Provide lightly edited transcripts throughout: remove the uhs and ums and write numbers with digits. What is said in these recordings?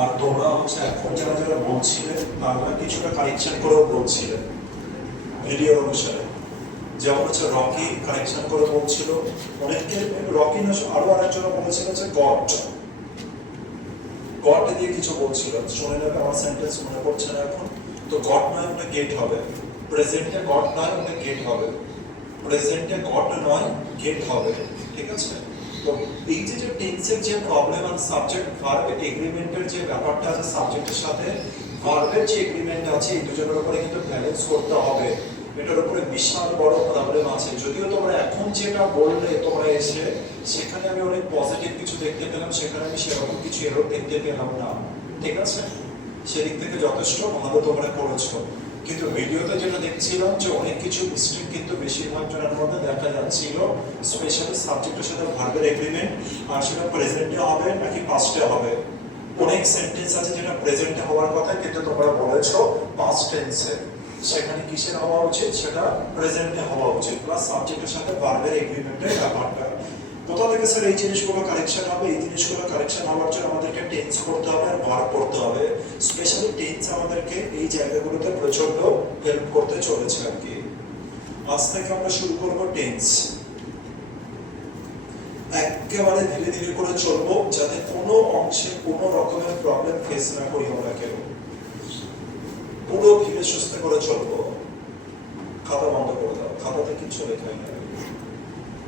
আর তোমরা হচ্ছে এখন যারা যারা বলছিলে তারা কিছুটা কারেকশন করেও বলছিলে ভিডিও অনুসারে, যেমন হচ্ছে রকি কারেকশন করে বলছিল, অনেকে রকি না আরো আরেকজন বলেছিল যে গড গড দিয়ে কিছু বলছিল, শুনে নেবে, আমার সেন্টেন্স মনে পড়ছে না এখন। তো গড নয় ওটা গেট হবে, প্রেজেন্টে গড নয় ওটা গেট হবে, প্রেজেন্টে গড নয় গেট হবে, ঠিক আছে? তো এই যে যে টেন্সের যে প্রবলেম আর সাবজেক্ট ভার্ব এগ্রিমেন্টের যে ব্যাপারটা আছে, সাবজেক্টের সাথে ভার্বের যে এগ্রিমেন্ট আছে, এই দুজনের উপরে কিন্তু ব্যালেন্স করতে হবে। এটার উপরে বিশাল বড় প্রবলেম আছে। যদিও তোমরা এখন যেটা বললে তোমরা এসে, সেখানে আমি অনেক পজিটিভ কিছু দেখতে পেলাম, সেখানে আমি সেরকম কিছু এরর দেখতে পেলাম না, ঠিক আছে? সেদিক থেকে যথেষ্ট ভালো তোমরা করেছো। কিন্তু ভিডিওতে যেটা দেখছিলাম যে অনেক কিছু মিস্টেক কিন্তু বেশিরভাগ জনের মধ্যে দেখা যাচ্ছিল, স্পেশালি সাবজেক্টের সাথে ভার্বের এগ্রিমেন্ট, আর সেটা প্রেজেন্টে হবে নাকি পাস্টে হবে। অনেক সেন্টেন্স আছে যেটা প্রেজেন্টে হওয়ার কথা, কিন্তু তোমরা বলেছো পাস্ট টেন্সে, সেখানে কিসের হওয়া উচিত? সেটা প্রেজেন্টে হওয়া উচিত, প্লাস সাবজেক্টের সাথে ভার্বের এগ্রিমেন্টের ব্যাপারটা। কোথা থেকে স্যার এই জিনিসগুলো কারেকশন হবে? এই জিনিসগুলো কারেকশন হওয়ার জন্য আমাদেরকে টেন্স পড়তে হবে আর ভার্ব পড়তে হবে। স্পেশালি টেন্স আমাদেরকে এই জায়গাগুলোতে প্রচন্ড হেল্প করতে চলেছে আর কি। আজ থেকে আমরা শুরু করব টেন্স। একেবারে ধীরে ধীরে করে চলবো, যাতে কোনো অংশে কোনো রকমের প্রবলেম ফেস না করি আমরা কেউ। পুরো ধীরে সুস্থে করে চলবো। খাতা বন্ধ করে দাও, খাতাতে কিছু লেখাই না,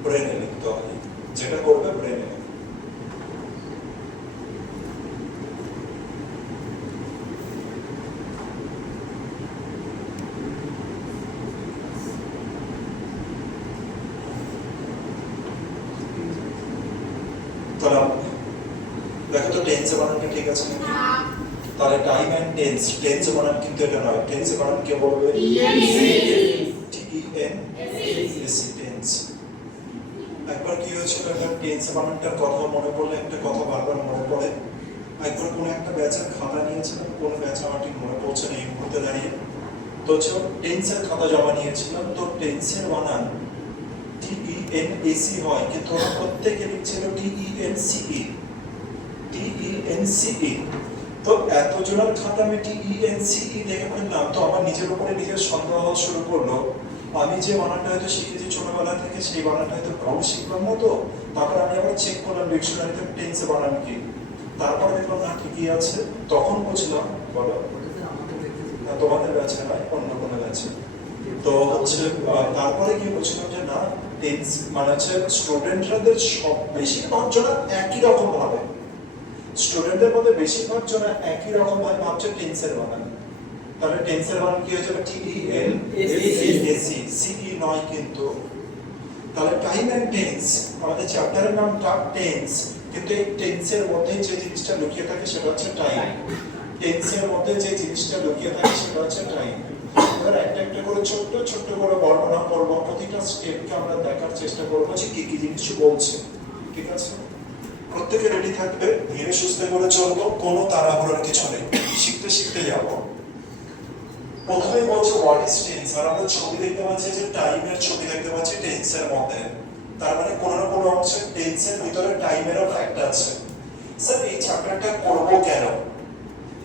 ব্রেনে লিখতে হয়, যেটা করবে ব্রেনে। দেখো তো টেন্সে বানানটা ঠিক আছে নাকি? তাহলে টাইম এন্ড টেন্স, টেন্সে বানান কিন্তু এটা নয়। টেন্সে বানান কে বলবে? টেন্স। টেন্স। একবার কি হয়েছিল, একটা টেন্সে বানানটার কথা মনে পড়লে একটা কথা বারবার মনে পড়ে। একবার কোনো একটা ব্যাচের খাতা নিয়েছিলাম, কোনো ব্যাচ আমার ঠিক মনে পড়ছে না এই মুহূর্তে দাঁড়িয়ে। তো টেন্সের খাতা জমা নিয়েছিলাম, তো টেন্সের বানান TENAC হয়, কিন্তু ওরা প্রত্যেকে লিখছিল TENCE। তো এতজনের খাতা আমি TENCE দেখে ফেললাম, তো আমার নিজের উপরে নিজের সন্দেহ হওয়া শুরু করলো। আমি যে বানানটা হয়তো শিখেছি ছোটবেলা থেকে, সেই বানানটা হয়তো ভুল শিখলাম না। তো তারপর আমি আবার চেক করলাম ডিকশনারিতে টেন্সে বানান কি, তারপর দেখলাম না ঠিকই আছে। তখন বুঝলাম, বলো তোমাদের ব্যাচে নয়, অন্য কোনো ব্যাচে। তো হচ্ছে তারপরে কি বুঝলাম যে না, টেন্স মানে হচ্ছে স্টুডেন্টদের সব বেশিরভাগ জন একই রকম ভাবে, স্টুডেন্টদের মধ্যে বেশিরভাগ জন একই রকম ভাবে ভাবছে টেন্সের বানান। তাহলে টেন্সের বানান কি হয়ে যাবে? TENSE নয় কিন্তু। তাহলে টাইম এন্ড টেন্স, আমাদের চ্যাপ্টারের নাম টেন্স, কিন্তু এই টেন্সের মধ্যে যে জিনিসটা লুকিয়ে থাকে সেটা হচ্ছে টাইম। টেন্সের মধ্যে যে জিনিসটা লুকিয়ে থাকে সেটা হচ্ছে টাইম। এবার একটা একটা করে ছোট্ট ছোট্ট করে বর্ণনা করব, প্রতিটা স্টেপকে আমরা দেখার চেষ্টা করব যে কি কি জিনিস বলছে, ঠিক আছে? প্রত্যেকে রেডি থাকবে, ধীরে সুস্থে করে চলবো, কোনো তাড়াহুড়োর কিছু নেই, শিখতে শিখতে যাব। প্রথমে বলছে হোয়াট ইজ টেন্স, আর আমরা ছবি দেখতে পাচ্ছি যে টাইমের ছবি দেখতে পাচ্ছি টেন্সের মধ্যে। তার মানে কোনো না কোনো অংশে টেন্সের ভিতরে টাইমেরও ফ্যাক্ট আছে। স্যার এই চ্যাপ্টারটা করব কেন?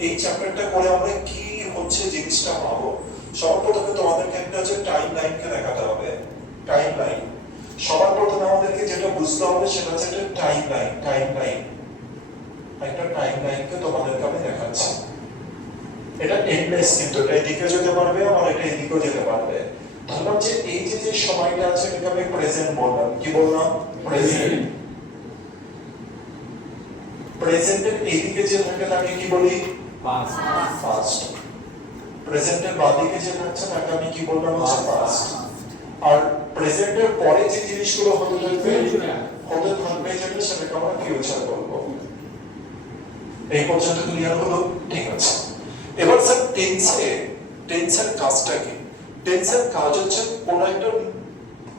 এই চ্যাপ্টারটা করে আমরা কি হচ্ছে জিনিসটা পাবো? সর্বপ্রথমে তোমাদেরকে একটা হচ্ছে টাইম লাইনকে দেখাতে হবে। টাইম লাইন সবার প্রথমে আমাদেরকে যেটা বুঝতে হবে সেটা হচ্ছে একটা টাইম লাইন। টাইম লাইন, একটা টাইম লাইনকে তোমাদেরকে আমি দেখাচ্ছি। এটা এন্ডলেস, কিন্তু এটা এদিকে যেতে পারবে, আবার এটা এদিকেও যেতে পারবে। ধরলাম যে এই যে যে সময়টা আছে এটাকে আমি প্রেজেন্ট বললাম। কি বললাম? প্রেজেন্ট। প্রেজেন্টের এইদিকে যে থাকে তাকে কি বলি? পাস্ট। পাস্ট। প্রেজেন্টের বাদিকে যে থাকছে তাকে আমি কি বললাম? হচ্ছে পাস্ট। আর প্রেজেন্টের পরে যে জিনিসগুলো হতে থাকবে যেটা, সেটাকে আমরা ফিউচার বলবো। এই পর্যন্ত ক্লিয়ার হলো? ঠিক আছে। এবার স্যার টেন্সের কাজটা কি? টেন্সের কাজ হচ্ছে কোন একটা,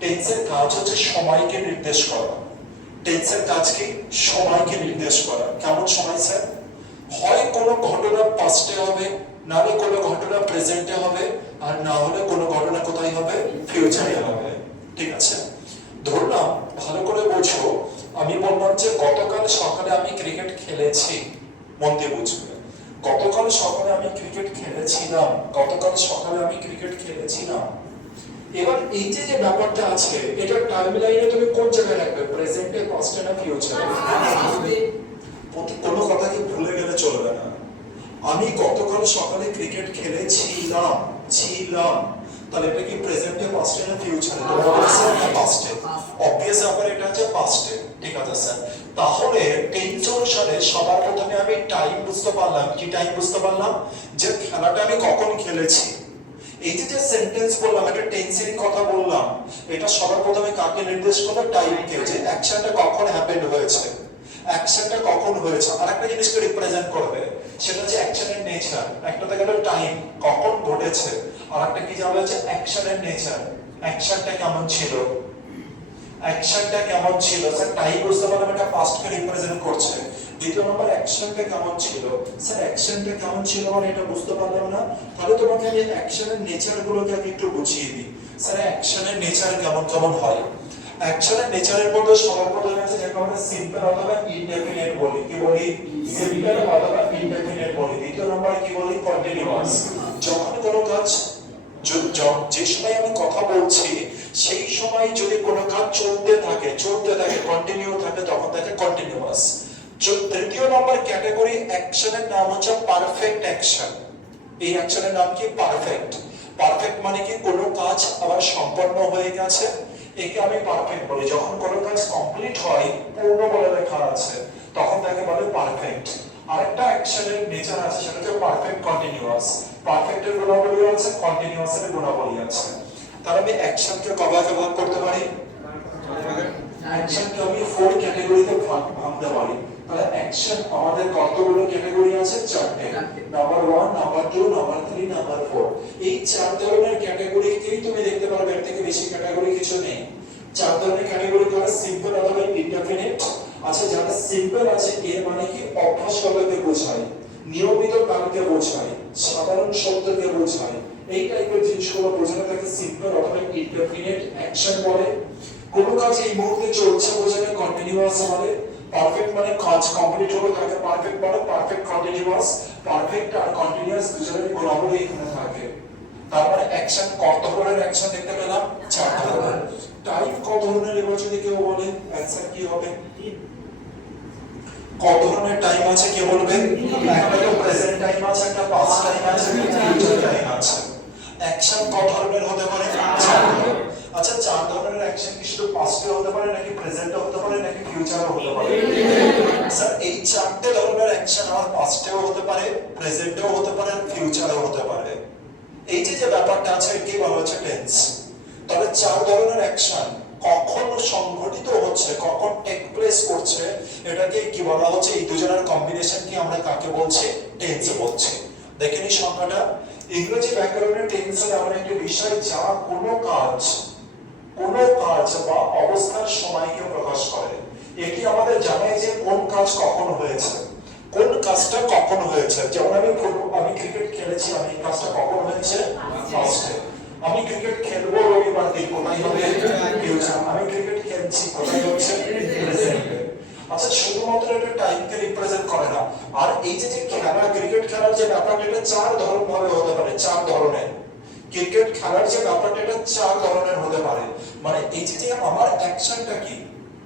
টেন্সের কাজ হচ্ছে সময়কে নির্দেশ করা। টেন্সের কাজ কি? সময়কে নির্দেশ করা। কেমন সময় স্যার? হয় কোনো ঘটনা পাস্টে হবে, না হলে কোনো ঘটনা প্রেজেন্টে হবে, আর না হলে কোনো ঘটনা কোথায় হবে? ফিউচারে হবে, ঠিক আছে? ধরলাম, ভালো করে বোঝো, আমি বললাম যে গতকাল সকালে আমি ক্রিকেট খেলেছি, মন দিয়ে বুঝবে। গতকাল সকালে আমি ক্রিকেট খেলেছিলাম, গতকাল সকালে আমি ক্রিকেট খেলেছিলাম। এবার এই যে যে ব্যাপারটা আছে, এটা টাইম লাইনে তুমি কোন জায়গায় রাখবে, প্রেজেন্টে, পাস্টে না ফিউচারে? কোনো কথাকে ভুলে গেলে চলবে না। আমি গতকাল সকালে ক্রিকেট খেলেছিলাম, ছিলাম, তাহলে এটা কি প্রেজেন্টে, পাস্টে না ফিউচারে? পাস্টে। অবভিয়াস ব্যাপার, এটা হচ্ছে পাস্টে। ঠিক আছে স্যার, তাহলে টেন্স অনুসারে সবার প্রথমে আমি টাইম বুঝতে পারলাম। কি টাইম বুঝতে পারলাম? যে খেলাটা আমি কখন খেলেছি। এই যে সেন্টেন্স বললাম, একটা টেন্সেরই কথা বললাম, এটা সবার প্রথমে কাকে নির্দেশ করে? টাইমকে, যে অ্যাকশনটা কখন হ্যাপেন্ড হয়েছে, অ্যাকশনটা কখন হয়েছে। আরেকটা জিনিসকে রিপ্রেজেন্ট করবে, সেটা হচ্ছে অ্যাকশনের নেচার। একটাতে গেল টাইম, কখন ঘটেছে, আর একটা কি যাবে হচ্ছে অ্যাকশনের নেচার, অ্যাকশনটা কেমন ছিল, অ্যাকশনটা কেমন ছিল। স্যার টাইম বুঝতে পারলাম, এটা পাস্টকে রিপ্রেজেন্ট করছে। দ্বিতীয় নম্বর, অ্যাকশনটা কেমন ছিল। স্যার অ্যাকশনটা কেমন ছিল মানে এটা বুঝতে পারলাম না, তাহলে তোমাকে এই অ্যাকশনের নেচারগুলোকে আমি একটু বুঝিয়ে দিই। স্যার অ্যাকশনের নেচার কেমন কেমন হয়। অ্যাকশনের নেচারের মধ্যে সবার প্রথমে আছে যেটা আমরা সিম্পল অথবা ইনডেফিনিট বলি। কি বলি? সিম্পল অথবা ইনডেফিনিট বলি। দ্বিতীয় নম্বর কি বলি? কন্টিনিউয়াস। যখন কোনো কাজ, যে সময় আমি কথা বলছি সেই সময় যদি কোনো কাজ চলতে থাকে কন্টিনিউ থাকে, তখন তাকে কন্টিনিউয়াস। তৃতীয় নম্বর ক্যাটাগরি অ্যাকশনের নাম হচ্ছে পারফেক্ট অ্যাকশন। এই অ্যাকশনের নাম কি? পারফেক্ট। পারফেক্ট মানে কি? কোনো কাজ আবার সম্পন্ন হয়ে গেছে, একে আমি পারফেক্ট বলি। যখন কোনো কাজ কমপ্লিট হয়, পূর্ণ বলে লেখা আছে, তখন তাকে বলে পারফেক্ট। আরেকটা অ্যাকশনের নেচার আছে, সেটা হচ্ছে পারফেক্ট কন্টিনিউয়াস। পারফেক্টের গুণাবলী আছে, কন্টিনিউয়াসের গুণাবলী আছে। তাহলে আমি অ্যাকশনকে কয়ভাগে ভাগ করতে পারি? অ্যাকশনকে আমি 4 ক্যাটাগরিতে ভাঙতে পারি। তাহলে অ্যাকশন আমাদের কতগুলো ক্যাটাগরি আছে? 4টে। Number 1, number 2, number 3, number 4। এই 4 ধরনের ক্যাটাগরিকেই তুমি দেখতে পারবে, এর থেকে বেশি ক্যাটাগরি কিছু নেই। 4 ধরনের ক্যাটাগরি হলো সিম্পল অথবা ইনডেফিনিট। আচ্ছা, যারা সিম্পল আছে এর মানে কি? অভ্যাসগতকে বোঝায়, নিয়মিত কালকে বোঝায়, সাধারণ শব্দকে বোঝায়। এই টাইপের জিনিসগুলো বোঝানো তাকে সিম্পল অথবা ইনডেফিনিট অ্যাকশন বলে। কোনো কাজ এই মুহূর্তে চলছে বোঝালে কন্টিনিউয়াস বলে। পারফেক্ট মানে কাজ কমপ্লিট হলো তাকে পারফেক্ট বলে, পারফেক্ট কন্টিনিউয়াস। পারফেক্ট আর কন্টিনিউয়াস দুজনেরই গুণাবলী এখানে থাকে। তারপরে অ্যাকশন, কত ধরনের অ্যাকশন দেখতে পেলাম? 4 ধরনের। টাইম কত ধরনের, এবার যদি কেউ বলে অ্যানসার কি হবে? কত ধরনের টাইম আছে কে বলবে? একটা তো প্রেজেন্ট টাইম আছে, একটা পাস্ট টাইম আছে, একটা ফিউচার টাইম আছে। অ্যাকশন কত ধরনের হতে পারে? 4 ধরনের। আচ্ছা, 4 ধরনের অ্যাকশন কি শুধু পাস্টে হতে পারে, নাকি প্রেজেন্টে হতে পারে, নাকি ফিউচারে হতে পারে? স্যার এই 4টে ধরনের অ্যাকশন আমার পাস্টেও হতে পারে, প্রেজেন্টেও হতে পারে, ফিউচারেও হতে পারে। এই যে ব্যাপারটা আছে একে বলা হচ্ছে টেন্স। তবে 4 ধরনের অ্যাকশন কখন সংঘটিত হচ্ছে, কখন টেক প্লেস করছে, এটাকে কি বলা হচ্ছে? এই দুজনের কম্বিনেশন কি আমরা কাকে বলছি? টেন্স বলছি। দেখেন এই সংখ্যাটা, ইংরেজি ব্যাকরণের টেন্সের এমন একটি বিষয় যা কোনো কাজ বা অবস্থার সময়কে প্রকাশ করে। এটি আমাদের জানায় যে কোন কাজ কখন হয়েছে, কোন কাজটা কখন হয়েছে। যেমন আমি ক্রিকেট খেলেছি, আমি কাজটা কখন হয়েছে? পাস্টে। আমি ক্রিকেট খেলবো রবিবার দিন, কোথায় হবে? ফিউচার। আমি ক্রিকেট খেলছি, কোথায় হচ্ছে? প্রেজেন্টে। আচ্ছা, শুধুমাত্র এটা টাইমকে রিপ্রেজেন্ট করে না, আর এই যে খেলা, ক্রিকেট খেলার যে ব্যাপারটা, এটা 4 ধরন ভাবে হতে পারে। 4 ধরনের ক্রিকেট খেলার যে ব্যাপারটা, এটা 4 ধরনের হতে পারে। মানে এই যে আমার অ্যাকশনটা কি,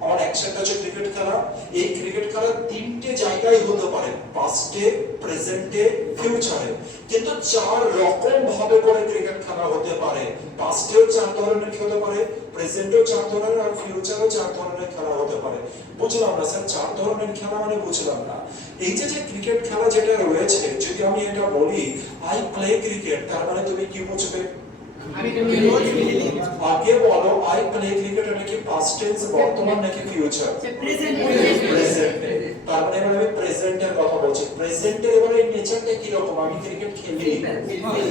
আমার অ্যাকশনটা হচ্ছে ক্রিকেট খেলা। এই ক্রিকেট খেলা 3টে জায়গায় হতে পারে, পাস্টে, প্রেজেন্টে, ফিউচারে। কিন্তু 4 রকম ভাবে করে ক্রিকেট খেলা হতে পারে। পাস্টেও 4 ধরনের হতে পারে, প্রেজেন্টেও 4 ধরনের, আর ফিউচারেও 4 ধরনের খেলা হতে পারে। বুঝলাম না স্যার, 4 ধরনের খেলা মানে বুঝলাম না। এই যে ক্রিকেট খেলা যেটা রয়েছে, যদি আমি এটা বলি আই প্লে ক্রিকেট, তার মানে তুমি কি বুঝবে? আগে বলো, আই প্লে ক্রিকেট এটা কি পাস্ট টেন্স, বর্তমান, নাকি ফিউচার? প্রেজেন্ট। তার মানে এবার আমি প্রেজেন্টের কথা বলছি। প্রেজেন্টের এবারে নেচারটা কি রকম? আমি ক্রিকেট খেলি,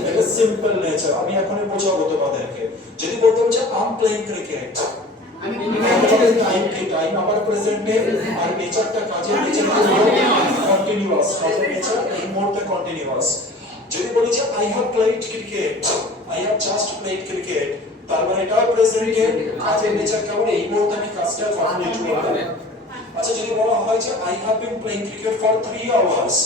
এটা সিম্পল নেচার। আমি এখনই বোঝাবো তোমাদেরকে। যদি বলতাম যে I am playing cricket, time কি? টাইম আমার প্রেজেন্টে, আর নেচারটা, কাজের নেচার কন্টিনিউয়াস। কাজের নেচার এই মুহূর্তে কন্টিনিউয়াস। যদি বলি যে I have played cricket, I have just played cricket, তার মানে এটাও প্রেজেন্টে, কাজের নেচার কেবল এই মুহূর্তে আমি কাজটা কমপ্লিট করলাম। আচ্ছা, যদি বলা হয় যে I have been playing cricket for 3 hours,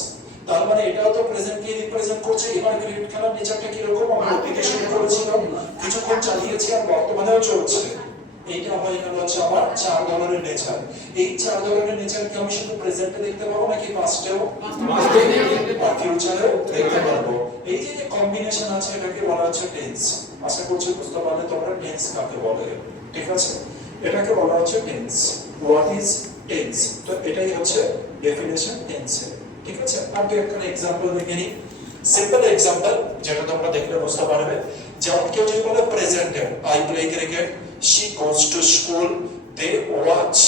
মানে এটাও তো প্রেজেন্টকে রিপ্রেজেন্ট করছে। এবার ক্রিকেট খেলার নেচারটা কি রকম, আমরা অতীতে শুরু করেছিলাম, কিছুক্ষণ চালিয়েছি আর বর্তমানেও চলছে। এইটা হয়ে গেল হচ্ছে আমার 4 ধরনের নেচার। এই 4 ধরনের নেচার কি আমি শুধু প্রেজেন্টে দেখতে পাবো নাকি পাস্টেও আর ফিউচারেও দেখতে পারবো? এই যে কম্বিনেশন আছে এটাকে বলা হচ্ছে টেন্স। আশা করছি বুঝতে পারলে তোমরা টেন্স কাকে বলে, ঠিক আছে? এটাকে বলা হচ্ছে টেন্স। What is tense? তো এটাই হচ্ছে ডেফিনেশন টেন্সের, ঠিক আছে? আর তো একটা एग्जांपल দেখে নিই, সিম্পল एग्जांपल যেটা তোমরা দেখলে বুঝতে পারবে। যেমন কেউ যদি বলে প্রেজেন্টে I play cricket, she goes to school, they watch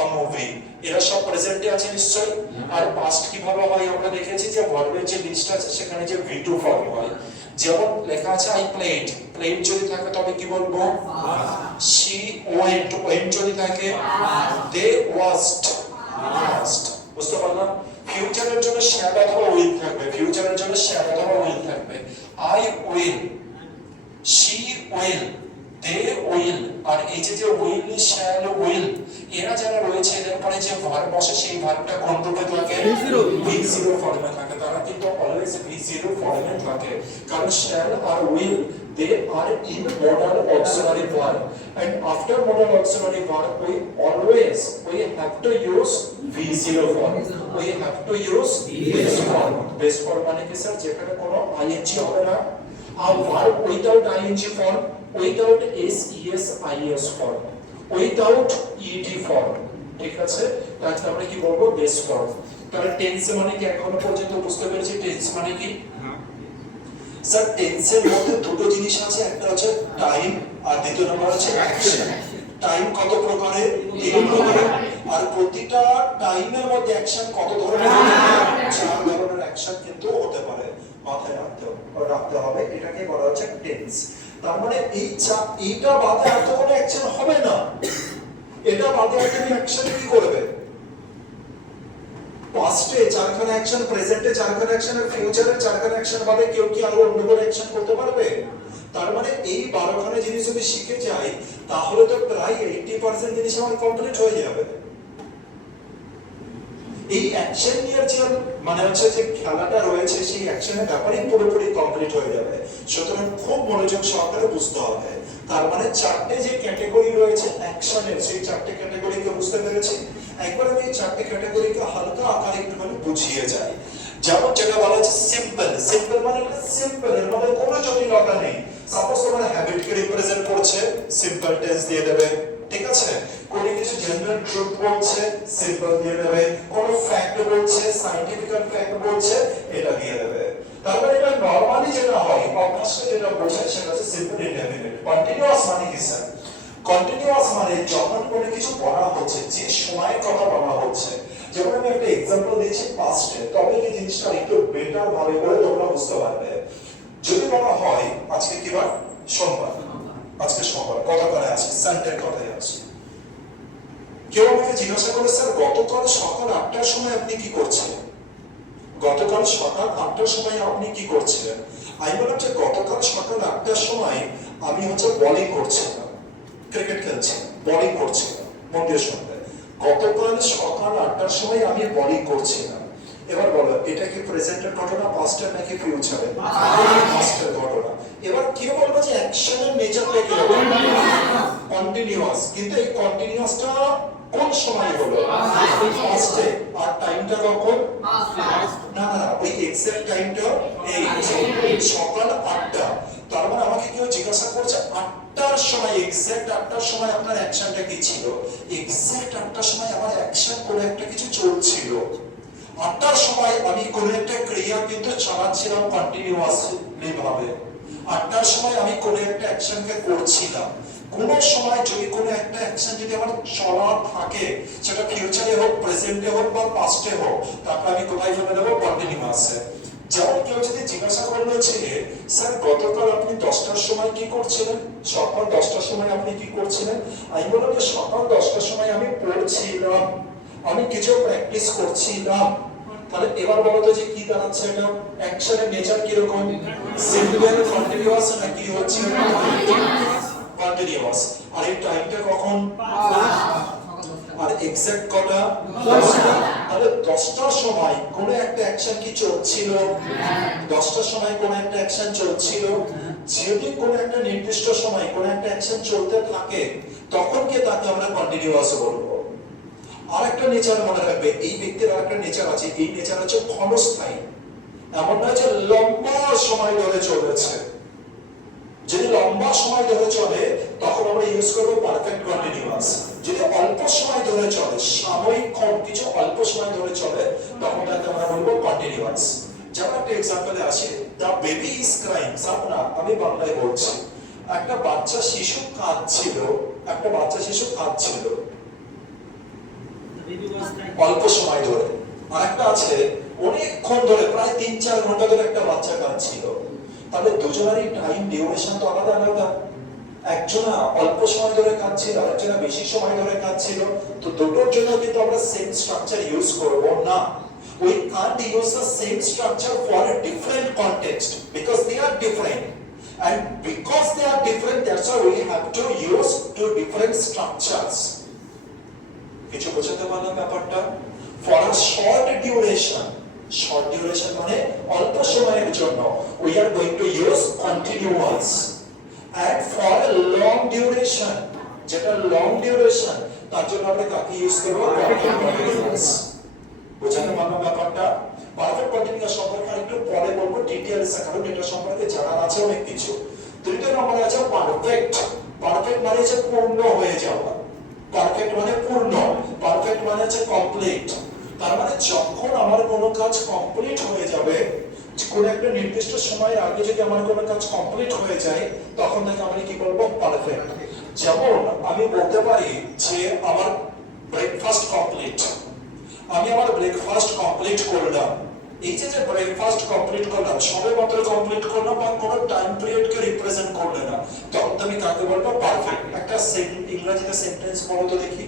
a movie, এরা সব প্রেজেন্টে আছে নিশ্চয়ই। আর পাস্ট কিভাবে হয় আমরা দেখেছি যে ভার্বের যে লিস্ট আছে সেখানে যে V2 ফর্ম হয়। যেমন লেখা আছে আই প্লেড, প্লেড যদি থাকে তবে কি বলবো? she went যদি থাকে they watched, বুঝতে পারলাম? ফিউচারের জন্য শ্যাল অথবা উইল থাকবে, ফিউচারের জন্য শ্যাল অথবা উইল থাকবে। I will, she will, they will, আর এই যে উইল, শ্যাল, উইল এরা যারা রয়েছে এদের পরে যে ভার্ব বসে সেই ভার্বটা কোন রূপে থাকে? V0 ফর্মে থাকে। তারা কিন্তু অলওয়েজ V0 ফর্মে থাকে, কারণ শ্যাল আর will they are in modal auxiliary verb, and after modal auxiliary verb we have to use V0 form, we have to use base form। base form মানে কি স্যার? যেখানে কোনো ing হবে না, আর verb without ing form, without ses is form, without ed form, ঠিক আছে? তাহলে আমরা কি বলবো? Base form. তাহলে টেন্স মানে কি এখনো পর্যন্ত বুঝতে পেরেছি টেন্স মানে কি? স্যার টেন্সের মধ্যে দুটো জিনিস আছে, একটা হচ্ছে টাইম আর দ্বিতীয় নাম্বার হচ্ছে অ্যাকশন। টাইম কত প্রকারের? 3 প্রকারের। আর প্রতিটা টাইমের মধ্যে অ্যাকশন কত ধরনের? 4 ধরনের অ্যাকশন কিন্তু হতে পারে। মাথায় রাখতে হবে, এটাকে বলা হচ্ছে টেন্স। তার মানে এইটা বাদে আর তো কোনো অ্যাকশন হবে না। এটা বাদে আর তুমি অ্যাকশন কি করবে? পাস্টে 4খানা অ্যাকশন, প্রেজেন্টে 4খানা অ্যাকশন আর ফিউচারে 4খানা অ্যাকশন বাদে কেউ কি আরো অন্য কোনো অ্যাকশন করতে পারবে? তার মানে এই 12খানা জিনিস যদি শিখে যাই তাহলে তো প্রায় 80% জিনিস আমার কমপ্লিট হয়ে যাবে। এই অ্যাকশন নিয়ে যে মানে হচ্ছে যে খেলাটা রয়েছে সেই অ্যাকশনের ব্যাপারেই পুরোপুরি কমপ্লিট হয়ে যাবে। সুতরাং খুব মনোযোগ সহকারে বুঝতে হবে। তার মানে 4টে যে ক্যাটাগরি রয়েছে অ্যাকশনের, সেই 4টে ক্যাটাগরিকে বুঝতে পেরেছি। একবার আমি এই 4টে ক্যাটাগরিকে হালকা আকারে একটুখানি বুঝিয়ে যাই। যেমন যেটা বলা হচ্ছে সিম্পল, সিম্পল মানে সিম্পল, এর মধ্যে কোনো জটিলতা নেই। সাপোজ তোমার হ্যাবিটকে রিপ্রেজেন্ট করছে, সিম্পল টেন্স দিয়ে দেবে, ঠিক আছে? কোনো কিছু জেনারেল ট্রুথ বলছে, সিম্পল দিয়ে দেবে। কোনো ফ্যাক্ট বলছে, সায়েন্টিফিক ফ্যাক্ট বলছে, এটা দিয়ে দেবে। তারপরে এটা নরমালি যেটা হয়, অভ্যাসে যেটা বোঝায় সেটা হচ্ছে সিম্পল ইনডেফিনিট। কন্টিনিউয়াস মানে কি স্যার? কন্টিনিউয়াস মানে যখন কোনো কিছু পড়া হচ্ছে, যে সময়ের কথা বলা হচ্ছে। যেমন আমি একটা एग्जांपल দিচ্ছি পাস্টে, তবে এই জিনিসটা একটু বেটার ভাবে করে তোমরা বুঝতে পারবে। যদি বলা হয় আজকে কি বার? সোমবার। আজকে সোমবার, গতকালে আছে, সানডে কথাই আছে। কেউ আমাকে জিজ্ঞাসা করে স্যার গতকাল সকাল 8টার সময় আপনি কি করছিলেন? গতকাল সকাল 8টার সময় আপনি কি করছিলেন? আমি বললাম যে গতকাল সকাল 8টার সময় আমি হচ্ছে বোলিং করছিলাম, ক্রিকেট খেলছিলাম, বোলিং করছিলাম। মন দিয়ে শুনবে, গতকাল সকাল 8টার সময় আমি বোলিং করছিলাম। এবার বলো এটা কি প্রেজেন্টের ঘটনা, পাস্টের নাকি ফিউচারের? পাস্টের ঘটনা। এবার কেউ বলবে যে অ্যাকশনের নেচারটা কি হবে? কন্টিনিউয়াস। কিন্তু এই কন্টিনিউয়াসটা কোন সময় হলো? পাস্টে। আর টাইমটা কখন? না না, ওই এক্সাক্ট টাইমটা এই সকাল 8টা। তার মানে আমাকে কেউ জিজ্ঞাসা করছে 8টার সময়, এক্সাক্ট 8টার সময় আপনার অ্যাকশনটা কি ছিল? এক্সাক্ট 8টার সময় আমার অ্যাকশন করে একটা কিছু চলছিল। 8টার সময় আমি কোনো একটা ক্রিয়া কিন্তু চালাচ্ছিলাম কন্টিনিউয়াসলি ভাবে। 8টার সময় আমি কোনো একটা অ্যাকশনকে করছিলাম। কোন সময় যদি কোনো একটা অ্যাকশন যদি আমার চলা থাকে, সেটা ফিউচারে হোক, প্রেজেন্টে হোক বা পাস্টে হোক, তারপরে আমি কোথায় ফেলে দেবো? কন্টিনিউয়াসে। যেমন কেউ যদি জিজ্ঞাসা করলো যে স্যার গতকাল আপনি 10টার সময় কি করছিলেন? সকাল 10টার সময় আপনি কি করছিলেন? আমি বললাম যে সকাল 10টার সময় আমি পড়ছিলাম, আমি কিছু প্র্যাকটিস করছিলাম। তাহলে এবার বলো তো যে কি দাঁড়াচ্ছে এটা? অ্যাকশনের নেচার কি রকম? সিম্পল, কন্টিনিউয়াস নাকি হচ্ছে কন্টিনিউয়াস? আর এই টাইমটা কখন? আর এক্সাক্ট কটা? তাহলে 10টার সময় কোনো একটা অ্যাকশন কি চলছিল? 10টার সময় কোনো একটা অ্যাকশন চলছিল। যদি কোনো একটা নির্দিষ্ট সময় কোনো একটা অ্যাকশন চলতে থাকে তখন কি তাকে আমরা কন্টিনিউয়াস বলবো। আর একটা নেচার মনে রাখবে, এই ব্যক্তির আর একটা নেচার আছে, এই নেচার হচ্ছে ক্ষণস্থায়ী। এমন নয় যে লম্বা সময় ধরে চলেছে। যদি লম্বা সময় ধরে চলে তখন আমরা ইউজ করবো পারফেক্ট কন্টিনিউয়াস। যদি অল্প সময় ধরে চলে, সাময়িক কিছু অল্প সময় ধরে চলে, তখন তাকে আমরা বলবো কন্টিনিউয়াস। যেমন একটা এক্সাম্পলে আসি, দ্য বেবি ইজ ক্রাইং। না, আমি বাংলায় বলছি। একটা বাচ্চা শিশু কাঁদছিল, একটা বাচ্চা শিশু কাঁদছিল অল্প সময় ধরে। আর একটা আছে অনেকক্ষণ ধরে, প্রায় 3-4 ঘন্টা ধরে একটা বাচ্চা কাঁদছিল। তাহলে দুজনেরই টাইম ডিউরেশন তো আলাদা আলাদা। একজনা অল্প সময় ধরে কাঁদছিল, আরেকজনা বেশি সময় ধরে কাঁদছিল। তো দুটোর জন্য কিন্তু আমরা সেম স্ট্রাকচার ইউজ করব না। We can't use the same structure for a different context because they are different. And because they are different, that's why we have to use two different structures. কিছু বোঝাতে পারলাম ব্যাপারটা? For a short duration মানে অল্প সময়ের জন্য we are going to use continuous. And for a long duration, যেটা long duration, তার জন্য আমরা কাকে ইউজ করব? continuous. বোঝাতে পারলাম ব্যাপারটা? পারফেক্ট কন্টিনিউয়াস সম্পর্কে একটু পরে বলবো ডিটেইলসে, কারণ এটা সম্পর্কে জানার আছে অনেক কিছু। তৃতীয় নম্বরে আছে পারফেক্ট। পারফেক্ট মানে হচ্ছে পূর্ণ হয়ে যাওয়া। পারফেক্ট মানে পূর্ণ, পারফেক্ট মানে হচ্ছে কমপ্লিট। তার মানে যখন আমার কোনো কাজ কমপ্লিট হয়ে যাবে, কোন একটা নির্দিষ্ট সময়ের আগে যদি আমার কোনো কাজ কমপ্লিট হয়ে যায়, তখন তাকে আমি কি বলবো? পারফেক্ট। যেমন আমি বলতে পারি যে আমার ব্রেকফাস্ট কমপ্লিট, আমি আমার ব্রেকফাস্ট কমপ্লিট করলাম। এই যে ব্রেকফাস্ট কমপ্লিট করলাম, সবে মাত্র কমপ্লিট করলাম বা কোনো টাইম পিরিয়ডকে রিপ্রেজেন্ট করলে না, তখন তুমি কাকে বলবো? পারফেক্ট। একটা ইংরেজিতে সেন্টেন্স বলো তো দেখি।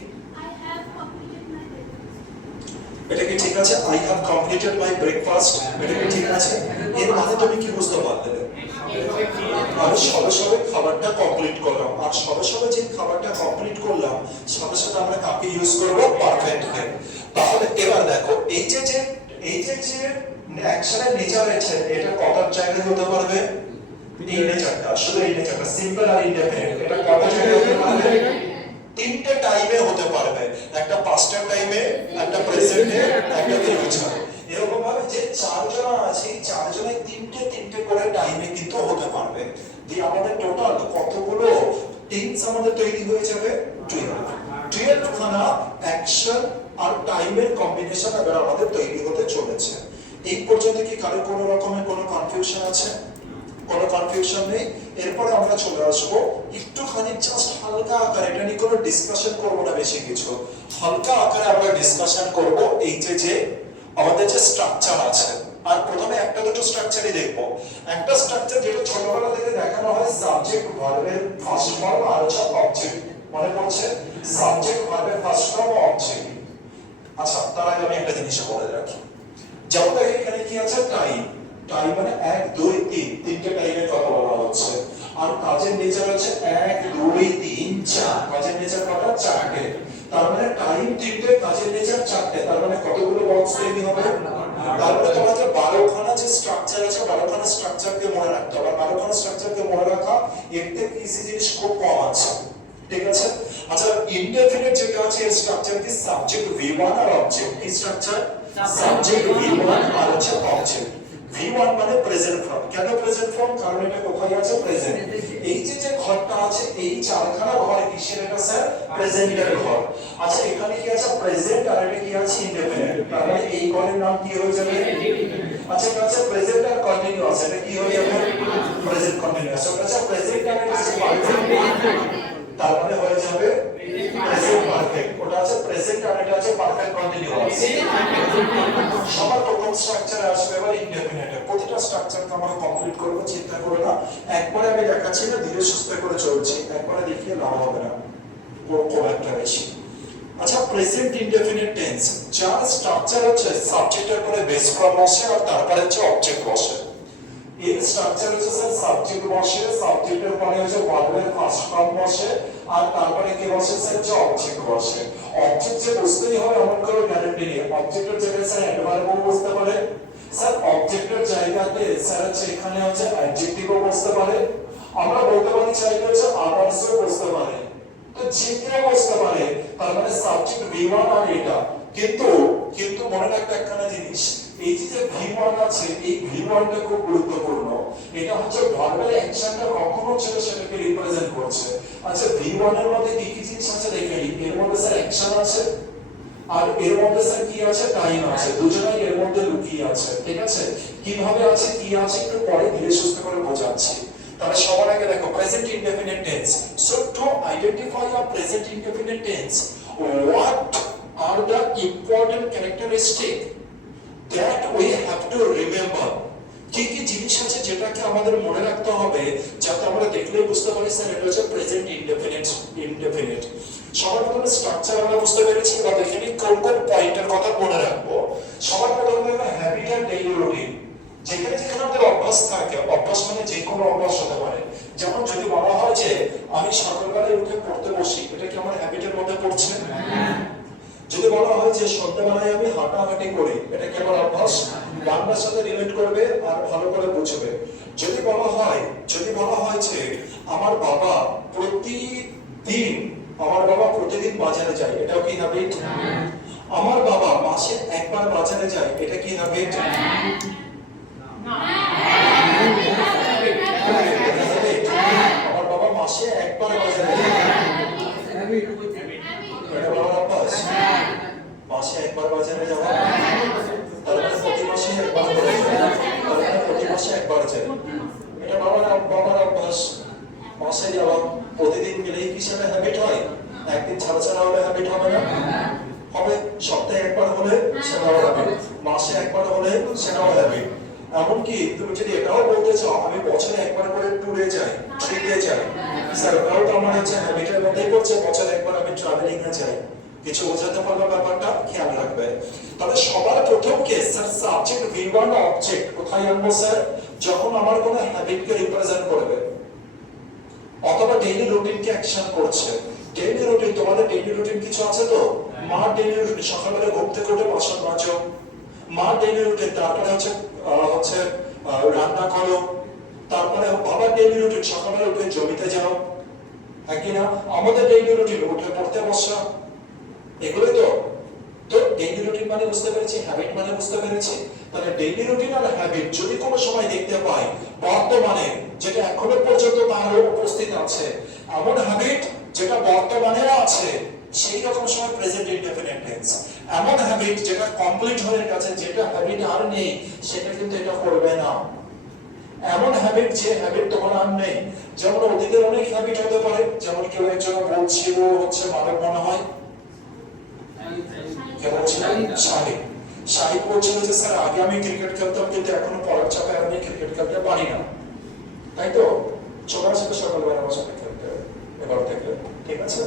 এটা কি ঠিক আছে? I have completed my breakfast, এটা কি ঠিক আছে? এর মানে তুমি কি বুঝতে পারলে? আমি সবে সবে খাবারটা কমপ্লিট করলাম। আর সবে সবে যে খাবারটা কমপ্লিট করলাম, সাথে সাথে আমরা কাকে ইউজ করব? পারফেক্টকে। তাহলে এবার দেখো, এই যে অ্যাকশনের নেচার আছে, এটা কটার জায়গায় হতে পারবে? এই নেচারটা, শুধু এই নেচারটা, সিম্পল আর ইনডেফিনিট, এটা কটার জায়গায় হতে পারবে? 3টে টাইমে হতে পারবে। একটা পাস্টের টাইমে, একটা প্রেজেন্টে, একটা ফিউচারে। এরকম ভাবে যে 4 জন আছে, 4 জনের 3টে করে টাইমে কিন্তু হতে পারবে। দিয়ে আমাদের টোটাল কতগুলো টেন্স আমাদের তৈরি হয়ে যাবে? 12 খানা অ্যাকশন আর টাইমের কম্বিনেশন এবার আমাদের তৈরি হতে চলেছে। এই পর্যন্ত কি কারো কোনো রকমের কোনো কনফিউশন আছে? কোনো কনফিউশন নেই। এরপরে আমরা চলে আসবো একটুখানি জাস্ট হালকা আকারে, এটা নিয়ে কোনো ডিসকাশন করবো না বেশি কিছু, হালকা আকারে আমরা ডিসকাশন করব এই যে আমাদের যে স্ট্রাকচার আছে। আর প্রথমে একটা দুটো স্ট্রাকচারই দেখবো। একটা স্ট্রাকচার যেটা ছোটবেলা থেকে দেখানো হয়, সাবজেক্ট ভার্বের ফার্স্ট ফর্ম আর হচ্ছে অবজেক্ট। মনে পড়ছে? সাবজেক্ট ভার্বের ফার্স্ট ফর্ম অবজেক্ট। আচ্ছা, তার আগে আমি একটা জিনিস বলে রাখি। যেমন দেখো এখানে কি আছে? টাইম। টাইম মানে 1 2 3, 3টে টাইমের কথা বলা হচ্ছে। আর কাজের নেচার হচ্ছে 1 2 3 4, কাজের নেচার কটা? 4টে। তার মানে টাইম 3টে, কাজের নেচার 4টে। তার মানে কতগুলো বক্স তৈরি হবে? তারপরে তোমাদের 12 খানা যে স্ট্রাকচার আছে, 12 খানা স্ট্রাকচারকে মনে রাখতে হবে। 12 খানা স্ট্রাকচারকে মনে রাখা এর থেকে ইজি জিনিস খুব কম আছে। ঠিক আছে? আচ্ছা, ইনডেফিনিট যেটা আছে এর স্ট্রাকচার কি? সাবজেক্ট V1 আর অবজেক্ট। কি স্ট্রাকচার? সাবজেক্ট V1 আর হচ্ছে অবজেক্ট। V1 মানে প্রেজেন্ট ফর্ম। কেন প্রেজেন্ট ফর্ম? কারণ এটা কোথায় আছে? প্রেজেন্ট। এই যে ঘরটা আছে, এই 4খানা ঘর কিসের? এটা স্যার প্রেজেন্টের ঘর। আচ্ছা, এখানে কি আছে? প্রেজেন্ট। আর এটা কি আছে? ইনডেফিনিট। তার মানে এই ঘরের নাম কি হয়ে যাবে? আচ্ছা, এটা আছে প্রেজেন্ট আর কন্টিনিউয়াস। এটা কি হয়ে যাবে? Present continuous. এটা আছে প্রেজেন্ট আর এটা আছে পারফেক্ট। তার মানে হয়ে যাবে প্রেজেন্ট পারফেক্ট। ওটা আছে প্রেজেন্ট আর এটা আছে পারফেক্ট কন্টিনিউয়াস। সবার প্রথম স্ট্রাকচারে আসবে এবার ইনডেফিনিট। প্রতিটা স্ট্রাকচারকে আমরা কমপ্লিট করব, চিন্তা করো না। একবারে আমি দেখাচ্ছি না, ধীরে সুস্থে করে চলছি। একবারে দেখিয়ে লাভ হবে না, খুব একটা বেশি। আচ্ছা, প্রেজেন্ট ইনডেফিনিট টেন্স, যার স্ট্রাকচার হচ্ছে সাবজেক্টের পরে বেস ফর্ম বসে আর তারপরে হচ্ছে অবজেক্ট বসে। এর স্ট্রাকচার হচ্ছে স্যার সাবজেক্ট বসে, সাবজেক্টের পরে হচ্ছে ভার্বের ফার্স্ট ফর্ম বসে, আর তারপরে কি বসে স্যার যে অবজেক্ট বসে। অবজেক্ট যে বসতেই হবে এমন কোনো গ্যারান্টি নেই। অবজেক্টের জায়গায় স্যার অ্যাডভার্বও বসতে পারে, স্যার অবজেক্টের জায়গাতে স্যার হচ্ছে এখানে হচ্ছে অ্যাডজেক্টিভও বসতে পারে, আমরা বলতে পারি চাইলে হচ্ছে আদার্সও বসতে পারে, তো যে কেউ বসতে পারে। তার মানে সাবজেক্ট V1 আর এটা। কিন্তু কিন্তু মনে রাখবে একখানা জিনিস, এই যে V1 আছে, এই V1টা খুব গুরুত্বপূর্ণ। এটা হচ্ছে ভার্বাল অ্যাকশনটা কখনো ছিল সেটাকে রিপ্রেজেন্ট করছে। আচ্ছা V1 এর মধ্যে কি কি জিনিস আছে দেখে নিই। এর মধ্যে স্যার অ্যাকশন আছে, আর এর মধ্যে স্যার কি আছে, টাইম আছে, দুজনেই এর মধ্যে লুকিয়ে আছে। ঠিক আছে, কিভাবে আছে কি আছে একটু পরে ধীরে সুস্থে করে বোঝাচ্ছি। তাহলে সবার আগে দেখো present indefinite tense. So to identify a present indefinite tense, what are the important characteristics that we have to remember? কি কি জিনিস আছে যেটাকে আমাদের মনে রাখতে হবে, যাতে আমরা দেখলেই বুঝতে পারি স্যার এটা হচ্ছে প্রেজেন্ট ইনডেফিনিট। সবার প্রথমে স্ট্রাকচার আমরা বুঝতে পেরেছি, এবার দেখে নিই কোন কোন পয়েন্টের কথা মনে রাখবো। সবার প্রথমে হ্যাবিট এন্ড ডেইলি রুটিন। যেখানে যেখানে আমাদের অভ্যাস থাকে, অভ্যাস মানে যে কোনো অভ্যাস হতে পারে। যেমন যদি বলা হয় যে আমি সকালবেলায় উঠে পড়তে বসি, এটা কি আমার হ্যাবিটের মধ্যে পড়ছে? যদি বলা হয় যে সন্ধ্যাবেলায় আমি হাঁটাহাঁটি করি, এটা কি আমার অভ্যাস? বাংলার সাথে রিলেট করবে আর ভালো করে বুঝবে। যদি বলা হয় যে আমার বাবা প্রতিদিন বাজারে যায়, এটাও কি হ্যাবিট? আমার বাবা মাসে একবার বাজারে যায়, এটা কি হ্যাবিট? আমার বাবা মাসে একবার বাজারে যায়, এটা বলার অভ্যাস? মাসে একবার বাজারে যাওয়া, তারপরে প্রতি মাসে একবার করে যায়, তারপরে প্রতি মাসে একবার যায়, এটা বাবার অভ্যাস। মাসে যাওয়া, প্রতিদিন গেলেই কি সেটা হ্যাবিট হয়? একদিন ছাড়া ছাড়া হলে হ্যাবিট হবে না? হবে। সপ্তাহে একবার হলে সেটাও হ্যাবিট, মাসে একবার হলে সেটাও হ্যাবিট। এমনকি তুমি যদি এটাও বলতে চাও আমি বছরে একবার করে ট্যুরে যাই, ট্রিপে যাই, স্যার ওটাও তো আমার হচ্ছে হ্যাবিটের মধ্যেই পড়ছে। বছরে একবার আমি ট্রাভেলিং এ যাই। কিছু বোঝাতে পারলো ব্যাপারটা? খেয়াল রাখবে। তবে সবার প্রথম case sir subject V1 object কোথায় আনবো স্যার? যখন আমার কোনো হ্যাবিটকে রিপ্রেজেন্ট করবে অথবা ডেইলি রুটিনকে অ্যাকশন করছে। ডেইলি রুটিন, তোমাদের ডেইলি রুটিন কিছু আছে তো? মা ডেইলি রুটিন সকালবেলা ঘুম থেকে উঠে বাসন মাজো, মা ডেইলি রুটিন তারপরে হচ্ছে রান্না করো, তারপরে বাবার ডেইলি রুটিন সকালবেলা উঠে জমিতে যাও, একই না? আমাদের ডেইলি রুটিন উঠে পড়তে বসা, এগুলোই তো। তো ডেইলি রুটিন মানে বুঝতে পেরেছি, হ্যাবিট মানে বুঝতে পেরেছি। তাহলে ডেইলি রুটিন আর হ্যাবিট যদি কোনো সময় দেখতে পাই বর্তমানে, যেটা এখনো পর্যন্ত তার উপস্থিত আছে, এমন হ্যাবিট যেটা বর্তমানে আছে, সেই রকম সময় প্রেজেন্ট ইনডেফিনিট টেন্স। এমন হ্যাবিট যেটা কমপ্লিট হয়ে গেছে, যেটা হ্যাবিট আর নেই, সেটা কিন্তু এটা করবে না। এমন হ্যাবিট যে হ্যাবিট তোমার আর নেই, যেমন অতীতের অনেক হ্যাবিট হতে পারে। যেমন কেউ একজন বলছিল হচ্ছে মানব মনে হয় শাহিদ বলছিল যে স্যার আগে আমি ক্রিকেট খেলতাম, কিন্তু এখনো পড়ার চাপে আমি ক্রিকেট খেলতে পারি না, তাই তো? ছোটার সাথে সকালবেলা আমার সাথে খেলতে এবার থেকে, ঠিক আছে?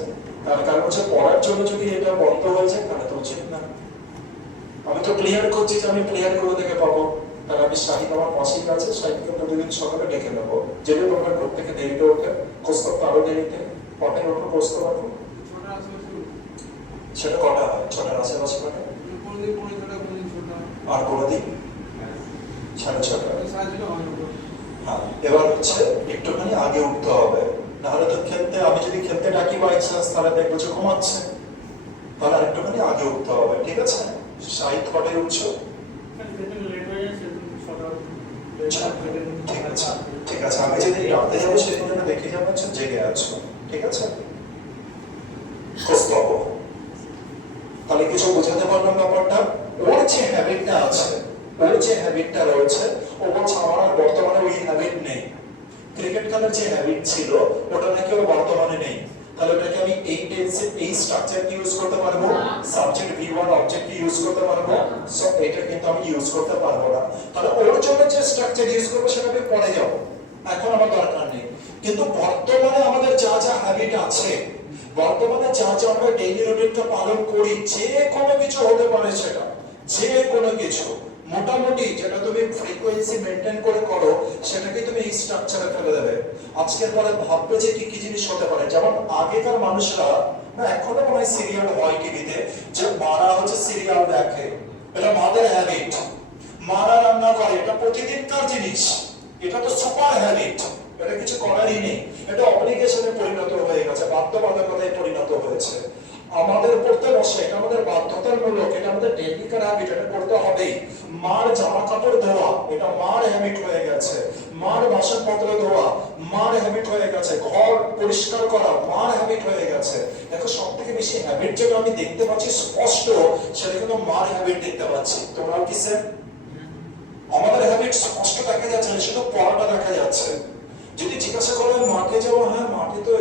তার কারণ হচ্ছে পড়ার জন্য যদি এটা বন্ধ হয়ে যায় তাহলে তো উচিত না। আমি তো ক্লিয়ার করছি যে আমি ক্লিয়ার করে দেখে পাবো, তাহলে আমি শাহিদ আমার পাশেই আছে, শাহিদকে প্রতিদিন সকালে ডেকে নেবো। যেটা তোমার ঘর থেকে দেরিতে ওঠে, কোস্ত আরো দেরিতে পটে ওঠো, কোস্ত রাখো, সেটা কটা হয়? 6টার আশেপাশে মানে? আর কোনদিন 6:30। হ্যাঁ, এবার হচ্ছে একটুখানি আগে উঠতে হবে, নাহলে তো খেলতে, আমি যদি খেলতে ডাকি বাই চান্স, তাহলে দেখবো যে ঘুমাচ্ছে, তাহলে আর একটুখানি আগে উঠতে হবে, ঠিক আছে? শাহিদ কটায় উঠছো? ঠিক আছে, আমি যেদিন রাতে যাবো সেদিন যেন দেখে যাবো জেগে আছো, ঠিক আছে? খোঁজ পাবো। তাহলে কিছু বোঝাতে পারলাম ব্যাপারটা? ওর যে হ্যাবিটটা আছে, ওর যে হ্যাবিটটা রয়েছে, ও বলছে আমার আর বর্তমানে ওই হ্যাবিট নেই। ক্রিকেট খেলার যে হ্যাবিট ছিল ওটা নাকি ওর বর্তমানে নেই। তাহলে ওটাকে আমি এই টেন্সে এই স্ট্রাকচারকে ইউজ করতে পারবো, সাবজেক্ট V1 অবজেক্টকে ইউজ করতে পারবো। সো এটা কিন্তু আমি ইউজ করতে পারবো না। তাহলে ওর জন্য যে স্ট্রাকচার ইউজ করবো সেটা আমি পরে যাব, এখন আমার দরকার নেই। কিন্তু বর্তমানে আমাদের যা যা হ্যাবিট আছে, বর্তমানে যা যা আমরা ডেইলি রুটিনটা পালন করি, যে কোনো কিছু হতে পারে, সেটা যে কোনো কিছু মোটামুটি যেটা তুমি ফ্রিকোয়েন্সি কনসিস্টেন্সি মেইনটেইন করে করো, সেটাকে তুমি এই স্ট্রাকচারে ফেলে দেবে। আজকের পরে ভাববে যে কি কি জিনিস হতে পারে। যেমন আগেকার মানুষরা, না এখনো মনে হয় সিরিয়াল হয় টিভিতে, যে মারা হচ্ছে সিরিয়াল দেখে, এটা মাদের হ্যাবিট। মারা রান্না করে, এটা প্রতিদিনকার জিনিস, এটা তো সুপার হ্যাবিট, এটা কিছু করারই নেই, এটা অব্লিগেশনে পরিণত হয়ে গেছে, বাধ্যবাধকতায় পরিণত হয়েছে। আমাদের পড়তে বসে, এটা আমাদের বাধ্যতামূলক, এটা আমাদের ডেইলিকার হ্যাবিট, এটা করতে হবেই। মার জামা কাপড় ধোয়া, এটা মার হ্যাবিট হয়ে গেছে। মার বাসনপত্র ধোয়া মার হ্যাবিট হয়ে গেছে। ঘর পরিষ্কার করা মার হ্যাবিট হয়ে গেছে। দেখো সব থেকে বেশি হ্যাবিট যেটা আমি দেখতে পাচ্ছি স্পষ্ট, সেটা কিন্তু মার হ্যাবিট দেখতে পাচ্ছি। তোমরাও কি স্যার? আমাদের হ্যাবিট স্পষ্ট দেখা যাচ্ছে না, শুধু পড়াটা দেখা যাচ্ছে। যদি জিজ্ঞাসা করো মাঠে যাবো, হ্যাঁ মাঠে তো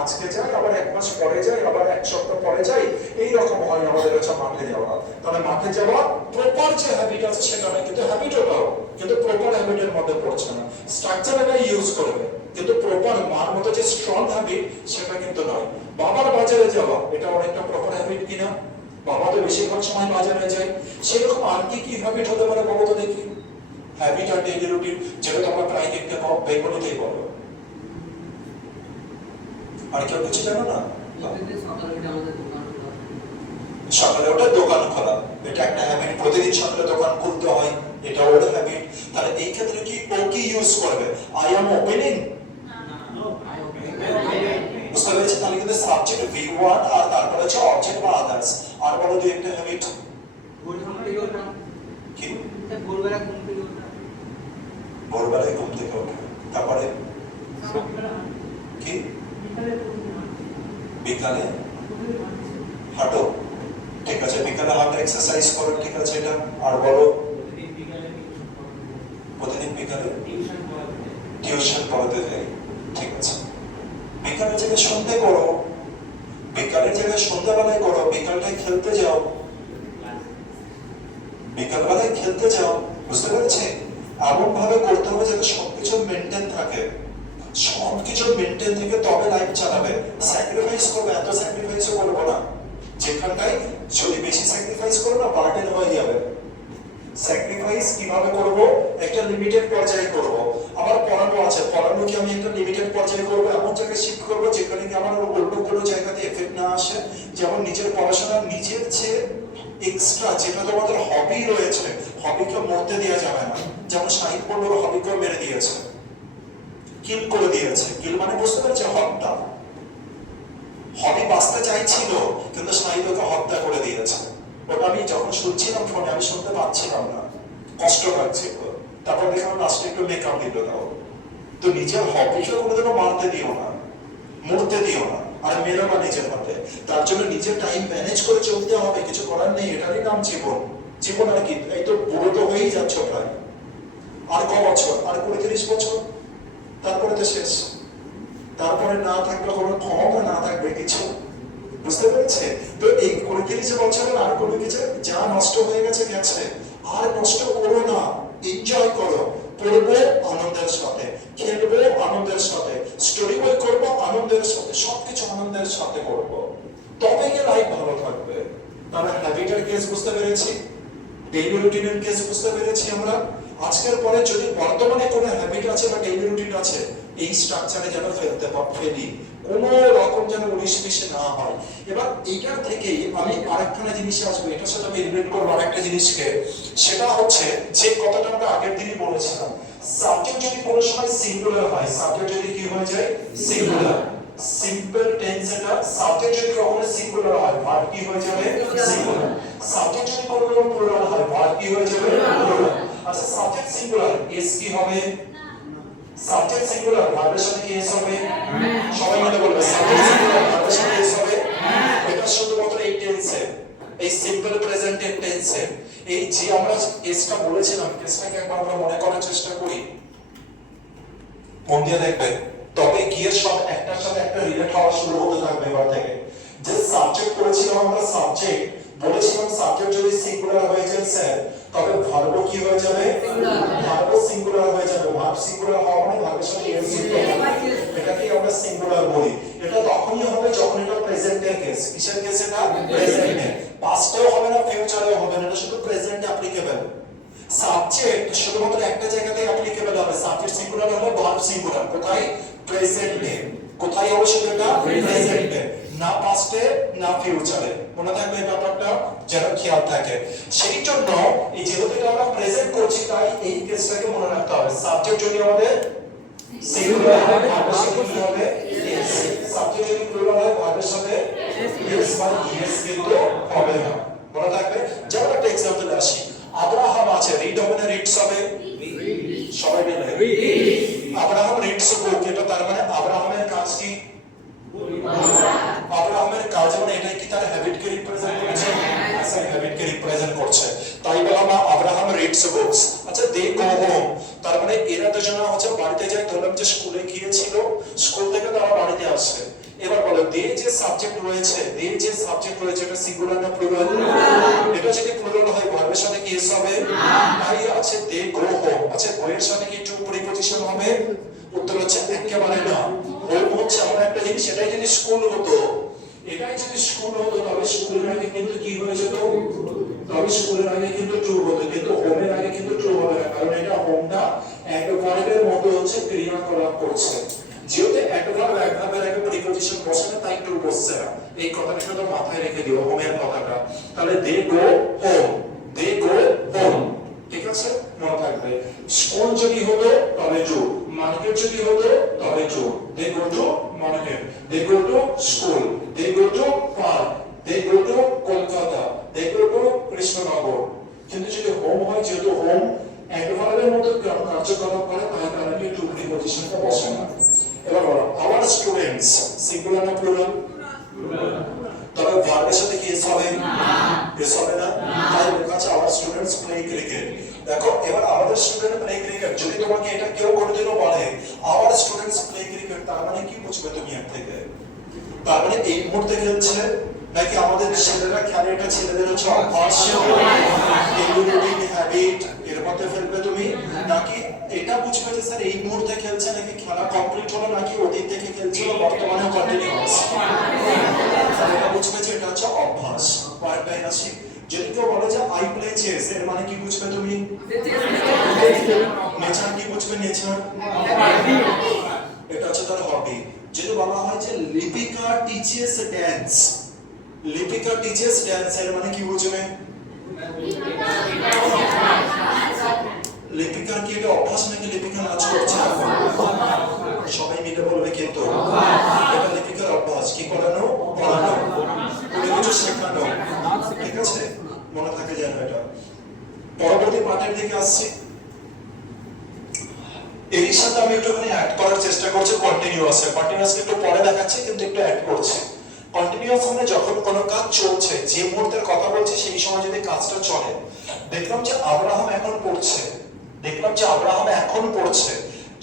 আজকে যাই, আবার এক মাস পরে যাই, আবার এক সপ্তাহ পরে যাই, এইরকম হয় আমাদের হচ্ছে মাঠে যাওয়া। তাহলে মাঠে যাওয়া প্রপার যে হ্যাবিট আছে সেটা নয়, কিন্তু হ্যাবিট ওটাও, কিন্তু প্রপার হ্যাবিটের মধ্যে পড়ছে না। স্ট্রাকচার এটা ইউজ করবে, কিন্তু প্রপার মার মতো যে স্ট্রং হ্যাবিট সেটা কিন্তু নয়। বাবার বাজারে যাওয়া, এটা অনেকটা প্রপার হ্যাবিট কিনা? বাবা তো বেশিরভাগ সময় বাজারে যায়। সেরকম আর কি কি হ্যাবিট হতে পারে বলো তো দেখি? হ্যাবিট আর ডেইলি রুটিন, যেটা তোমরা প্রায় দেখতে পাও, বেঙ্গলিতেই বলো। আর কেউ কিছু জানো না? সকালে ওটা দোকান খোলা, এটা একটা হ্যাবিট। প্রতিদিন সকালে দোকান খুলতে হয়, এটা ওর হ্যাবিট। তাহলে এই ক্ষেত্রে কি ও কি ইউজ করবে? আই এম ওপেনিং, বুঝতে পেরেছি? তাহলে কিন্তু সাবজেক্ট V1 আর তারপরে হচ্ছে অবজেক্ট বা আদার্স। আর বলো দুই একটা হ্যাবিট কি? ভোরবেলায় ঘুম থেকে ওঠে, তারপরে কি? বিকালে হাঁটো, ঠিক আছে, বিকালে হাঁটো, এক্সারসাইজ করো, ঠিক আছে এটা। আর বলো প্রতিদিন বিকালে টিউশন পড়াতে যাই, ঠিক আছে। বিকালের জায়গায় সন্ধ্যে করো, বিকালের জায়গায় সন্ধ্যাবেলায় করো, বিকালটায় খেলতে যাও, বিকালবেলায় খেলতে যাও, বুঝতে পেরেছি? এমন ভাবে করতে হবে যাতে সবকিছু মেনটেন থাকে, সবকিছু মেনটেন থেকে তবে লাইফ চালাবে। স্যাক্রিফাইস করবে, এত স্যাক্রিফাইসও করবো না, যেখানটায় যদি বেশি স্যাক্রিফাইস করো না বার্ডেন হয়ে যাবে। স্যাক্রিফাইস কিভাবে করব? একটা লিমিটেড পর্যায়ে করব। আবার পড়ানো আছে, পড়ানো কি আমি একটা লিমিটেড পর্যায়ে করব, এমন জায়গায় শিফট করব যেখানে কি আমার অন্য কোনো জায়গাতে এফেক্ট না আসে। যেমন নিজের পড়াশোনা, নিজের যে এক্সট্রা যেটা তোমাদের হবি রয়েছে, হবিকে মরতে দেওয়া যাবে না। যেমন শাহিদ পড়লোর হবিকে মেরে দিয়েছে, কিল করে দিয়েছে। কিল মানে বুঝতে পেরেছে? হত্যা। হবি বাঁচতে চাইছিল, কিন্তু শাহিদ ওকে হত্যা করে দিয়েছে। ওটা আমি যখন শুনছিলাম ফোনে, আমি শুনতে পাচ্ছিলাম না, কষ্ট লাগছিল। তারপর দেখলাম লাস্টে একটু মেকআপ দিল তাও। তো নিজের হবিকে কোনোদিনও মারতে দিও না, মরতে দিও না, আর মেরো না নিজের হাতে। তার জন্য নিজের টাইম ম্যানেজ করে চলতে হবে, কিছু করার নেই। এটারই নাম জীবন। জীবন আর কি? এই তো বুড়ো তো হয়েই যাচ্ছ প্রায়, আর ক বছর? আর 20-30 বছর, তারপরে তো শেষ। তারপরে না থাকবে কোনো ক্ষমতা, না থাকবে কিছু, বুঝতে পেরেছে? তো এই 20-30 বছরের আর কোনো কিছু যা নষ্ট হয়ে গেছে গেছে, আর নষ্ট করো না। এনজয় করো, পড়বো আনন্দের সাথে, খেলবো আনন্দের সাথে, স্টোরি বই করবো আনন্দের সাথে, সবকিছু আনন্দের সাথে করবো, তবে গিয়ে লাইফ ভালো থাকবে। তাহলে হ্যাবিটের কেস বুঝতে পেরেছি, ডেইলি রুটিনের কেস বুঝতে পেরেছি আমরা। আজকের পরে যদি বর্তমানে কোনো হ্যাবিট আছে বা ডেইলি রুটিন আছে, এই স্ট্রাকচারে যেন ফেলি, কোনো রকম যেন 19-20 না হয়। এবার এইটার থেকেই আমি আরেকখানা জিনিসে আসবো, এটার সাথে আমি রিলেট করবো আরেকটা জিনিসকে। সেটা হচ্ছে যে কথাটা আমরা আগের দিনই বলেছিলাম, সাবজেক্ট যদি কোনো সময় সিঙ্গুলার হয়, সাবজেক্ট যদি কি হয়ে যায়? সিঙ্গুলার। সিম্পল টেন্স এটা। সাবজেক্ট যদি কখনো সিঙ্গুলার হয়, ভার্ব কি হয়ে যাবে? সিঙ্গুলার। সাবজেক্ট যদি কখনো প্লুরাল হয়, ভার্ব কি হয়ে যাবে? প্লুরাল। আচ্ছা, সাবজেক্ট সিঙ্গুলার, এস কি হবে? সাবজেক্ট সিঙ্গুলার, ভার্বের সাথে কি এস হবে? সবাই মিলে বলবে, সাবজেক্ট সিঙ্গুলার, ভার্বের সাথে এস হবে। এটা শুধুমাত্র এই টেন্সে, এই সিম্পল প্রেজেন্ট টেন্সে। এই যে আমরা এসটা বলেছিলাম, কেসটাকে একবার আমরা মনে করার চেষ্টা করি, মন দিয়ে দেখবে, তবে গিয়ে সব একটার সাথে একটা রিলেট হওয়া শুরু হতে থাকবে এবার থেকে। যে সাবজেক্ট করেছিলাম আমরা, সাবজেক্ট বলেছিলাম সাবজেক্ট যদি সিঙ্গুলার হয়ে যায় স্যার, তবে ভার্ব কি হয়ে যাবে? ভার্ব সিঙ্গুলার হয়ে যাবে। ভার্ব সিঙ্গুলার হওয়া মানে ভার্বের সাথে এস যুক্ত হবে, এটাকে আমরা সিঙ্গুলার বলি। এটা তখনই হবে যখন এটা প্রেজেন্টের কেস। কিসের কেস এটা? প্রেজেন্টে। পাস্টেও হবে না, ফিউচারেও হবে না, এটা শুধু প্রেজেন্টে অ্যাপ্লিকেবল। সাবজেক্ট শুধুমাত্র একটা জায়গাতে অ্যাপ্লিকেবল হবে, সাবজেক্ট সিঙ্গুলার হলে ভার্ব সিঙ্গুলার। কোথায়? প্রেজেন্টে। কোথায় হবে শুধু এটা? প্রেজেন্টে, না পাস্টে না ফিউচারে। মনে থাকবে এই ব্যাপারটা, যেন খেয়াল থাকে। সেই জন্য এই যেহেতু এটা আমরা প্রেজেন্ট করছি, তাই এই কেসটাকে মনে রাখতে হবে। সাবজেক্ট যদি আমাদের সিঙ্গুলার হয়, ভার্বের সাথে কি হবে? ইয়েস। সাবজেক্ট যদি প্লুরাল হয়, ভার্বের সাথে ইয়েস বা ইয়েস কিন্তু হবে না। মনে থাকবে। যেমন একটা एग्जांपल আসি, আব্রাহাম আছে, রিড হবে না রিডস হবে? সবাই মিলে আব্রাহাম রিডস বুক, এটা তার মানে আব্রাহামের কাজ কি? আব্রাহামের কাজ মানে এটা কি তার হ্যাবিটকে রিপ্রেজেন্ট করছে? আচ্ছা, হ্যাবিটকে রিপ্রেজেন্ট করছে, তাই বললাম আব্রাহাম রিডস বুকস। আচ্ছা, দে গো হোম, তার মানে এরা দুজন হচ্ছে বাড়িতে যায়। ধরলাম যে স্কুলে গিয়েছিল, স্কুল থেকে তারা বাড়িতে আসে। এবার বলো, দে যে সাবজেক্ট রয়েছে, দে যে সাবজেক্ট রয়েছে, এটা সিঙ্গুলার না প্লুরাল? এটা যদি প্লুরাল হয়, ভার্বের সাথে কি এস হবে? তাই আছে দে গো হোম। আচ্ছা, গো এর সাথে কি টু প্রিপজিশন হবে? উত্তর হচ্ছে একেবারে না। হোম হচ্ছে এমন একটা জিনিস, সেটাই যদি স্কুল হতো, এটাই যদি স্কুল হতো, তবে স্কুলের আগে কিন্তু কি হয়ে যেত? তবে স্কুলের আগে কিন্তু টু হতো, কিন্তু হোমের আগে কিন্তু টু হবে না, কারণ এটা হোমটা অ্যাডভার্বের মতো হচ্ছে ক্রিয়াকলাপ করছে। যেহেতু অ্যাডভার্ব অ্যাডভার্বের আগে প্রিপজিশন বসে না, তাই টু বসছে না। এই কথাটা শুধু মাথায় রেখে দিও, হোমের কথাটা। তাহলে দে গো হোম, দে গো হোম, ঠিক আছে? মনে থাকবে। স্কুল যদি হতো তবে টু, মার্কেট যদি হতো তবে to. They go to market, they go to school, they go to park, they go to Kolkata, they go to Krishnanagar. কিন্তু যদি হোম হয়, যেহেতু হোম অ্যাডভার্বের মতো কার্যকলাপ করে, তাই কারণে টু প্রিপজিশনটা বসে না। এবার বলো, আওয়ার স্টুডেন্টস সিঙ্গুলার না প্লুরাল? তবে ভার্বের সাথে কি এস হবে? এস হবে না, তাই লেখা আছে আওয়ার স্টুডেন্টস প্লে ক্রিকেট। দেখো, এবার আমাদের স্টুডেন্ট প্লে ক্রিকেট, যদি তোমাকে এটা কেউ কোনোদিনও বলে আওয়ার স্টুডেন্টস প্লে ক্রিকেট, তার মানে কি বুঝবে তুমি এর থেকে? তার মানে এই মুহূর্তে খেলছে, নাকি আমাদের ছেলেরা খেলে, এটা ছেলেদের হচ্ছে অভ্যাস, রুটিন হ্যাবিট, এর মধ্যে ফেলবে তুমি, নাকি এটা বুঝবে যে স্যার এই মুহূর্তে খেলছে, নাকি খেলা কমপ্লিট হলো, নাকি অতীত থেকে খেলছিল বর্তমানেও কন্টিনিউয়াস? এটা বুঝবে যে এটা হচ্ছে অভ্যাস। পরেরটাই আসি, যদি কেউ বলে যে আই প্লে চেস, এর মানে কি বুঝবে তুমি? নেচার কি বুঝবে? নেচার এটা হচ্ছে তার হবি। যদি বলা হয় যে Lipika teaches dance, Lipika teaches dance, এর মানে কি বুঝবে? লিপিকার কি এটা অভ্যাস, নাকি লিপিকা নাচ করছে? সবাই মিলে বলবে কিন্তু এটা লিপিকার অভ্যাস। কি করানো? পড়ানো, কোনো কিছু শেখানো, ঠিক আছে? মনে থাকে যেন এটা। পরবর্তী পাঠের দিকে আসছি। এর সাথে আমি একটুখানি অ্যাড করার চেষ্টা করছি কন্টিনিউয়াস। কন্টিনিউয়াস একটু পরে দেখাচ্ছি, কিন্তু একটু অ্যাড করছি। কন্টিনিউয়াস মানে যখন কোনো কাজ চলছে, যে মুহূর্তের কথা বলছি সেই সময় যদি কাজটা চলে। দেখলাম যে আব্রাহাম এখন পড়ছে, দেখলাম যে আব্রাহাম এখন পড়ছে।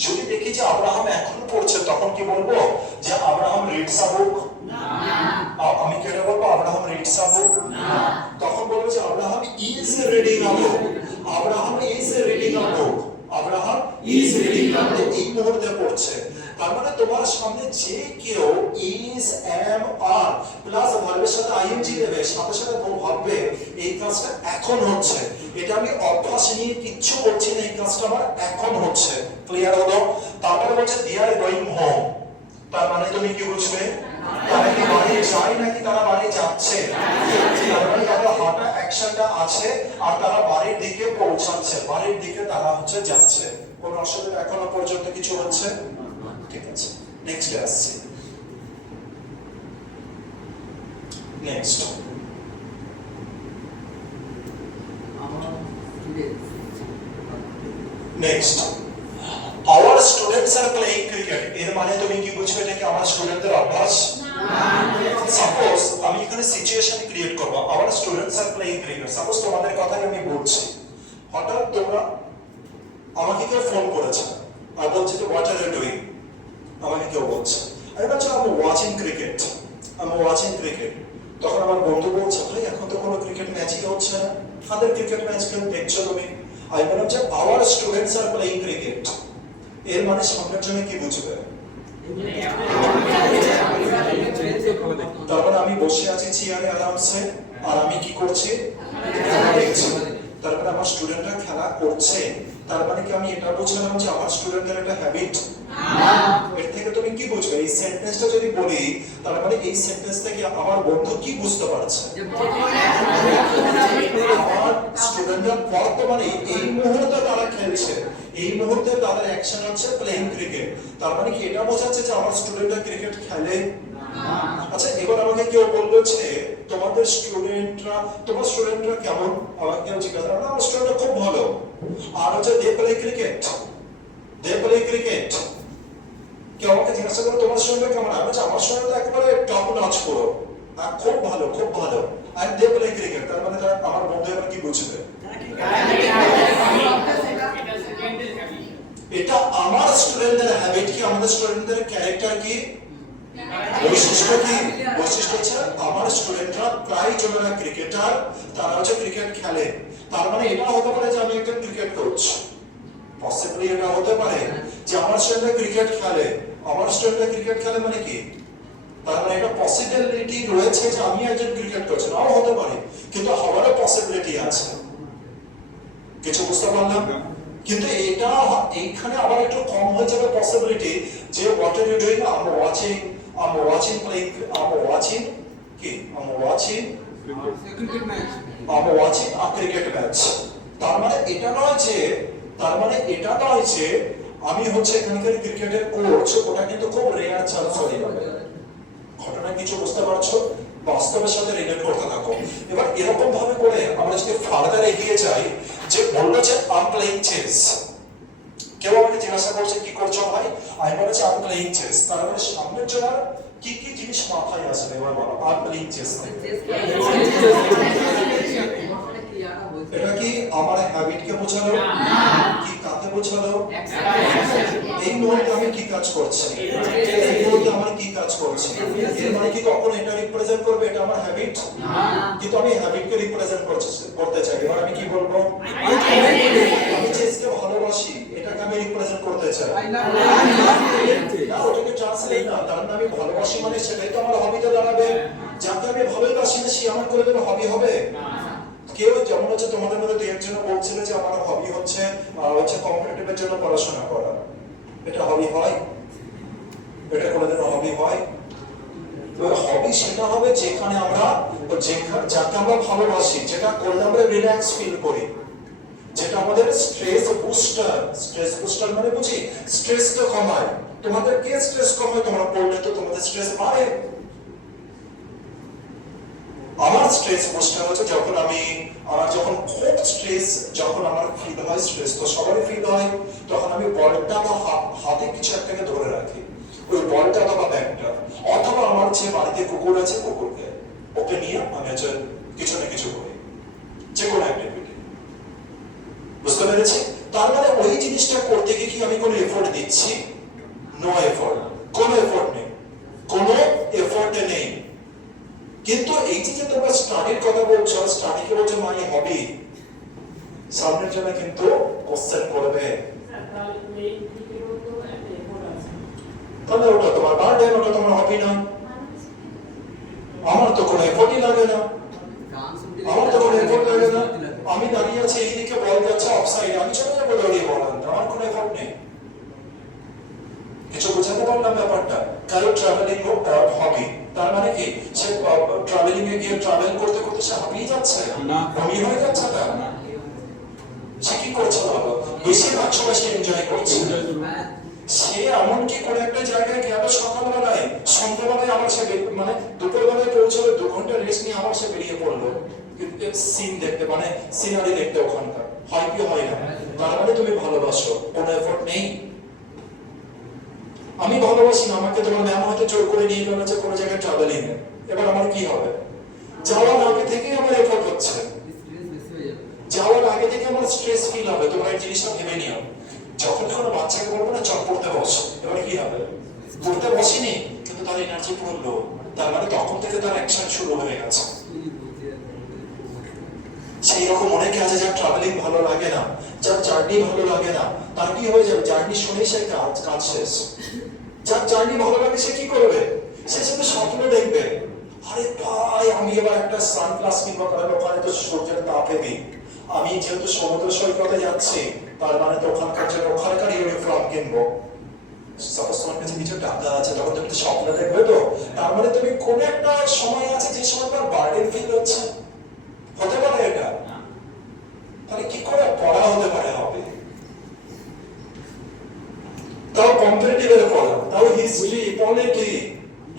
যদি দেখি যে আব্রাহাম এখন পড়ছে, তখন কি বলবো? যে আব্রাহাম রিডস আ বুক? না। আমি কেন বলবো আব্রাহাম রিডস আ বুক? না। তখন বলবো যে Abraham is reading a book, Abraham is reading a book, Abraham is reading a book, এই মুহূর্তে পড়ছে। তার মানে তোমার সামনে যে কেউ ইজ এম আর প্লাস ভার্বের সাথে আইএনজি দেবে, সাথে সাথে ভাববে এই কাজটা এখন হচ্ছে। এটা আমি অভ্যাস নিয়ে কিচ্ছু বলছি না, এই কাজটা আমার এখন হচ্ছে। ক্লিয়ার হলো? তারপরে বলছে দে আর গোয়িং হোম, তার মানে তুমি কি বুঝবে? তারা কি বাড়ি যায়, নাকি তারা বাড়ি যাচ্ছে? তার মানে তাদের হাঁটা অ্যাকশনটা আছে, আর তারা বাড়ির দিকে পৌঁছাচ্ছে, বাড়ির দিকে তারা হচ্ছে যাচ্ছে। কোন অসুবিধা এখনো পর্যন্ত কিছু হচ্ছে? ঠিক আছে, নেক্সট আসছি। Next, next hour students are playing cricket, এর মানে তুমি কি বুঝবে? এটা কি আমার স্টুডেন্টদের অভ্যাস? সাপোজ আমি এখানে সিচুয়েশন ক্রিয়েট করব, hour students are playing cricket. Suppose তোমাদের কথাই আমি বলছি, হঠাৎ তোমরা আমাকে কেউ ফোন করেছে আর বলছে যে হোয়াট আর ইউ ডুইং, আমাকে কেউ বলছে, আমি বলছি আমি ওয়াচিং ক্রিকেট, আমি ওয়াচিং ক্রিকেট। তখন আমার বন্ধু বলছে ভাই এখন তো কোনো ক্রিকেট ম্যাচই হচ্ছে না, কাদের ক্রিকেট ম্যাচ কেউ দেখছো তুমি? আমি বললাম যে hour students are playing cricket, এর মানে সামনের জন্য কি বুঝবে? তারপরে আমি বসে আছি চেয়ারে আরামসে, আর আমি কি করছি? দেখছি। তার মানে আমার স্টুডেন্টরা খেলা করছে, তার মানে কি আমি এটা বুঝলাম যে আমার স্টুডেন্টের একটা হ্যাবিট? এর থেকে তুমি কি বুঝবে? এই সেন্টেন্সটা যদি বলি, তার মানে এই সেন্টেন্স থেকে আমার বন্ধু কি বুঝতে পারছে? আমার স্টুডেন্টরা বর্তমানে এই মুহূর্তে তারা খেলছে, এই মুহূর্তে তাদের অ্যাকশন হচ্ছে প্লেইং ক্রিকেট। তার মানে কি এটা বোঝাচ্ছে যে আমার স্টুডেন্টরা ক্রিকেট খেলে? আচ্ছা, এবার আমাকে কেউ বললো যে তোমার স্টুডেন্টরা কেমন? আমাকে কেউ জিজ্ঞাসা করলো, আমার স্টুডেন্টরা খুব ভালো। আর হচ্ছে দে প্লে ক্রিকেট। কেউ আমাকে জিজ্ঞাসা করলো তোমার স্টুডেন্টরা কেমন? আমি বলছি আমার স্টুডেন্টরা একেবারে টপ নচ পুরো, আর খুব ভালো। আর দে প্লে ক্রিকেট, তার মানে আমার বন্ধু এবার কি বুঝবে? এটা আমার স্টুডেন্টদের হ্যাবিট কি, আমাদের স্টুডেন্টদের ক্যারেক্টার কি, বৈশিষ্ট্য কি? বৈশিষ্ট্য হচ্ছে আমার স্টুডেন্টরা প্রায় জনেরা ক্রিকেটার, তারা হচ্ছে ক্রিকেট খেলে। তার মানে এটা হতে পারে যে আমি একজন ক্রিকেট কোচ, পসিবলি এটা হতে পারে যে আমার স্টুডেন্টরা ক্রিকেট খেলে। আমার স্টুডেন্টরা ক্রিকেট খেলে মানে কি? তার মানে এটা পসিবিলিটি রয়েছে যে আমি একজন ক্রিকেট কোচ, নাও হতে পারে, কিন্তু হওয়ারও পসিবিলিটি আছে। কিছু বুঝতে পারলাম? কিন্তু এটা এইখানে আবার একটু কম হয়ে যাবে পসিবিলিটি যে what are you doing? I'm watching a cricket match. তার মানে এটা নয় যে আমি হচ্ছে এখানকার ক্রিকেটের কোচ, ওটা কিন্তু খুব রেয়ার চান্স হয়ে যাবে। ঘটনা কিছু বুঝতে পারছো? বাস্তবের সাথে রিলেট করতে থাকো। এবার এরকম ভাবে করে আমরা যদি ফার্দার এগিয়ে যাই, যে বললো যে আই এম প্লেইং চেস। কেউ আমাকে জিজ্ঞাসা করছে কি করছো ভাই? আমি বলেছি আই এম প্লেইং চেস। তার মানে সামনের জনের কি কি জিনিস মাথায় আসবে? এবার বলো আই এম প্লেইং চেস। এটা কি আমার হ্যাবিটকে বোঝালো? কি কাকে বোঝালো? এই মুহূর্তে আমি কি কাজ করছি, এই মুহূর্তে আমার কি কাজ করছি, এর মানে কি কখনো এটা রিপ্রেজেন্ট করবে এটা আমার হ্যাবিট? কিন্তু আমি হ্যাবিটকে রিপ্রেজেন্ট করতে চাই। এবার আমি কি বলবো? আমি চেসকে ভালোবাসি, এটাকে আমি রিপ্রেজেন্ট করতে চাই। না, ওটাকে ট্রান্সলেট না, কারণ আমি ভালোবাসি মানে সেটাই তো আমার হবিতে দাঁড়াবে। যাকে আমি ভালোবাসি না সে আমার করে দেবে হবি হবে? কেউ যেমন হচ্ছে তোমাদের মধ্যে দু একজন বলছিল যে আমার হবি হচ্ছে কম্পিটিটিভের জন্য পড়াশোনা করা। এটা হবি হয়? এটা কোনোদিন হবি হয়? হবি সেটা হবে যেখানে আমরা যাকে আমরা ভালোবাসি, যেটা করলে আমরা রিল্যাক্স ফিল করি, যেটা আমাদের স্ট্রেস বুস্টার মানে বুঝি স্ট্রেসটা কমায়। তোমাদের কে স্ট্রেস কমায়? তোমরা পড়লে তো তোমাদের স্ট্রেস বাড়ে। আমার স্ট্রেস বুস্টার হচ্ছে যখন খুব স্ট্রেস আমার ফিল হয়, স্ট্রেস তো সবারই ফিল হয়, তখন আমি বলটা বা হাতে কিছু একটাকে ধরে রাখি, ওই বলটা অথবা ব্যাগটা, অথবা আমার যে বাড়িতে কুকুর আছে কুকুরকে, ওকে নিয়ে আমি হচ্ছে কিছু না কিছু করি, যে কোনো অ্যাক্টিভিটি। বুঝতে পেরেছি? তার মানে ওই জিনিসটা করতে গিয়ে কি আমি কোনো এফোর্ট দিচ্ছি? নো এফোর্ট, কোনো এফোর্ট নেই, কোনো এফোর্টে নেই। কিন্তু এই যে তোমরা স্টাডির কথা বলছো, স্টাডিকে বলছো মাই হবি, সামনের জন্য কিন্তু কোশ্চেন করবে, তাহলে ওটা তোমার বার্ডেন, ওটা তোমার হবি না। আমার তো কোনো এফোর্টই লাগে না, আমি দাঁড়িয়ে আছি, এইদিকে বল যাচ্ছে অফসাইড, আমি চলে যাবো দৌড়িয়ে বল আনতে, আমার কোনো এফোর্ট নেই। কিছু বোঝাতে পারলাম ব্যাপারটা? কারো ট্রাভেলিং হবি, তার মানে কি সে ট্রাভেলিং এ গিয়ে ট্রাভেল করতে করতে সে হাঁপিয়ে যাচ্ছে, হবি হয়ে যাচ্ছে না? সে কি করছে বলো? বেশিরভাগ সময় সে এনজয় করছে। সে এমনকি কোনো একটা জায়গায় গেল সকালবেলায়, সন্ধ্যাবেলায় আবার সে মানে দুপুরবেলায় পৌঁছলো, 2 ঘন্টা রেস্ট নিয়ে আবার সে বেরিয়ে পড়লো সিন দেখতে, মানে সিনারি দেখতে ওখানকার। হয় কি হয় না? তার মানে তুমি ভালোবাসো, কোনো এফোর্ট নেই। আমি ভালোবাসি না, আমাকে তোমার ম্যাম হয়তো জোর করে নিয়ে গেল যে কোনো জায়গায় ট্রাভেলিং এ, এবার আমার কি হবে? যাওয়ার আগে থেকেই আমার এফোর্ট হচ্ছে, যাওয়ার আগে থেকে আমার স্ট্রেস ফিল হবে। তোমরা এই জিনিসটা ভেবে নিও। যখন কোনো বাচ্চাকে বলবো না চল পড়তে বস, এবার কি হবে? পড়তে বসিনি কিন্তু তার এনার্জি পড়লো, তার মানে তখন থেকে তার অ্যাকশন শুরু হয়ে গেছে। সেই রকম অনেকে আছে যার ট্রাভেলিং ভালো লাগে না, যার জার্নি ভালো লাগে না, তার কি হয়ে যাবে? জার্নি শুনে সে কাজ শেষ। যার জার্নি ভালো লাগে সে কি করবে? সে শুধু স্বপ্ন দেখবে, আরে ভাই আমি এবার একটা সানগ্লাস কিনবো, কারণ ওখানে তো সূর্যের তাপে দিই। আমি যেহেতু সমুদ্র সৈকতে যাচ্ছি, তার মানে তো ওখানকার জন্য ওখানকার ইউনিফর্ম কিনবো। সাপোজ তোমার কাছে কিছু টাকা আছে, তখন তুমি তো স্বপ্ন দেখবে তো, তার মানে তুমি কোন একটা সময় আছে যে সময় তোমার বার্ডেন ফিল হচ্ছে, হতে পারে এটা। তাহলে কি করে পড়া হতে পারে হবে? তাও কম্পারেটিভের পড়া, তাও হিস্ট্রি, পলিটি,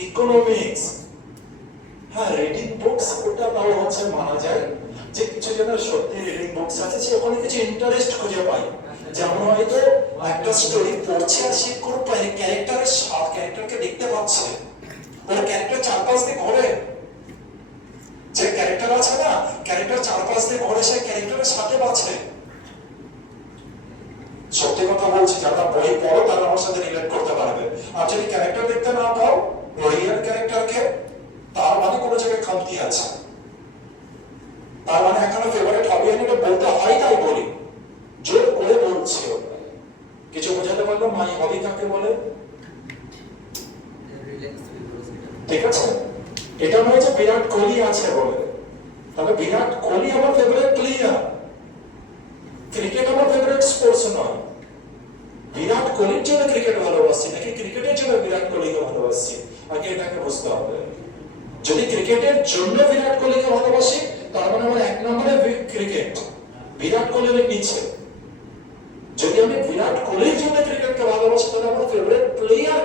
ইকোনমিক্স। হ্যাঁ, রিডিং বুকস ওটা তাও হচ্ছে মানা যায়, যে কিছু জনের সত্যি রিডিং বুকস আছে, সে ওখানে কিছু ইন্টারেস্ট খুঁজে পায়। যেমন হয়তো একটা স্টোরি পড়ছে আর সে কোনো ক্যারেক্টারকে দেখতে পাচ্ছে, ওর ক্যারেক্টার চারপাশ দিয়ে ঘোরে, যে ক্যারেক্টার আছে না, ক্যারেক্টার চারপাশ দিয়ে ঘোরে, সে ক্যারেক্টারের সাথে বাঁচে। সত্যি কথা বলছি, যারা বই পড়ো তারা আমার সাথে রিলেট করতে পারবে। আর যদি ক্যারেক্টার দেখতে না পাও, রিয়েল ক্যারেক্টারকে, তার মানে কোনো জায়গায় খামতি আছে। তার মানে এখনো ফেভারিট হবি আমি এটা বলতে হয়, তাই বলি, জোর করে বলছি। কিছু বোঝাতে পারলো মাই হবি কাকে বলে? ঠিক আছে, এটা নয় যে বিরাট কোহলি আছে বলে, তবে বিরাট কোহলি আমার ফেভারিট প্লেয়ার, ক্রিকেট আমার ফেভারিট স্পোর্টস নয়। বিরাট কোহলির জন্য ক্রিকেট ভালোবাসি নাকি ক্রিকেটের জন্য বিরাট কোহলিকে ভালোবাসি, আগে এটাকে বুঝতে হবে। যদি ক্রিকেটের জন্য বিরাট কোহলিকে ভালোবাসি, তার মানে আমার এক নম্বরে ক্রিকেট, বিরাট কোহলির নিচে। যদি আমি বিরাট কোহলির জন্য ক্রিকেটকে ভালোবাসি, তাহলে আমার ফেভারিট প্লেয়ার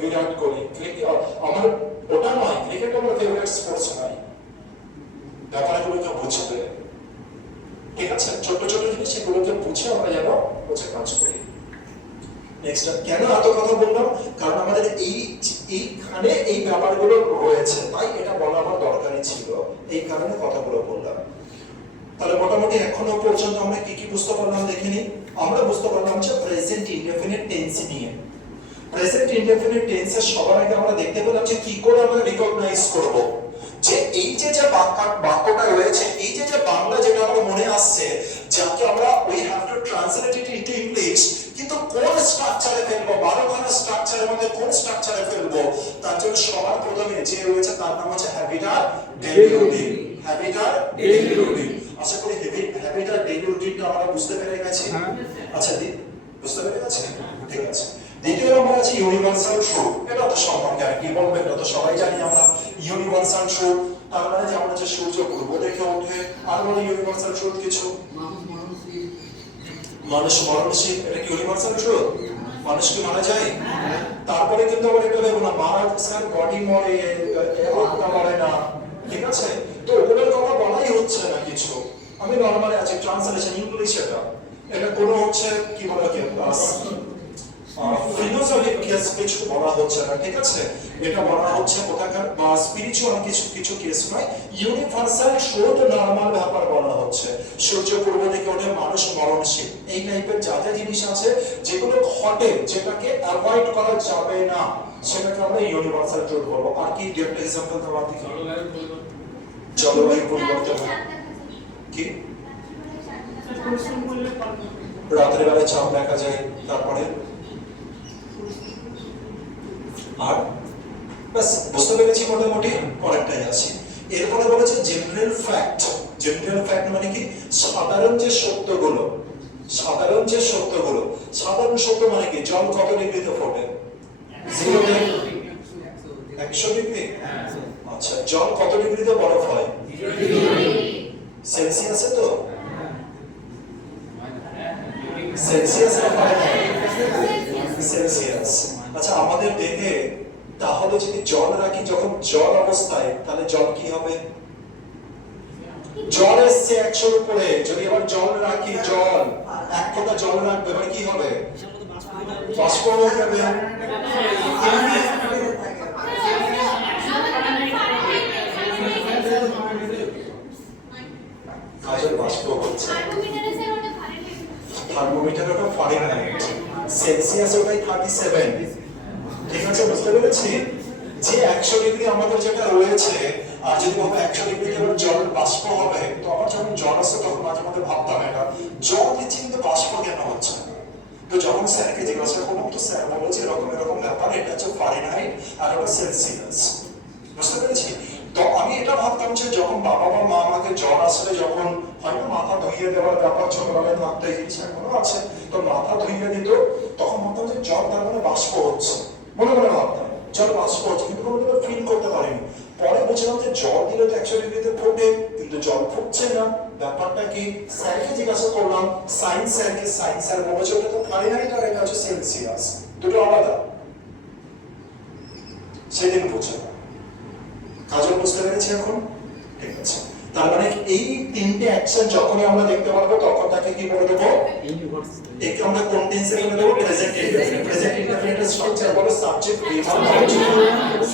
বিরাট কোহলি, আমার ওটা নয়, ক্রিকেট আমার ফেভারিট স্পোর্টস নয়। ব্যাপারগুলোকে বুঝবে, ঠিক আছে? ছোট ছোট জিনিস সেগুলোকে বুঝে আমরা যেন বুঝে কাজ করি। নেক্সট, কেন এত কথা বললাম? কারণ আমাদের এইখানে এই ব্যাপারগুলো রয়েছে, তাই এটা বলা আমার দরকারই ছিল, এই কারণে কথাগুলো বললাম। তাহলে মোটামুটি এখনো পর্যন্ত আমরা কি কি বুঝতে পারলাম দেখে নিই। আমরা বুঝতে পারলাম যে প্রেজেন্ট ইনডেফিনিট টেন্স নিয়ে। প্রেজেন্ট ইনডেফিনিট টেন্সের সবার আগে আমরা দেখতে পেলাম যে কি করে আমরা রিকগনাইজ করব যে এই যে বাক্যটা রয়েছে, এই যে বাংলা যেটা আমরা মনে আসছে, যাকে আমরা we have to translate it into English, কিন্তু কোন স্ট্রাকচারে ফেলবো, 12খানা স্ট্রাকচারের মধ্যে কোন স্ট্রাকচারে ফেলবো, তার জন্য সবার প্রথমে যে রয়েছে তার নাম হচ্ছে হ্যাবিটার ডেইলি রুটিন। হ্যাবিটার ডেইলি রুটিন। আশা করি হ্যাবিটার ডেইলি রুটিনটা আমরা বুঝতে পেরে গেছি। আচ্ছা বুঝতে পেরে গেছি, ঠিক আছে। দ্বিতীয় নম্বর আছে ইউনিভার্সাল ট্রুথ। এটা তো সম্পর্কে আর কি বলবো, এটা তো সবাই জানি আমরা। ইউনিভার্সাল ট্রুথ তার মানে যে আমরা যে সূর্য পূর্ব দিকে ওঠে, আর বলে ইউনিভার্সাল ট্রুথ কিছু মানুষ মরণশীল, এটা কি ইউনিভার্সাল ট্রুথ? মানুষ কি মারা যায়? তারপরে কিন্তু আবার এটা দেখো না, মারা স্যার বডি মরে, আত্মা মরে না, ঠিক আছে? তো ওগুলোর কথা বলাই হচ্ছে না কিছু। আমি নরমালি আছে ট্রান্সলেশন ইংলিশ, এটা কোনো হচ্ছে কি বলা কি ফিলোসফি কেস কিছু বলা হচ্ছে না, ঠিক আছে? এটা বলা হচ্ছে কোথাকার বা স্পিরিচুয়াল কিছু কেস নয়, ইউনিভার্সাল ট্রুথ নরমাল ব্যাপার বলা হচ্ছে। সূর্য পূর্ব দিকে ওঠে, মানুষ মরণশীল, এই টাইপের যা যা জিনিস আছে যেগুলো ঘটে, যেটাকে অ্যাভয়েড করা যাবে না, সেটাকে আমরা ইউনিভার্সাল ট্রুথ বলবো। আর কি একটা एग्जांपल দেওয়া দিই? জলবায়ু পরিবর্তন কি? রাতের বেলায় চাঁদ দেখা যায়, তারপরে আর বাস বুঝতে পেরেছি মোটামুটি, অনেকটাই আছে। এরপরে বলেছে জেনারেল ফ্যাক্ট। জেনারেল ফ্যাক্ট মানে কি? সাধারণ যে সত্যগুলো, সাধারণ যে সত্যগুলো। সাধারণ সত্য মানে কি? জল কত ডিগ্রিতে ফোটে? 0 ডিগ্রি, 100 ডিগ্রি। আচ্ছা, জল কত ডিগ্রিতে বরফ হয়? 0 ডিগ্রি সেলসিয়াসে। তো সেলসিয়াস না ফারেনহাইট? সেলসিয়াস। আচ্ছা, আমাদের দেহে তাহলে যদি জল রাখি যখন জল অবস্থায়, তাহলে জল কি হবে? জল এসছে 100 উপরে, যদি আবার জল রাখি, জল এক ফোঁটা জল রাখবে, এবার কি হবে? বাষ্প হয়ে যাবে। কাজের বাষ্প হচ্ছে। থার্মোমিটার ওটা ফারেনহাইট, সেলসিয়াস ওটাই 37, ঠিক আছে? বুঝতে পেরেছি যে 100 ডিগ্রি আমাদের যেটা রয়েছে, আর যদি ভাবে 100 ডিগ্রিতে জল বাষ্প হবে, তো আমার যখন জল আসে তখন মাঝে মধ্যে ভাবতাম এটা জল দিচ্ছি কিন্তু বাষ্প কেন হচ্ছে না। তো যখন স্যারকে জিজ্ঞাসা করলাম, তো স্যার বলেছে এরকম এরকম ব্যাপার, এটা হচ্ছে ফারেনহাইট আর ওটা সেলসিয়াস। বুঝতে পেরেছি? ছোটবেলায় থাকতো এই জিনিস এখনো আছে, তো মাথা ধুইয়ে দিত, তখন ভাবতাম যে জল তার মানে বাষ্প হচ্ছে, মনে মনে ভাবতাম জল বাষ্প হচ্ছে, কিন্তু কোনোদিনও ফিল করতে পারিনি। পরে বুঝলাম যে জল দিলে তো 100 ডিগ্রিতে ফোটে, কিন্তু জল ফুটছে না, ব্যাপারটা কি? স্যারকে জিজ্ঞাসা করলাম, সায়েন্স স্যারকে, সায়েন্স স্যার বলেছে ওটা তো ফারেনহাইট আর এটা হচ্ছে সেলসিয়াস, দুটো আলাদা। সেদিন বুঝলাম। কাজল বুঝতে পেরেছি এখন? ঠিক আছে। তার মানে এই তিনটে অ্যাকশন যখনই আমরা দেখতে পারবো তখন তাকে কি বলে দেবো? একে আমরা কোন টেন্সে বলে দেবো? Present indefinite. প্রেজেন্ট ইনডেফিনিটের স্ট্রাকচার বলো সাবজেক্ট V1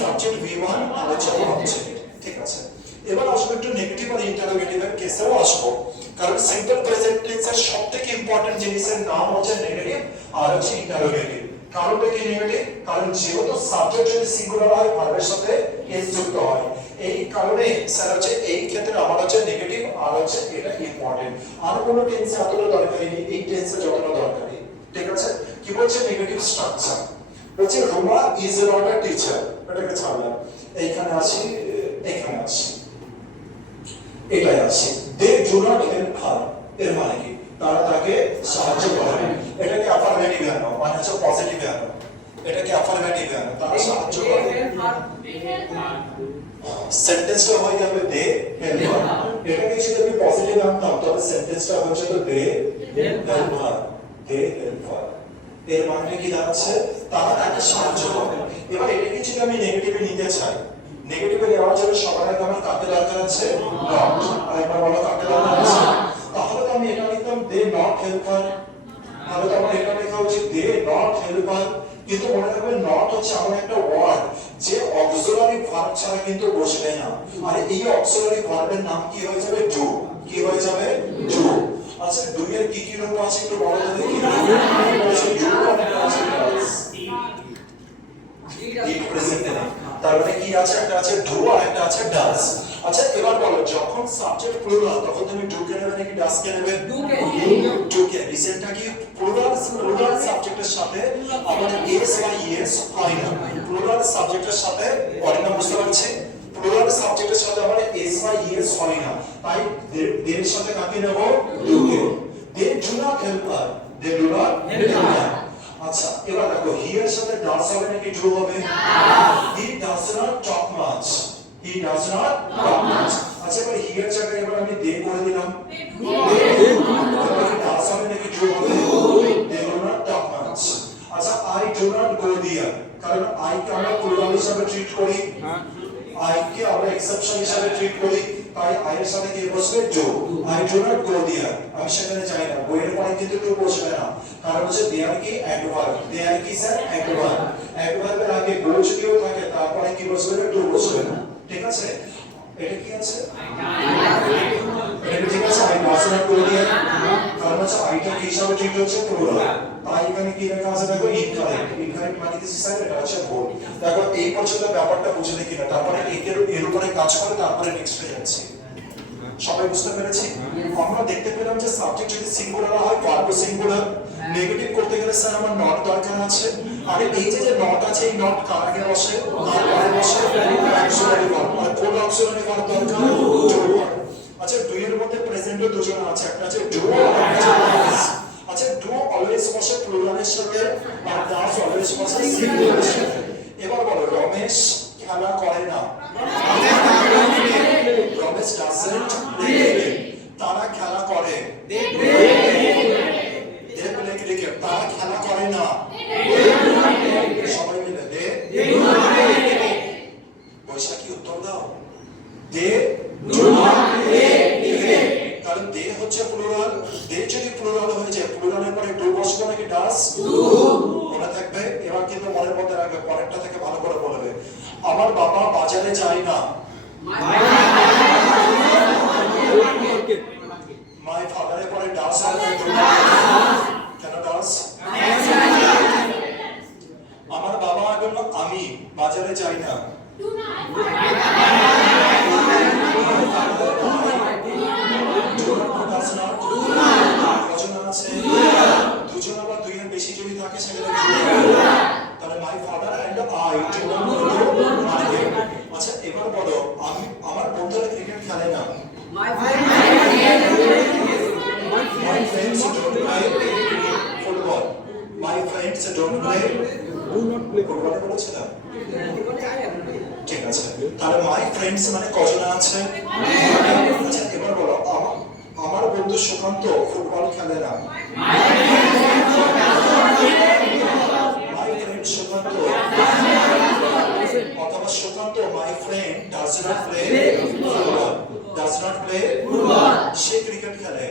সাবজেক্ট V1 আলোচনা হচ্ছে, ঠিক আছে। এবার আসবো একটু নেগেটিভ আর ইন্টারোগেটিভের কেসেও আসবো, কারণ সিম্পল প্রেজেন্ট টেন্সের সবথেকে ইম্পর্টেন্ট জিনিসের নাম হচ্ছে নেগেটিভ আর হচ্ছে ইন্টারোগেটিভ। কারণটা কি নেগেটিভ? কারণ যেহেতু সাবজেক্ট যদি সিঙ্গুলার হয় ভার্বের সাথে এস যুক্ত হয়, এই কারণে স্যার হচ্ছে এই ক্ষেত্রে আমার হচ্ছে নেগেটিভ আর হচ্ছে এটা ইম্পর্টেন্ট। আর কোনো টেন্সে এতটা দরকারি নেই, এই টেন্সে যতটা দরকারি, ঠিক আছে। কি বলছে নেগেটিভ স্ট্রাকচার? বলছে Ruma is not a teacher, এটাকে ছাড়লাম, এইখানে আসি, এখানে আসি, এটাই আসি। They do not help her, এর মানে কি? তারা তাকে সাহায্য করে না। এটাকে অ্যাফারমেটিভ আনো, মানে হচ্ছে পজিটিভ আনো, এটাকে অ্যাফারমেটিভ আনো, তারা সাহায্য করে। সেন্টেন্সটা হয়ে যাবে দে হেল্প হার। এটাকে যদি আমি পজিটিভ আনতাম তবে সেন্টেন্সটা হচ্ছে তো they help her, they help her. এর মানে কি দাঁড়াচ্ছে? তারা তাকে সাহায্য করে। এবার এটাকে যদি আমি নেগেটিভে নিতে চাই, নেগেটিভে নেওয়ার জন্য সবার আগে আমার কাকে দরকার আছে? নট। আর একবার বলো কাকে দরকার আছে? তাহলে তো আমি এটা লিখতাম দে নট হেল্প হার, তাহলে তো আমার এটা লেখা উচিত দে নট হেল্প হার। কিন্তু মনে রাখবে নট হচ্ছে এমন একটা ওয়ার্ড যে অক্সিলারি ভার্ব ছাড়া কিন্তু বসবে না, আর এই অক্সিলারি ভার্বের নাম কি হয়ে যাবে? ডু। কি হয়ে যাবে? ডু। আচ্ছা ডু এর কি কি রূপ আছে একটু বলো তো দেখি। বলেছে ডু আর একটা আছে ডাজ, ডিড প্রেজেন্ট নেই, তার মানে কি আছে? একটা আছে ডু আর একটা আছে ডাজ। আচ্ছা এবার বলো যখন সাবজেক্ট প্লুরাল তখন তুমি ডু কে নেবে নাকি ডাজ কে নেবে? ডু কে। রিসেন্টটা কি প্লুরাল সাবজেক্টের সাথে আমাদের এস বা ইএস হয় না। প্লুরাল সাবজেক্টের সাথে পরিণাম বুঝতে পারছি, প্লুরাল সাবজেক্টের সাথে আমাদের এস বা ইএস হয় না, তাই দের সাথে কাকে নেব? ডু কে। They do not help her, they do not help her. আচ্ছা এবার দেখো হি এর সাথে ডাজ হবে নাকি ডু হবে? He does not talk much, he does not talk much. আচ্ছা এবার হি এর জায়গায় এবার আমি দে করে দিলাম, ডাজ হবে নাকি ডু হবে? They do not talk much. আচ্ছা I do not go there, কারণ আই কে আমরা প্লুরাল হিসেবে ট্রিট করি, আই কে আমরা এক্সেপশন হিসেবে ট্রিট করি, তাই আই এর সাথে কি বসবে? Do. I do not go there, আমি সেখানে যাই না, গো এর পরে কিন্তু টু বসবে না, কারণ হচ্ছে দেয়ার কি অ্যাডভার্ব, দেয়ার কি স্যার অ্যাডভার্ব, অ্যাডভার্বের আগে গো যদিও থাকে তারপরে কি বসবে না? টু বসবে না, ঠিক আছে। এটা কি আছে? এটা ঠিক আছে। I does not go there, কারণ হচ্ছে আইটা কি হিসাবে ট্রিট হচ্ছে? প্লুরাল, তাই এখানে কি লেখা আছে দেখো? ইনকারেক্ট। ইনকারেক্ট মানে কি স্যার? এটা হচ্ছে ভুল। দেখো এই পর্যন্ত ব্যাপারটা বুঝে দেখি না, তারপরে এর উপরে কাজ করে তারপরে নেক্সটে যাচ্ছি। সবাই বুঝতে পেরেছি? আমরা দেখতে পেলাম যে সাবজেক্ট যদি সিঙ্গুলার হয় ভার্ব সিঙ্গুলার, নেগেটিভ করতে গেলে স্যার আমার নট দরকার আছে, আর এই যে নট আছে এই নট কার আগে বসে? কার পরে বসে? Auxiliary verb. আর কোন অক্সিলারি ভার্ব দরকার? ডু। আচ্ছা ডু এর মধ্যে প্রেজেন্টে দুজন আছে, একটা আছে ডু আর একটা ডাজ। আচ্ছা ডু অলওয়েজ বসে প্লুরালের সাথে আর ডাজ অলওয়েজ বসে সিঙ্গুলারের সাথে। এবার বলো রমেশ খেলা করে না, রমেশ ডাজন্ট প্লে, তারা খেলা করে, দে প্লে ক্রিকেট, তারা খেলা করে না, সবাই মিলে দে বৈশাখী উত্তর দাও, they do not play cricket, কারণ দে হচ্ছে প্লুরাল, দে যদি প্লুরাল হয়ে যায় প্লুরালের পরে ডু বসবে নাকি ডাজ? মনে থাকবে। এবার কিন্তু মনের মধ্যে রাখবে, পরেরটা থেকে ভালো করে বলবে। আমার বাবা বাজারে যায় না, মাই ফাদারের পরে ডাজ হবে, কেন ডাজ? আমার বাবা এখন আমি বাজারে যাই না, দুজন আবার দুইয়ের বেশি যদি থাকে সেখানে তাহলে মাই ফাদার এন্ড আই। আচ্ছা এবার বলো আমার বন্ধুরা ক্রিকেট খেলে না, friends don't play football. My friends don't play football বলেছিলাম ঠিক আছে তাহলে মাই ফ্রেন্ডস মানে কজন আছে আচ্ছা এবার বলো আমার বন্ধু সুকান্ত ফুটবল খেলে না মাই ফ্রেন্ড সুকান্ত অথবা Sukanta my friend does not play football does not play football সে ক্রিকেট খেলে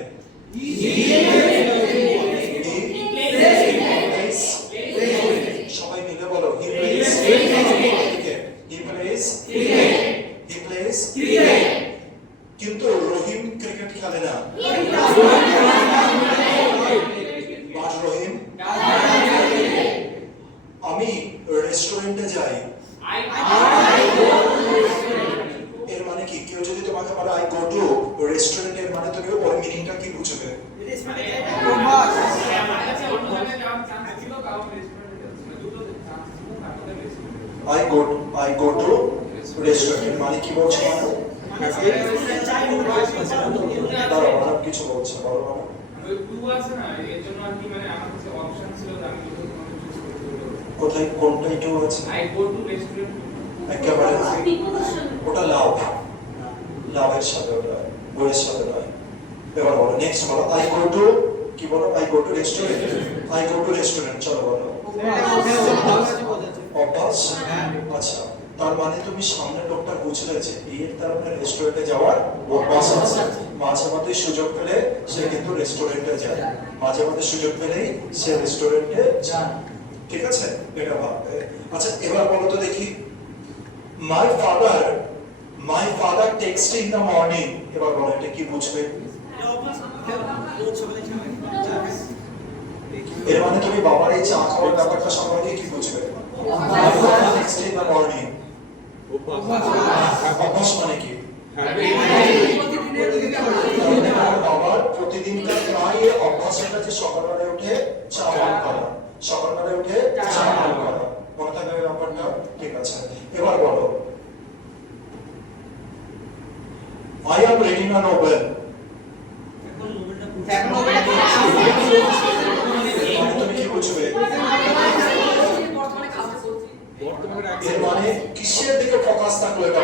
সবাই মিলে বলো he plays cricket he plays cricket he plays cricket কিন্তু রহিম ক্রিকেট খেলে না বাট রহিম আমি রেস্টুরেন্টে যাই এর মানে কি কেউ যদি তোমাকে বলে আই গো টু রেস্টুরেন্ট এর মানে তুমি ওর মিনিংটা কি বুঝবে I go to restaurant মানে কি বলছো দাঁড়াও আর কিছু বলছে বলো না টু আছে না এর জন্য আর কি মানে আমার কাছে অপশন ছিল যে আমি দুটো চুজ করতে পারবো কোথায় কোনটা একটু আছে আই গো টু রেস্টুরেন্ট একেবারে ওটা লাভের সাথে ওটা বইয়ের সাথে নয় এবার বলো নেক্সট বলো আই গো টু কি বলো আই গো টু রেস্টুরেন্ট চলো বলো অভ্যাস আচ্ছা তার মানে তুমি সামনের লোকটা বুঝলে যে এর তার মানে রেস্টুরেন্টে যাওয়ার অভ্যাস আছে মাঝে মাঝে সুযোগ পেলে সে কিন্তু রেস্টুরেন্টে যায় মাঝে মাঝে সুযোগ পেলেই সে রেস্টুরেন্টে যায় ঠিক আছে এটা ভাববে আচ্ছা এবার বলো তো দেখি my father text in the morning এবার বলো এটা কি বুঝবে এর মানে তুমি বাবার এই চা খাওয়ার ব্যাপারটা সম্পর্কে কি বুঝবে টেক্সট ইন দ্য মর্নিং অভ্যাস মানে কি বাবার প্রতিদিনকার প্রায় অভ্যাস এটা যে সকালবেলা উঠে চা পান করা সকালবেলা উঠে চা পান করা মনে থাকবে ব্যাপারটা ঠিক আছে এবার বলো I am reading a novel তুমি কি বুঝবে এর মানে কিসের দিকে ফোকাস থাকলে এটা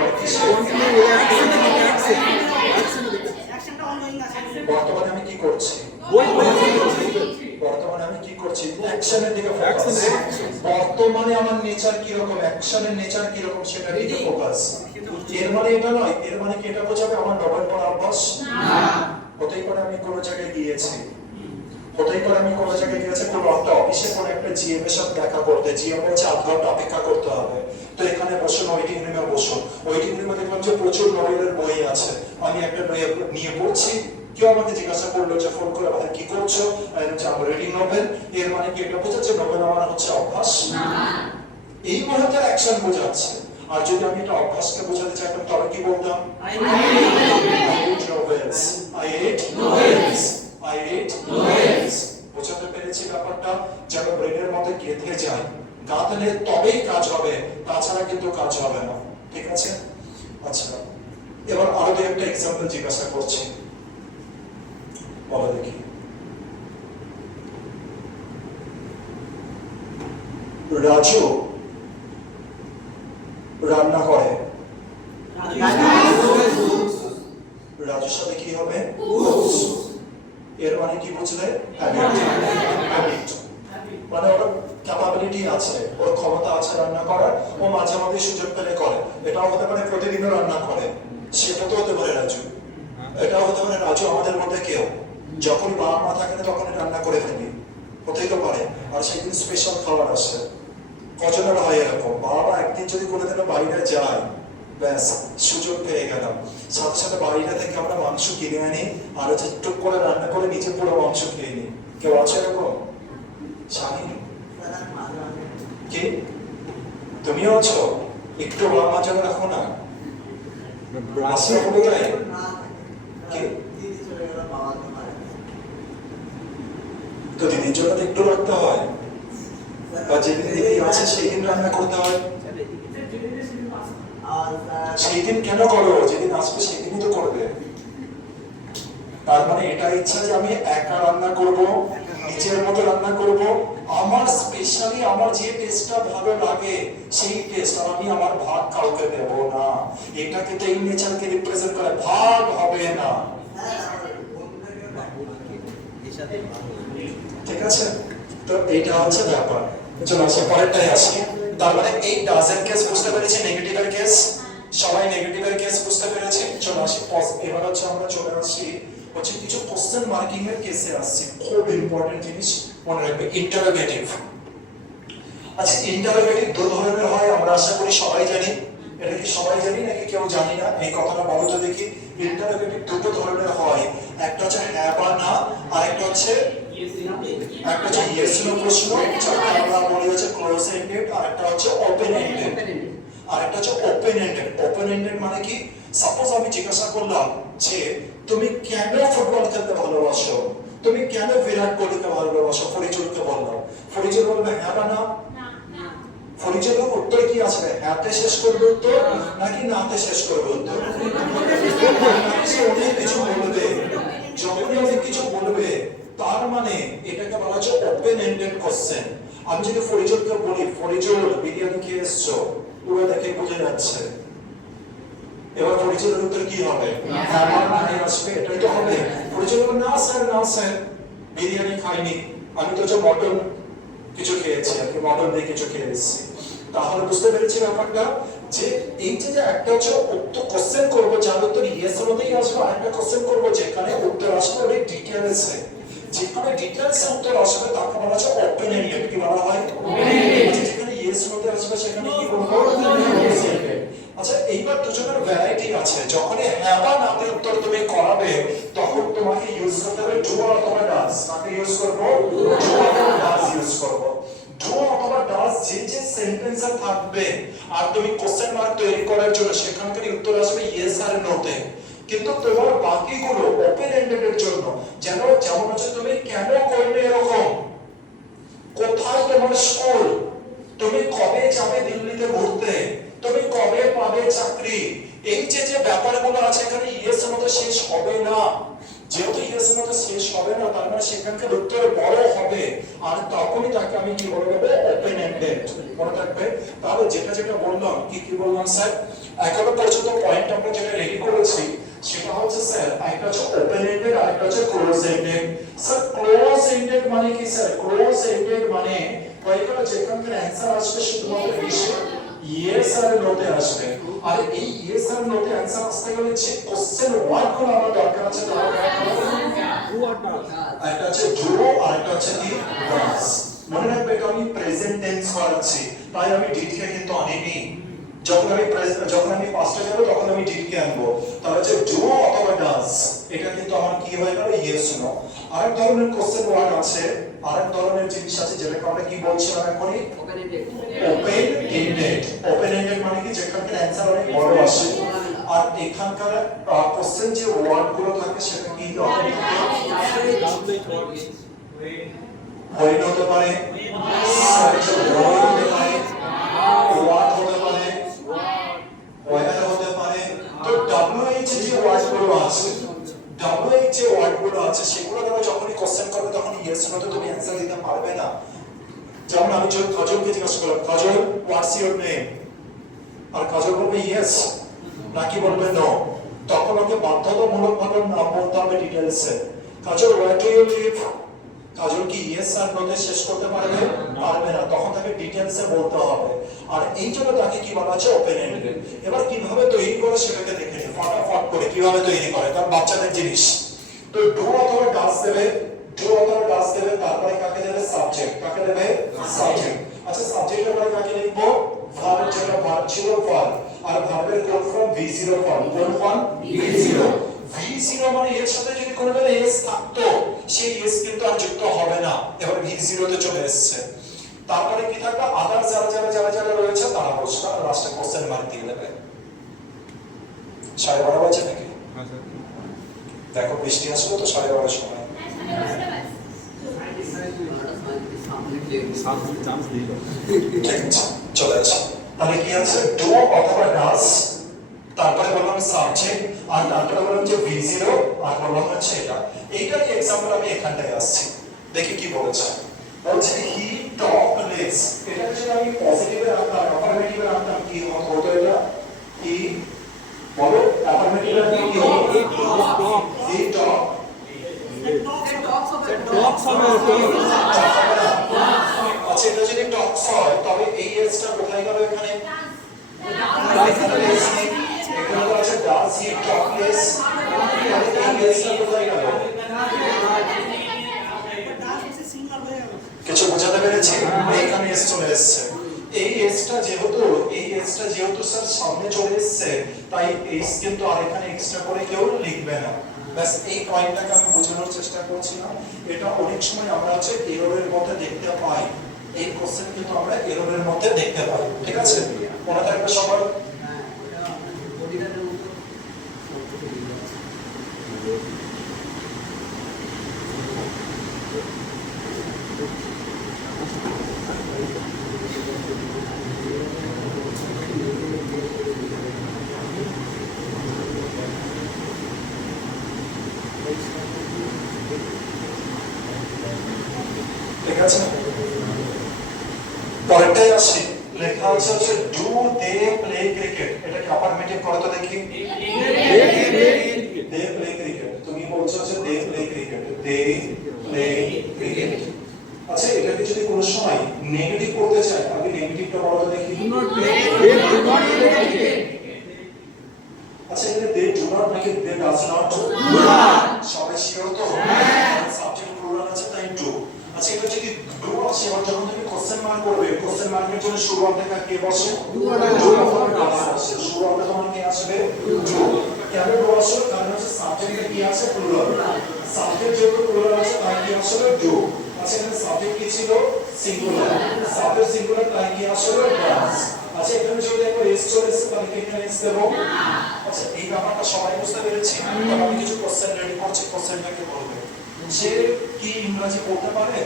বর্তমানে আমি কি করছি অ্যাকশনের দিকে ফোকাস বর্তমানে আমার নেচার কি রকম অ্যাকশনের নেচার কি রকম সেটার দিকে ফোকাস এর মানে এটা নয় এর মানে কি এটা বোঝাবে আমার ডবল পড়া অভ্যাস না হতেই পারে আমি কোনো জায়গায় গিয়েছি কোনো একটা অফিসে কোনো একটা জিএম এর সাথে দেখা করতে জিএম বলছে আধ ঘন্টা অপেক্ষা করতে হবে তো এখানে বসুন ওয়েটিং রুমে বসুন ওয়েটিং রুমে দেখলাম যে প্রচুর নভেলের বই আছে আমি একটা নিয়ে পড়ছি কেউ আমাকে জিজ্ঞাসা করলো যে ফোন করে আমাদের কি করছো আমি বলছি আমি রিডিং নোবেল এর মানে কি এটা বোঝাচ্ছে নোবেল আমার হচ্ছে অভ্যাস না এই মুহূর্তে অ্যাকশন বোঝাচ্ছে আর যদি আমি এটা অভ্যাসকে বোঝাতে চাইতাম তবে কি বলতাম I read novels বোঝাতে পেরেছি ব্যাপারটা যেন ব্রেনের মধ্যে গেঁথে যায় গাঁথলে তবেই কাজ হবে তাছাড়া কিন্তু কাজ হবে না ঠিক আছে আচ্ছা এবার আরো একটা এক্সাম্পল জিজ্ঞাসা করছি বলো দেখি রাজু রান্না করে রাজুর সাথে কি হবে এর মানে কি বুঝলে হ্যাবিট মানে ওর ক্যাপাবিলিটি আছে ওর ক্ষমতা আছে রান্না করার ও মাঝে মাঝে সুযোগ পেলে করে এটাও হতে পারে প্রতিদিনও রান্না করে সেটা তো হতে পারে রাজু এটাও হতে পারে রাজু আমাদের মধ্যে কেউ যখন বাবা মা থাকে না তখন রান্না করে ফেলি হতেই তো পারে আর সেদিন স্পেশাল খাবার আসে কজনের হয় এরকম বাবা একদিন যদি কোনো দিনও বাইরে যায় ব্যাস সুযোগ পেয়ে গেলাম সাথে সাথে বাইরে থেকে আমরা মাংস কিনে আনি আর হচ্ছে টুক করে রান্না করে নিচে পুরো মাংস খেয়ে নিই কেউ আছে এরকম শাহিন কি তুমিও আছো একটু বাবা মা যেন রাখো না কি তো দিদির জন্য একটু রাখতে হয় বা যেদিন দিদি আছে সেই দিন রান্না করতে হয় সেই দিন কেন করো যেদিন আসবে সেদিনই তো করবে তার মানে এটা ইচ্ছা যে আমি একা রান্না করব, নিজের মতো রান্না করব, আমার স্পেশালি আমার যে টেস্টটা ভালো লাগে সেই টেস্ট, আর আমি আমার ভাগ কাউকে দেব না। এটা কিন্তু এই নেচারকে রিপ্রেজেন্ট করে, ভাগ হবে না। ঠিক আছে, তো এইটা হচ্ছে ব্যাপার। চলো আসো পরেরটাই আসি। তার মানে এই ডাজের কেস বুঝতে পেরেছি, নেগেটিভের কেস, সবাই নেগেটিভের কেস বুঝতে পেরেছি। চলো আসি এবার হচ্ছে আমরা চলে আসি হচ্ছে কিছু কোশ্চেন মার্কিং এর কেসে আসছি। খুব ইম্পর্টেন্ট জিনিস মনে রাখবে, ইন্টারোগেটিভ। আচ্ছা, ইন্টারোগেটিভ দু ধরনের হয়, আমরা আশা করি সবাই জানি। এটা কি সবাই জানি নাকি কেউ জানি না? এই কথাটা বলো তো দেখি। ইন্টারোগেটিভ দুটো ধরনের হয়, একটা হচ্ছে হ্যাঁ বা না, আর একটা হচ্ছে ইয়েস নো প্রশ্ন, যেটা আমরা বলি হচ্ছে ক্লোজ এন্ডেড, আর একটা হচ্ছে ওপেন এন্ডেড। আর একটা হচ্ছে ওপেন এন্ডেড। ওপেন এন্ডেড মানে কি? সাপোজ আমি জিজ্ঞাসা করলাম যে তুমি কেন ফুটবল খেলতে ভালোবাসো, তুমি কেন বিরাট কোহলিকে ভালোবাসো, ফরিজুলকে বললাম, ফরিজুল বলবে হ্যাঁ বা না। ফরিজুলের উত্তর কি আসবে? হ্যাঁতে শেষ করবে উত্তর নাকি নাতে শেষ করবে উত্তর? অনেক কিছু বলবে, যখনই অনেক কিছু বলবে তার মানে এটাকে বলা হচ্ছে ওপেন এন্ডেড কোশ্চেন। আমি যদি ফরিজুলকে বলি ফরিজুল বিরিয়ানি খেয়ে এসছো, পুরো দেখে বুঝে যাচ্ছে, এবার ফরিজুলের উত্তর কি হবে? হ্যাঁ বা না আসবে, এটাই তো হবে। ফরিজুল বলবে না স্যার, না স্যার, বিরিয়ানি খাইনি, আমি তো মটন কিছু খেয়েছি, আমি মটন দিয়ে কিছু খেয়ে এসেছি। তাহলে বুঝতে পেরেছি ব্যাপারটা, যে এই যে একটা হচ্ছে উত্তর কোশ্চেন করবো যার উত্তর ইয়েস হতেই আসবে, আর একটা কোশ্চেন করবো যেখানে উত্তর আসবে অনেক ডিটেইলসে। যেখানে ডিটেইলসে উত্তর আসবে তাকে বলা হচ্ছে ওপেন এন্ডেড। কি বলা হয়? যেখানে ইয়েস হতে আসবে সেখানে কি বলবো? Close ended. আচ্ছা, এইবার দুজনের ভ্যারাইটি আছে। যখনই হ্যাঁ বা নাতে উত্তর তুমি করাবে তখন তোমাকে ইউজ করতে হবে ডু অথবা ডাজ। তাকে ইউজ করবো ডু অথবা ডাজ ইউজ করবো। ডু অথবা ডাজ যে যে সেন্টেন্সে থাকবে আর তুমি কোশ্চেন মার্ক তৈরি করার জন্য সেখানকার উত্তর আসবে ইয়েস আর নোতে। কিন্তু তোমার বাকিগুলো ওপেন এন্ডেড এর জন্য, যেমন হচ্ছে তুমি কেন করবে এরকম, কোথায় তোমার স্কুল, তুমি কবে যাবে দিল্লিতে ঘুরতে, তুমি কবে পাবে চাকরি, এই যে যে ব্যাপারগুলো আছে এখানে ইয়েস মতো শেষ হবে না। যেহেতু ইয়েস মতো শেষ হবে না তার মানে সেখানকার উত্তর বড় হবে, আর তখনই তাকে আমি কি বলে দেবো? Open ended. মনে থাকবে। তাহলে যেটা যেটা বললাম, কি বললাম স্যার? এখনো পর্যন্ত পয়েন্ট আমরা যেটা রেডি করেছি সেটা হচ্ছে স্যার, একটা হচ্ছে ওপেন এন্ডেড আর একটা হচ্ছে close ended. Sir close ended মানে কি স্যার? ক্লোজ এন্ডেড মানে ওইখানে যেখানকার অ্যানসার আসবে শুধুমাত্র কিসে? ইয়েস আর নোতে আসবে। আর এই ইয়েস আর নোতে অ্যানসার আসতে গেলে যে কোশ্চেন ওয়ার্ড গুলো আমার দরকার আছে তার একটা হচ্ছে ডু আর একটা হচ্ছে কি ডাজ। মনে রাখবে এটা আমি প্রেজেন্ট টেন্স করাচ্ছি, তাই আমি ডিড কে কিন্তু আনিনি। যখন আমি পাস্টে যাব তখন আমি ডিড কে আনবো। তাহলে হচ্ছে ডু অথবা ডাজ, এটা কিন্তু আমার কি হয়ে গেল? Yes no. আরেক ধরনের কোশ্চেন ওয়ার্ড আছে, আরেক ধরনের জিনিস আছে যেটাকে আমরা কি বলছিলাম এখনই? Open ended. ওপেন এন্ডেড মানে কি? যেখানকার অ্যানসার অনেক বড় আসে, আর এখানকার কোশ্চেন যে ওয়ার্ড গুলো থাকে সেটা কি হবে? ওয়েট হতে পারে, সার্চ হতে পারে, ওয়াট হতে পারে, ওয়ার হতে পারে। তো WH যে ওয়ার্ড গুলো আছে, WH যে ওয়ার্ড গুলো আছে সেগুলো দ্বারা যখনই কোশ্চেন করবে তখন ইয়েস নো তে তুমি অ্যানসার দিতে পারবে না। যেমন আমি যদি কাজলকে জিজ্ঞাসা করলাম, কাজল হোয়াটস ইওর নেম, আর কাজল বলবে ইয়েস নাকি বলবে নো, তখন ওকে বাধ্যতামূলক ভাবে নাম বলতে হবে ডিটেইলসে। কাজল ওয়্যার ডু ইউ লিভ, কাজল কি ইয়েস আর নোতে শেষ করতে পারবে? পারবে না, তখন তাকে ডিটেইলসে বলতে হবে। আর এই জন্য তাকে কি বলা হচ্ছে? Open ended. এবার কিভাবে তৈরি করে সেটাকে দেখে নিই ফটাফট করে কিভাবে তৈরি করে, কারণ বাচ্চাদের জিনিস। তো ডু অথবা ডাজ দেবে, ডু অথবা ডাজ দেবে, তারপরে কাকে দেবে? সাবজেক্ট। কাকে দেবে? সাবজেক্ট। আচ্ছা, সাবজেক্টের পরে কাকে লিখবো? ভার্ব, যেটা ভার্ব ছিল ভার্ব, আর ভার্বের কোড ফর্ম V0 ফর্ম। কোন ফর্ম? V0। V0 মানে এর সাথে যদি কোনো বেলা s থাকতো সেই s কিন্তু আর যুক্ত হবে না, এবার V0 তে চলে এসেছে। তারপরে কি থাকবে? আদার যারা রয়েছে তারা বসবে, আর লাস্টে কোশ্চেন মার্ক দিয়ে দেবে। 12:30 বাজে নাকি? দেখো বৃষ্টি আসলো তো 12:30 সময়। ঠিক আছে, চলে আসো। তাহলে কি আছে? ডু অথবা ডাজ, তারপরে বললাম সাবজেক্ট, আর তারপরে বললাম যে V0, আর বললাম হচ্ছে এটা। এইটার এক্সাম্পল আমি এখানটায় আসছি, দেখি কি বলেছে। বলছে হি টক লেস, এটা যদি আমি পজিটিভে রাখতাম, অ্যাফার্মেটিভে রাখতাম কি হতো এটা? হি, বলো অ্যাফার্মেটিভে রাখতাম কি হতো? হি টক, আচ্ছা এটা যদি টক্স হয় তবে এই এসটা কোথায় গেল এখানে? এখানে তো আছে ডাজ হি টক লেস, এই এসটা কোথায় গেল? কিছু বোঝাতে পেরেছি? এইখানে এস চলে এসেছে। এই এসটা যেহেতু স্যার সামনে চলে এসেছে, তাই এস কিন্তু আর এখানে এক্সট্রা করে কেউ লিখবে না। ব্যাস এই পয়েন্টটাকে আমি বোঝানোর চেষ্টা করছিলাম। এটা অনেক সময় আমরা হচ্ছে এররের মধ্যে দেখতে পাই, এই কোশ্চেন কিন্তু আমরা এররের মধ্যে দেখতে পাই, ঠিক আছে? মনে থাকবে সবার। ঠিক আছে, পরেরটাই আসি। লেখা আছে হচ্ছে ডু দে প্লে ক্রিকেট, এটা কি অ্যাফার্মেটিভ করো তো দেখি। দে প্লে ক্রিকেট, তুমি বলছো যে they play cricket, they play cricket. আচ্ছা এটাকে যদি কোনো সময় নেগেটিভ করতে চাই, আগে নেগেটিভটা বলো তো দেখি। আচ্ছা এখানে দে ডু নট নাকি দে ডাজ নট? সবাই শিওর তো? সাবজেক্ট প্লুরাল আছে তাই ডু। আচ্ছা এটা যদি ডু আসে, এবার যখন তুমি কোশ্চেন মার্ক করবে, কোশ্চেন মার্কের জন্য শুরু অর্ধেক কে বসে? ডু অথবা ডাজ আসে। শুরু অর্ধেক তোমার কে আসবে? ডু। কেন ডু আসে? কারণ হচ্ছে সাবজেক্টে কি আছে? প্লুরাল। সাবজেক্ট যেহেতু প্লুরাল আছে তাই কি আসলে ডু। আচ্ছা এখানে সাবজেক্ট কি ছিল? সিঙ্গুলার। সাবজেক্ট সিঙ্গুলার তাই কি আসলে ডাজ। আচ্ছা এখানে যদি একবার এস চলে এসে তাহলে কি এখানে এস দেব? আচ্ছা এই ব্যাপারটা সবাই বুঝতে পেরেছি? তবে আমি কিছু কোশ্চেন রেডি করছি, কোশ্চেনটাকে বলবে। সে কি ইংরেজি বলতে পারে?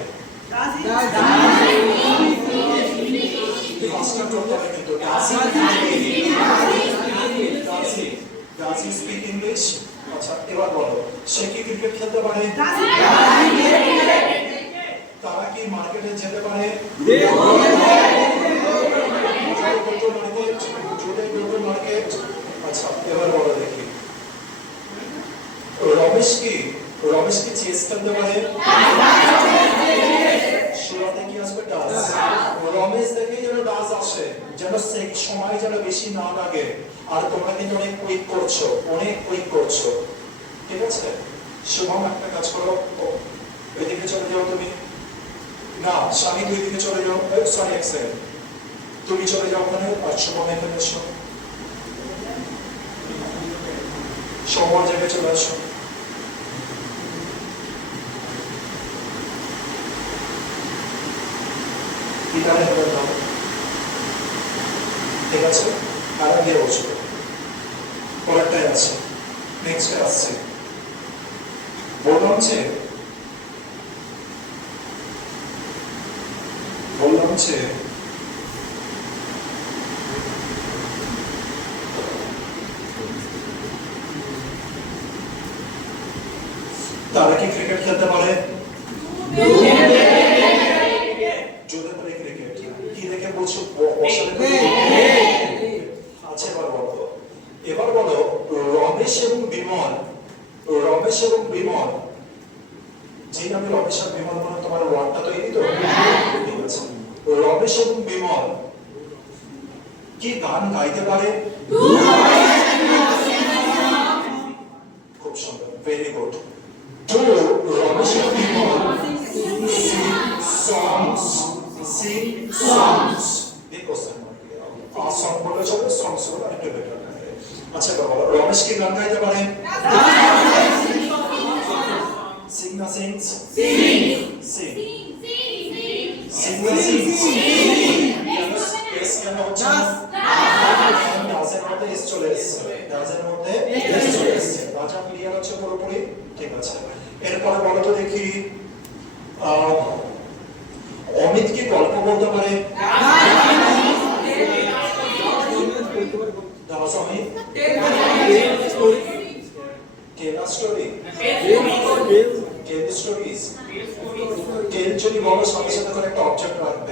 Does he speak English? আচ্ছা এবার বলো, সে কি ক্রিকেট খেলতে পারে? তারা কি মার্কেটে যেতে পারে? আচ্ছা এবার বলো দেখি, রমেশ কি চেস খেলতে পারে? শুরুতে কি আসবে? ডাজ। রমেশ দেখে যেন ডাজ আসে, যেন সময় যেন বেশি না লাগে। আর তোমরা কিন্তু অনেক কুইক করছো, ঠিক আছে? শুভম একটা কাজ করো, ওইদিকে চলে যাও তুমি। না স্বামী দুই দিকে চলে যাও, সরি এক সেকেন্ড, তুমি চলে যাও ওখানে, আর শুভম এখানে এসো, সবার জায়গায় চলে আসো। ঠিক আছে, আর আগে বসো, পরেরটাই আছে, নেক্সটে আসছে। বললাম যে তারা কি ক্রিকেট খেলতে পারে? কি দেখে বলছো? আচ্ছা এবার বলো রমেশ এবং বিমল, যে আমি রমেশ আর বিমল মানে তোমার ওয়ার্ডটা তৈরি তো? ঠিক আছে, রমেশ এবং বিমল কি গান গাইতে পারে? খুব সুন্দর, ভেরি গুড। Do রমেশ এবং বিমল sing songs? এই কোশ্চেন সং বলে চলে, সংস বলে একটু বেটার লাগে। আচ্ছা বাবা, রমেশ কি গান গাইতে পারে? Sing the sings? Sing. Sing the sings? Yes কেন হচ্ছে না? ডাজের মধ্যে এস চলে এসছে, রাজা ক্লিয়ার হচ্ছে পুরোপুরি? ঠিক আছে, এরপরে বলো তো দেখি, অমিত কি গল্প বলতে পারে? ডাজ অমিত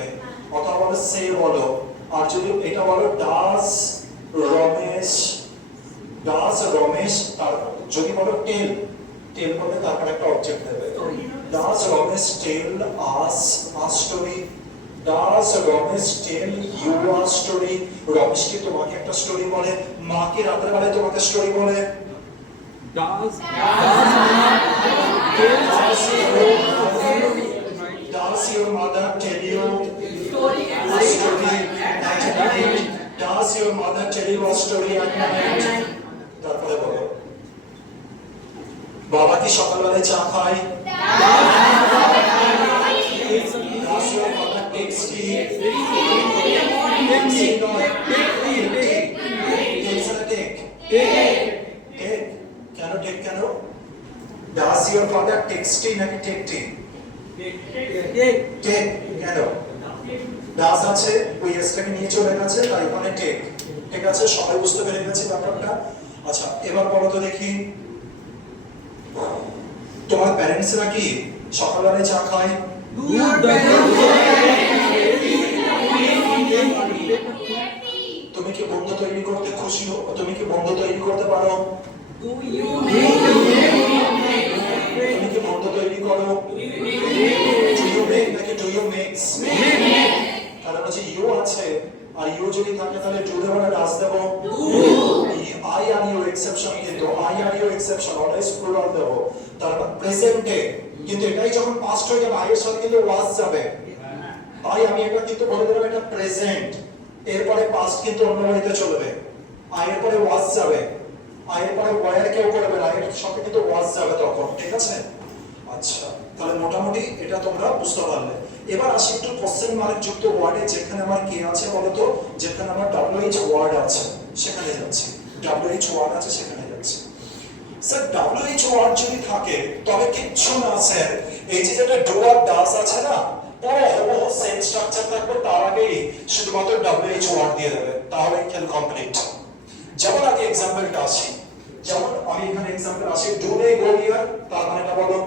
থাকবে, অথবা বলো সে বলো। আর যদি এটা বলো ডাস রমেশ, তার যদি বলো টেল, টেল বলে তারপর একটা অবজেক্ট দেবে। Does Ramesh tell us a story, does Ramesh tell you a story. Ramesh কি তোমাকে একটা স্টোরি বলে? মা কি রাতের বেলায় তোমাকে স্টোরি বলে? Does your mother tell you a story at night? Does your mother tell you a story at night? তারপরে বলো, বাবা কি সকালবেলায় চা খায়? Does your mother take tea? কেন টেক কেন? Does your father take tea নাকি take tea? টেক কেন? ডাস আছে, ওই এসটাকে নিয়ে চলে গেছে, তাই ওখানে টেক। ঠিক আছে, সবাই বুঝতে পেরে গেছে ব্যাপারটা? আচ্ছা, এবার বলো তো দেখি, তোমার প্যারেন্টসরা কি সকালবেলায় চা খায়? তুমি কি বন্ধু তৈরি করতে খুশি হো? তুমি কি বন্ধু তৈরি করতে পারো? তুমি কি বন্ধু তৈরি করো? Do you make নাকি do you mix? কারণ হচ্ছে ইউ আছে, আর ইউ যদি থাকে তাহলে ডু দেবো না ডাস দেবো? আই আর ইউ এক্সেপশন, কিন্তু আই আর ইউ এক্সেপশন, অলওয়েজ প্লুরাল দেবো। তারপর প্রেজেন্টে, কিন্তু এটাই যখন পাস্ট হয়ে যাবে আই এর সাথে কিন্তু ওয়াজ যাবে। আই আমি এটা কিন্তু বলে দিলাম এটা প্রেজেন্ট, এরপরে পাস্ট কিন্তু অন্য বাড়িতে চলবে। আই এর পরে ওয়াজ যাবে, আই এর পরে ওয়ার কেউ করবে না, এর সাথে কিন্তু ওয়াজ যাবে তখন। ঠিক আছে? আচ্ছা, তাহলে মোটামুটি এটা তোমরা বুঝতে পারলে। এবার আসি একটু কোশ্চেন মার্ক যুক্ত ওয়ার্ডে, যেখানে আমার কি আছে বলতো? যেখানে আমার WH ওয়ার্ড আছে সেখানে যাচ্ছি, WH ওয়ার্ড আছে সেখানে যাচ্ছি। স্যার WH ওয়ার্ড যদি থাকে তবে কিচ্ছু না স্যার, এই যে যেটা ডু আর ডাস আছে না, পুরো হুবহু সেম স্ট্রাকচার থাকবে, তার আগেই শুধুমাত্র WH ওয়ার্ড দিয়ে দেবে, তাহলে খেল কমপ্লিট। যেমন আগে এক্সাম্পলটা আসি, যেমন আমি এখানে এক্সাম্পল আসি, ডু দে গো হিয়ার, তার মানেটা বলো।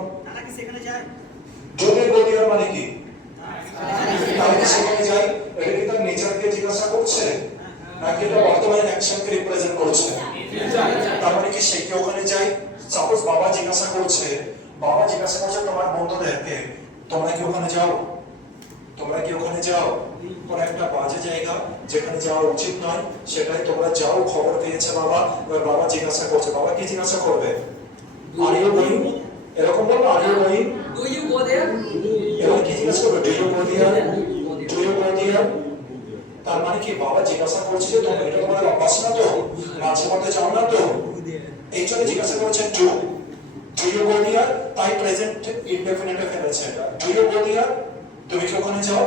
ডু দে গো হিয়ার মানে কি? তাহলে কি সেখানে যাই? এটা কি তার নেচারকে জিজ্ঞাসা করছে নাকি এটা বর্তমানে অ্যাকশনকে রিপ্রেজেন্ট করছে? তার মানে কি সে কি ওখানে যাই? সাপোজ বাবা জিজ্ঞাসা করছে তোমার বন্ধুদেরকে, তোমরা কি ওখানে যাও? তোমরা কি ওখানে যাও? কোন একটা বাজে জায়গা যেখানে যাওয়া উচিত নয়, সেটাই তোমরা যাও, খবর পেয়েছে বাবা। বাবা জিজ্ঞাসা করছে, বাবা কি জিজ্ঞাসা করবে? Are you going? এরকম বলো, are you going? Do you go there? এবার কি জিজ্ঞাসা করবে? Do you go there? Do you go there? তার মানে কি বাবা জিজ্ঞাসা করছে যে তোমরা এটা তোমাদের অভ্যাস না তো, মাঝে মধ্যে যাও না তো, এই জন্য জিজ্ঞাসা করছে ডু ইউ গো দেয়ার, তাই প্রেজেন্ট ইনডেফিনিটে ফেলেছে এটা। ডু ইউ গো দেয়ার, তুমি কি ওখানে যাও?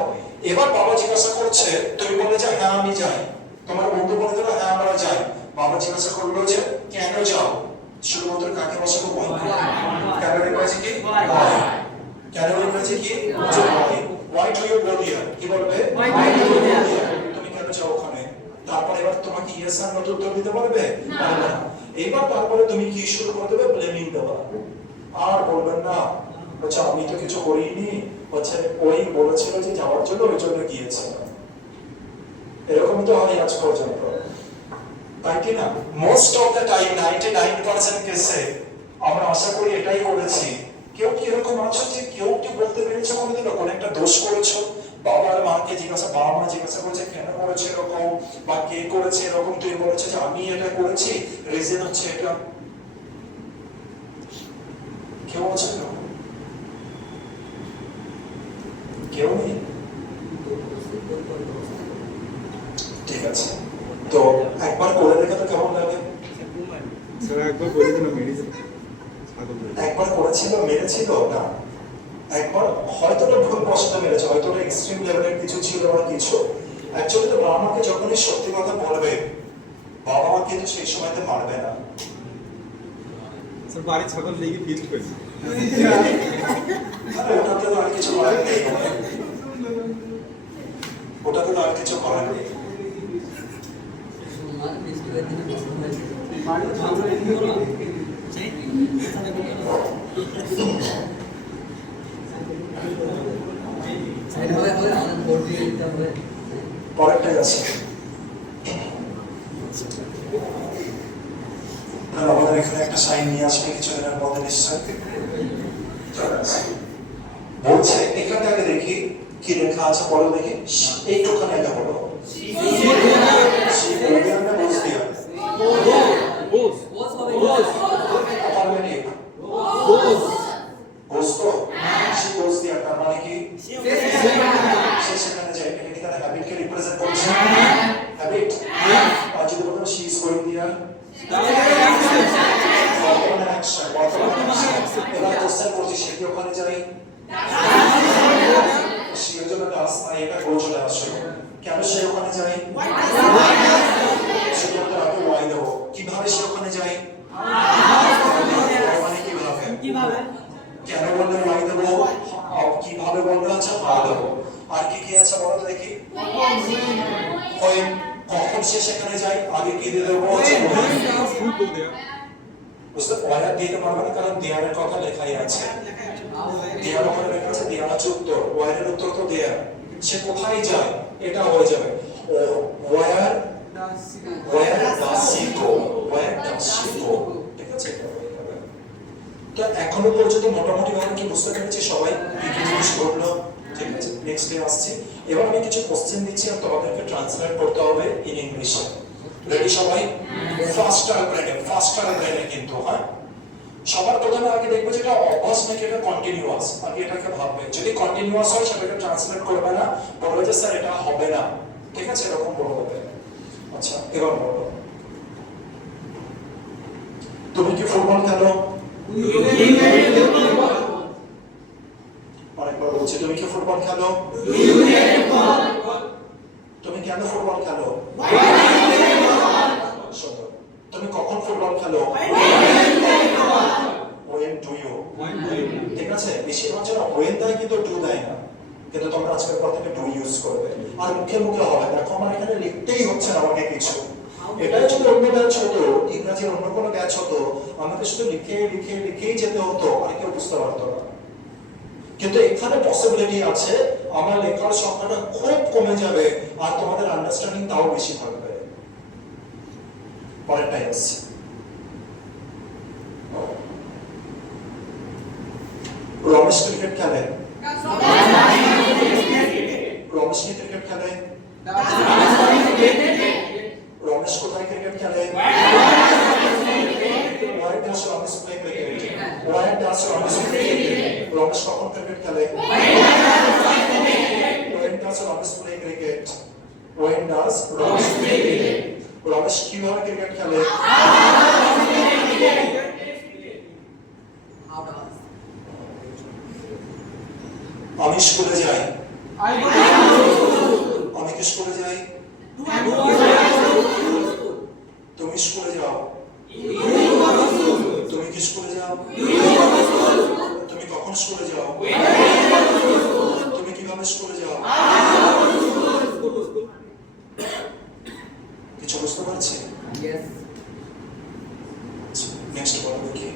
এবার বাবা জিজ্ঞাসা করছে, তুমি বলে যে হ্যাঁ আমি যাই, তোমার বন্ধু বলে দিল হ্যাঁ আমরা যাই। বাবা জিজ্ঞাসা করলো যে কেন যাও? শুধুমাত্র কাকে বসাবো? ওয়াই। কেন রিপ্লাইছে কি? ওয়াই। কেন রিপ্লাইছে কি? Why. Why do you go there? কি বলবে? Why do you go there? তুমি কেন যাও ওখানে? তারপর এবার তোমাকে ইয়েস আর নো উত্তর দিতে পারবে না। এবার তারপরে তুমি কি শুরু করে দেবে? ব্লেমিং দেওয়া। আর বলবেন না আচ্ছা আমি তো কিছু করিনি, হচ্ছে ওই বলেছিল যে যাওয়ার জন্য, ওই জন্য গিয়েছে। এরকম তো হয় আজ পর্যন্ত, তাই কি না? মোস্ট অফ দ্য টাইম 99% কেসে আমরা আশা করি এটাই করেছি। কেউ কি এরকম আছো যে কেউ কি বলতে পেরেছো কোনোদিনও কোন একটা দোষ করেছো? বাবা মা জিজ্ঞাসা করেছে কেন করেছে এরকম, বা কে করেছে এরকম, তুই বলেছে যে আমি এটা করেছি, রিজন হচ্ছে এটা। কেউ আছে না? কেউ নেই? ঠিক আছে, তো একবার করে দেখে তো কেমন লাগে? একবার করেছিল, মেরেছিল না, একবার হয়তো ভুল পছন্দ মেরেছে, হয়তো এক্সট্রিম লেভেলের কিছু ছিল বা কিছু। অ্যাকচুয়ালি তো বাবা মাকে যখনই সত্যি কথা বলবে, বাবা মা কিন্তু সেই সময়তে মারবে না। বাড়ির ছাগল লেগে ফিস্ট করেছে, ওটাতে তো আর কিছু করার নেই, ওটাতে তো আর কিছু করার নেই। Saya পরেরটাই আছে। আর আমাদের এখানে একটা সাইন নিয়ে আসবে কিছুদিনের মধ্যে নিশ্চয় চলে আসে। বলছে এখানে আগে দেখি কি লেখা আছে, বলো দেখি। এইটুখানে আগে বলো। Affirmative. গোস্ত সে গোস দিয়া তার মানে কি সে সেখানে যায়। এটা কি তার হ্যাবিটকে রিপ্রেজেন্ট করছে? হ্যাবিট। আর যদি বলো শি ইজ গোইং দিয়া বর্তমানে অ্যাকশন, বর্তমানে অ্যাকশন। এবার কোশ্চেন করছি সে কি ওখানে যায়? সে এর জন্য ডাস না, এটা গোল চলে আসে। কেন সে ওখানে যায়? সে বলতে আগে ওয়াই দেবো। কিভাবে সে ওখানে যায়? মানে কিভাবে? কেন বললে ওয়াই দেবো, কিভাবে বললে আছে হাউ দেবো। আর কি কি আছে বলো তো দেখি। কখন সে সেখানে যায়, আগে কি দিয়ে দেবো? বুঝতে ওয়ার দিতে পারবে না, কারণ দেয়ারের কথা লেখাই আছে। দেয়ার ওখানে লেখা আছে, দেয়ার আছে উত্তর, ওয়ারের উত্তর তো দেয়ার। সে কোথায় যায় এটা হয়ে যাবে ওয়ার ডাস হি গো, ওয়ার ডাস হি গো। ঠিক আছে, তো এখনো পর্যন্ত মোটামুটি ভাবে কি বুঝতে পেরেছি সবাই কি কি জিনিস ঘটলো? ঠিক আছে, নেক্সট ডে আসছি। এবার আমি কিছু কোশ্চেন দিচ্ছি আর তোমাদেরকে ট্রান্সলেট করতে হবে ইন ইংলিশে। রেডি সবাই? ফাস্টার ব্রেনে কিন্তু, হ্যাঁ। সবার প্রথমে আগে দেখবো যেটা অভ্যাস নাকি এটা কন্টিনিউয়াস, আগে এটাকে ভাববে। যদি কন্টিনিউয়াস হয় সেটাকে ট্রান্সলেট করবে না, বলবে যে স্যার এটা হবে না। ঠিক আছে, এরকম বলবে। আচ্ছা, এবার বলো, তুমি কি ফুটবল খেলো? অনেকবার বলছি, তুমি কি ফুটবল খেলো? তুমি কেন ফুটবল খেলো? তুমি কখন ফুটবল খেলো? When do you? ঠিক আছে, বেশিরভাগ জন when দেয় কিন্তু do দেয় না। কিন্তু তোমরা আজকের পর থেকে do ইউজ করবে। আর মুখে মুখে হবে, দেখো আমার এখানে লিখতেই হচ্ছে না আমাকে কিছু। এটাই যদি অন্য ব্যাচ হতো, ইংরাজির অন্য কোনো ব্যাচ হতো, আমাকে শুধু লিখেই যেতে হতো, আর কেউ বুঝতে পারতো না। কিন্তু এখানে পসিবিলিটি আছে আমার লেখার সংখ্যাটা খুব কমে যাবে আর তোমাদের আন্ডারস্ট্যান্ডিং তাও বেশি থাকবে। পরেরটাই আসছে। রমেশ ক্রিকেট খেলে? রমেশ কি ক্রিকেট খেলে? রমেশ কোথায় ক্রিকেট খেলে? Why does Ramesh play cricket? Why does Ramesh play cricket? Ramesh কখন ক্রিকেট খেলে? When does Ramesh play cricket? When does Ramesh play cricket? Ramesh কিভাবে ক্রিকেট খেলে? আমি স্কুলে যাই। আমি কি স্কুলে যাই? তুমি স্কুলে যাও। তুমি কি স্কুলে যাও? তুমি কখন স্কুলে যাও? তুমি কিভাবে স্কুলে যাও? কিছু বুঝতে পারছি? নেক্সট বলো দেখি।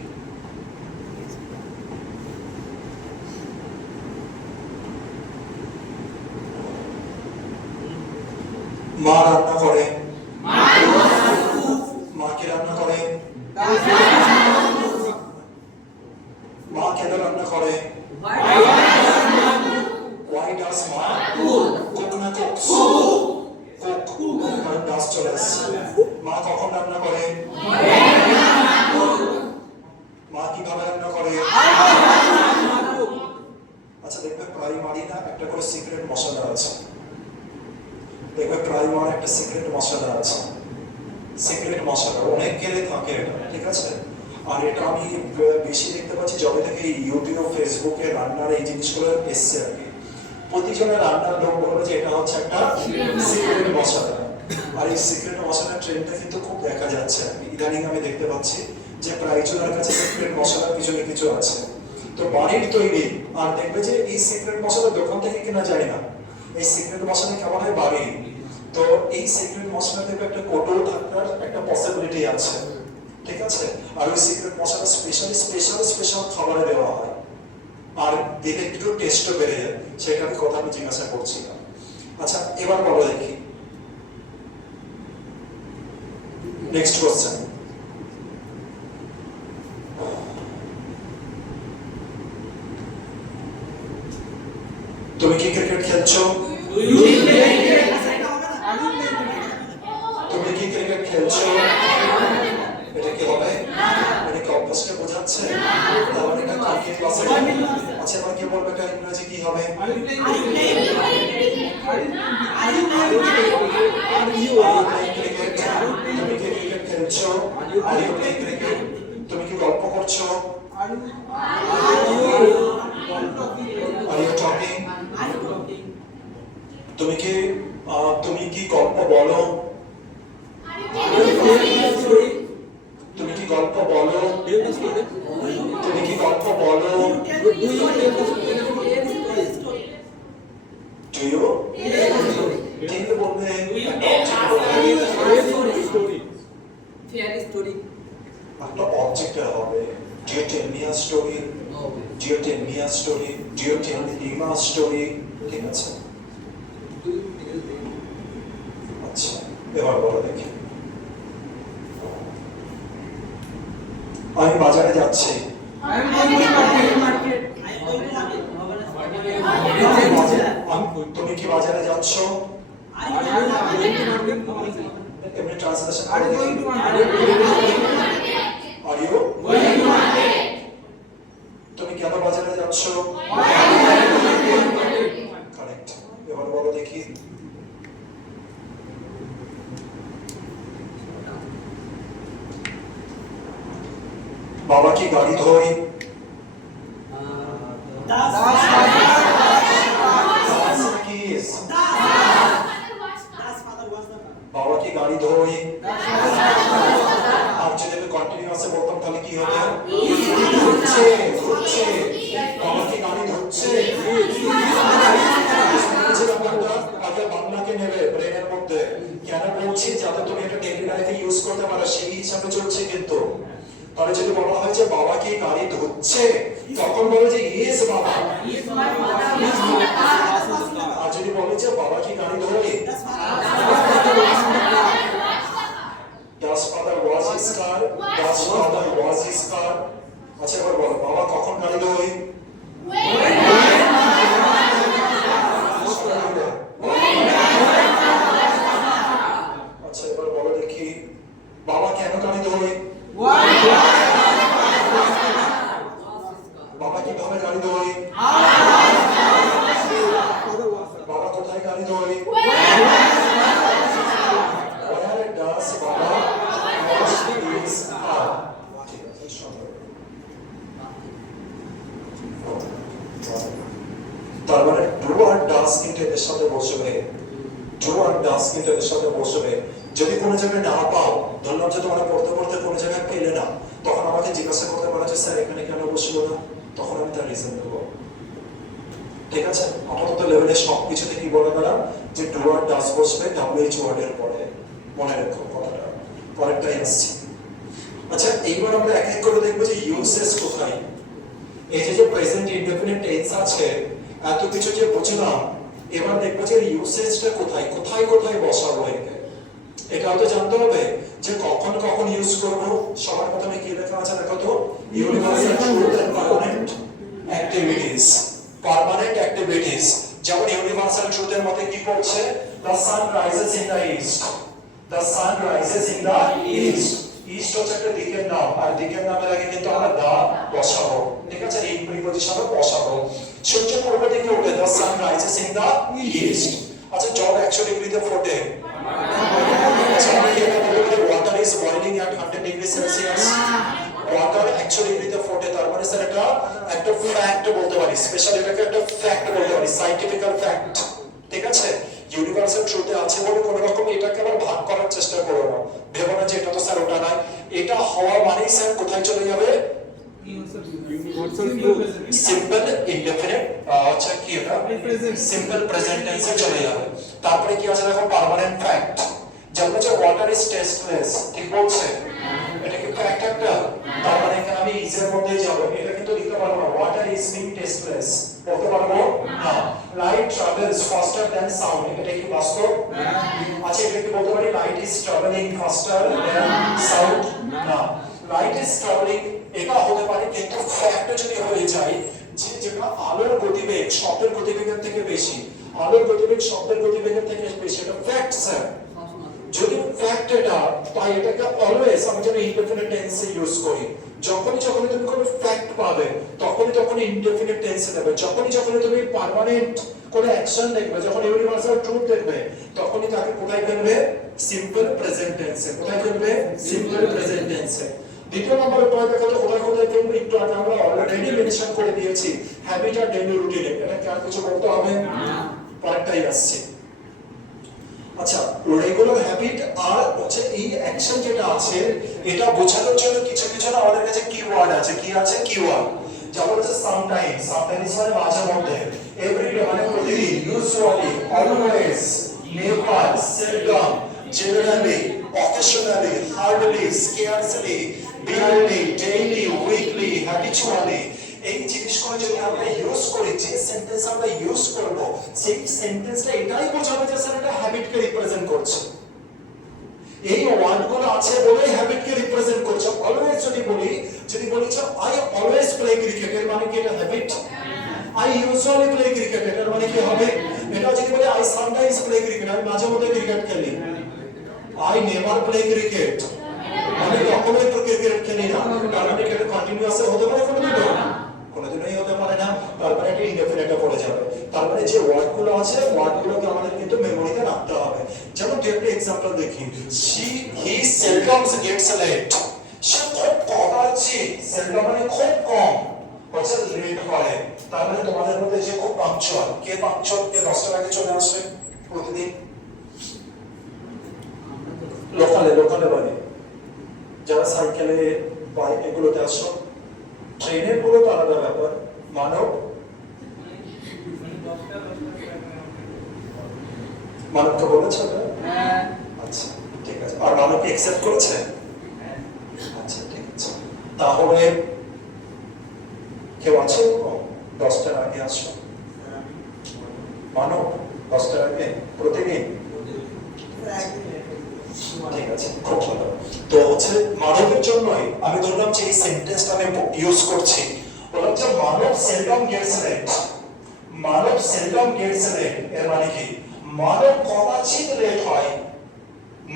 মা রান্না করে। মা কে রান্না করে? মা কেন রান্না করে? Why does মা cook না cooks? Cook, কারণ does চলে আসছে। মা কখন রান্না করে? মা কিভাবে রান্না করে? আচ্ছা, দেখবে প্রাইমারি না একটা করে সিক্রেট মশলা আছে। দেখবে প্রাইমার একটা সিক্রেট মশলা আছে। সিক্রেট মশলা অনেক গেলে থাকে এটা, ঠিক আছে। আর এটা আমি বেশি দেখতে পাচ্ছি যবে থেকে ইউটিউব ফেসবুকে রান্নার এই জিনিসগুলো এসছে আর কি। প্রতিজনের রান্নার লোক বলবে যে এটা হচ্ছে একটা সিক্রেট মশলা। আর এই সিক্রেট মশলার ট্রেন্ডটা কিন্তু খুব দেখা যাচ্ছে আর কি। ইদানিং আমি দেখতে পাচ্ছি যে প্রায়জনের কাছে সিক্রেট মশলার পিছনে কিছু আছে। তো বাড়ির তৈরি, আর দেখবে যে এই সিক্রেট মশলা দোকান থেকে কেনা যায় না। এই সিক্রেট মশলা কেমন হয় বাড়ি। তো এই সিক্রেট মশলা থেকে একটা কোটো থাকার একটা পসিবিলিটি আছে, ঠিক আছে। আর ওই সিক্রেট মশলা স্পেশাল খাবারে দেওয়া হয়, আর দিলে একটু টেস্টও বেড়ে যায়। সেটার কথা আমি জিজ্ঞাসা করছি না। আচ্ছা এবার বলো দেখি নেক্সট কোশ্চেন তুমি কি ক্রিকেট খেলছো তুমি কি ক্রিকেট খেলছো এটা কি হবে এটা কি অভ্যাসকে বোঝাচ্ছে তাহলে এটা ক্রিকেট ক্লাসে আচ্ছা এবার কি বলবে এটা ইংরেজি কি হবে ক্রিকেট তুমি কি ক্রিকেট খেলছো আর ইউ প্লে ক্রিকেট তুমি কি গল্প করছো আর ইউ টকিং তুমি কি গল্প বলো তুমি কি গল্প বলো তুমি কি গল্প বলো Do you? ঠিক বলবে একটা অবজেক্টের হবে Do you tell me a story? Do you tell me a story? Do you tell him a story? ঠিক আছে আচ্ছা এবার বলো দেখি আমি বাজারে যাচ্ছি তুমি কি বাজারে যাচ্ছ এমনি ট্রান্সলেশন করে দেখি আর ইউ তুমি কেন বাজারে যাচ্ছ কারেক্ট এবার বলো দেখি বাবা কি গাড়ি ধোয় বাবা কি গাড়ি ধোয় আর যদি আমি কন্টিনিউয়াসে বলতাম তাহলে কি হবে ধুচ্ছে ধুচ্ছে বাবা কি গাড়ি ধুচ্ছে আগে বাংলাকে নেবে ব্রেনের মধ্যে কেন বলছি যাতে তুমি এটা ডেইলি লাইফে ইউজ করতে পারো সেই হিসাবে চলছে কিন্তু তাহলে যদি বলা হয় যে বাবা কি গাড়ি ধুচ্ছে তখন বলে যে ইয়েস বাবা আর যদি বলে যে বাবা কি গাড়ি ধোয় Does father wash his car? Does father wash his car? আচ্ছা এবার বলো বাবা কখন গাড়ি ধোয় আচ্ছা এবার বলো দেখি বাবা কেন গাড়ি ধোয় বাবা কিভাবে গাড়ি ধোয় বাবা কোথায় গাড়ি ধোয় Where does Baba wash his car? ঠিক আছে সুন্দর তার মানে ডু আর ডাস কিন্তু এর সাথে বসবে ডু আর ডাস কিন্তু এর সাথে বসবে যদি কোনো জায়গায় না পাও ধরলাম যে তোমরা পড়তে পড়তে কোনো জায়গায় পেলে না তখন আমাকে জিজ্ঞাসা করতে পারো যে স্যার এখানে কেন বসলো না তখন আমি তার রিজন দেবো ঠিক আছে আপাতত লেভেলে সবকিছুতে কি বলে গেলাম যে ডু আর ডাস বসবে ডাব্লিউএইচ ওয়ার্ডের পরে মনে রাখো কথাটা পরেরটাই আসছি আচ্ছা এইবার আমরা এক এক করে দেখবো যে ইউসেজ কোথায় এই যে প্রেজেন্ট ইনডেফিনিট টেন্স আছে এত কিছু যে বুঝলাম এবার দেখবো যে ইউসেজটা কোথায় কোথায় কোথায় বসাবো একে এটাও তো জানতে হবে যে কখন কখন ইউজ করব সবার প্রথমে কি লেখা আছে দেখো তো universal truth and permanent activities যেমন ইউনিভার্সাল ট্রুথের মধ্যে কি পড়ছে the sun rises in the east the sun rises in the east east হচ্ছে একটা দিকের নাম আর দিকের নামের আগে কিন্তু আমরা দা বসাবো ঠিক আছে এই প্রিপজিশনে বসাবো সূর্য পূর্ব দিকে ওঠে the sun rises in the east আচ্ছা জল 100 ডিগ্রিতে ফোটে water is boiling at 100 degree Celsius water 100 ডিগ্রিতে ফোটে তার মানে স্যার এটা একটা ফ্যাক্ট বলতে পারি স্পেশাল এটাকে একটা ফ্যাক্ট বলতে পারি সায়েন্টিফিক্যাল ফ্যাক্ট ঠিক আছে ইউনিভার্সাল ট্রুথে আছে বলে কোনো রকম এটাকে আবার ভাগ করার চেষ্টা করো না ভেবো না যে এটা তো স্যার ওটা নয় এটা হওয়া মানেই স্যার কোথায় চলে যাবে সিম্পল ইনডেফিনিট আচ্ছা কি এটা সিম্পল প্রেজেন্ট টেন্সে চলে যাবে তারপরে কি আছে দেখো পার্মানেন্ট ফ্যাক্ট যেমন যে ওয়াটার ইজ টেস্টলেস ঠিক বলছে এটা কি ফ্যাক্ট একটা তার মানে এখানে আমি ইজের মধ্যে যাব, এটা কিন্তু লিখতে পারবো না। ওয়াটার ইজ বিং টেস্টলেস, বলতে পারবো না। লাইট ট্রাভেলস ফাস্টার দ্যান সাউন্ড, এটা কি বাস্তব? আচ্ছা, এটা কি বলতে পারি light is travelling ফাস্টার than sound? না। লাইট ইজ ট্রাভেলিং এটা হতে পারে, কিন্তু ফ্যাক্ট যদি হয়ে যায় যে যেটা আলোর গতিবেগ শব্দের গতিবেগের থেকে বেশি, আলোর গতিবেগ শব্দের গতিবেগের থেকে বেশি, এটা ফ্যাক্ট স্যার। যদি ফ্যাক্ট এটা, তাই এটাকে অলওয়েজ আমি যেন ইনডেফিনিট টেন্সে ইউজ করি। যখনই তুমি কোনো ফ্যাক্ট পাবে তখনই ইনডেফিনিট টেন্সে দেবে। যখনই তুমি পার্মানেন্ট কোনো অ্যাকশন দেখবে, যখন ইউনিভার্সাল ট্রুথ দেখবে, তখনই তাকে কোথায় ফেলবে? সিম্পল প্রেজেন্ট টেন্সে। কোথায় ফেলবে? সিম্পল প্রেজেন্ট টেন্সে। দ্বিতীয় নম্বরে পয়েন্ট দেখাতে কোথায় ফেলবে একটু আগে আমরা অলরেডি মেনশন করে দিয়েছি, হ্যাবিট আর ডেইলি রুটিনে। এটা কি আর কিছু বলতে হবে? পরেরটাই আসছে। আচ্ছা, রেগুলার হ্যাবিট আর হচ্ছে এই অ্যাকশন যেটা আছে, এটা বোঝানোর জন্য কিছু না আমাদের কাছে কিওয়ার্ড আছে। কি আছে? কিওয়ার্ড। যেমন হচ্ছে সামটাইমস মানে মাঝে মধ্যে, এভরিডে মানে প্রতিদিন, usually, always, never, seldom, generally, occasionally, hardly, scarcely, barely, daily, weekly, habitually. এই জিনিসগুলো যদি আমরা ইউজ করি, যে সেন্টেন্স আমরা ইউজ করব, সেই সেন্টেন্সটা এটাই বোঝাবে যে স্যার এটা হ্যাবিটকে রিপ্রেজেন্ট করছে। এই ওয়ার্ডগুলো আছে বলেই হ্যাবিটকে রিপ্রেজেন্ট করছে। অলওয়েজ যদি বলি যে আই অলওয়েজ প্লে ক্রিকেট, এর মানে কি এটা habit? I usually play cricket, এর মানে কি হবে? এটা যদি বলি আই সামটাইমস প্লে ক্রিকেট, আমি মাঝে মধ্যে ক্রিকেট খেলি। আই নেভার প্লে ক্রিকেট, আমি কখনোই ক্রিকেট খেলি না, তার মানে এটা কন্টিনিউয়াস হতে পারে কোনোদিনই হতে পারে না। তারপরে একটা ইনডেফিনিটে পড়ে যাবে। তার মানে যে ওয়ার্ডগুলো আছে, ওয়ার্ডগুলোকে আমাদের কিন্তু মেমোরিতে রাখতে হবে। যেমন একটা एग्जांपल দেখি, হি সেলডম গেটস লেট, সে খুব কদাচিৎ, সেলডম মানে খুব কম, হচ্ছে লেট হয়। তার মানে তোমাদের মধ্যে যে খুব পাংচুয়াল, কে 10টার আগে চলে আসে প্রতিদিন? লোকালে বলে যারা সাইকেলে বাইক এগুলোতে আসো, ট্রেনের পুরো তো আলাদা ব্যাপার। মানবকে বলেছে? আচ্ছা ঠিক আছে। আর মানবকে অ্যাকসেপ্ট করেছে? আচ্ছা ঠিক আছে। তাহলে কেউ আছে 10টার আগে আসো? মানব 10টার আগে প্রতিদিন? ঠিক আছে, খুব ভালো। তো হচ্ছে মানবের জন্যই আমি ধরলাম যে এই সেন্টেন্সটা আমি ইউজ করছি, বললাম যে মানব সেলডম গেটস লেট। মানব সেলডম গেটস লেট এর মানে কি? মানব কদাচিৎ লেট হয়।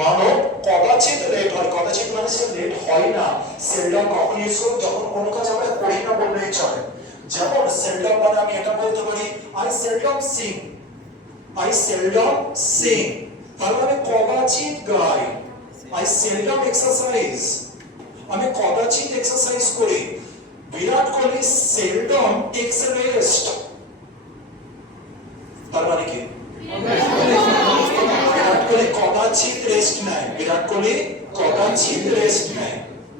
মানব কদাচিৎ লেট হয়। কদাচিৎ মানে সে লেট হয় না। সেলডম কখন ইউজ করব? যখন কোনো কাজ আমরা করি না বললেই চলে। যেমন সেলডম মানে আমি এটা বলতে পারি I seldom sing. I seldom sing তার মানে কদাচিৎ গাই। আই সেলডম এক্সারসাইজ, আমি কদাচিৎ এক্সারসাইজ করি। Virat Kohli seldom takes a rest, তার মানে কি? বিরাট কোহলি কদাচিৎ রেস্ট নেয়। বিরাট কোহলি কদাচিৎ রেস্ট নেয়,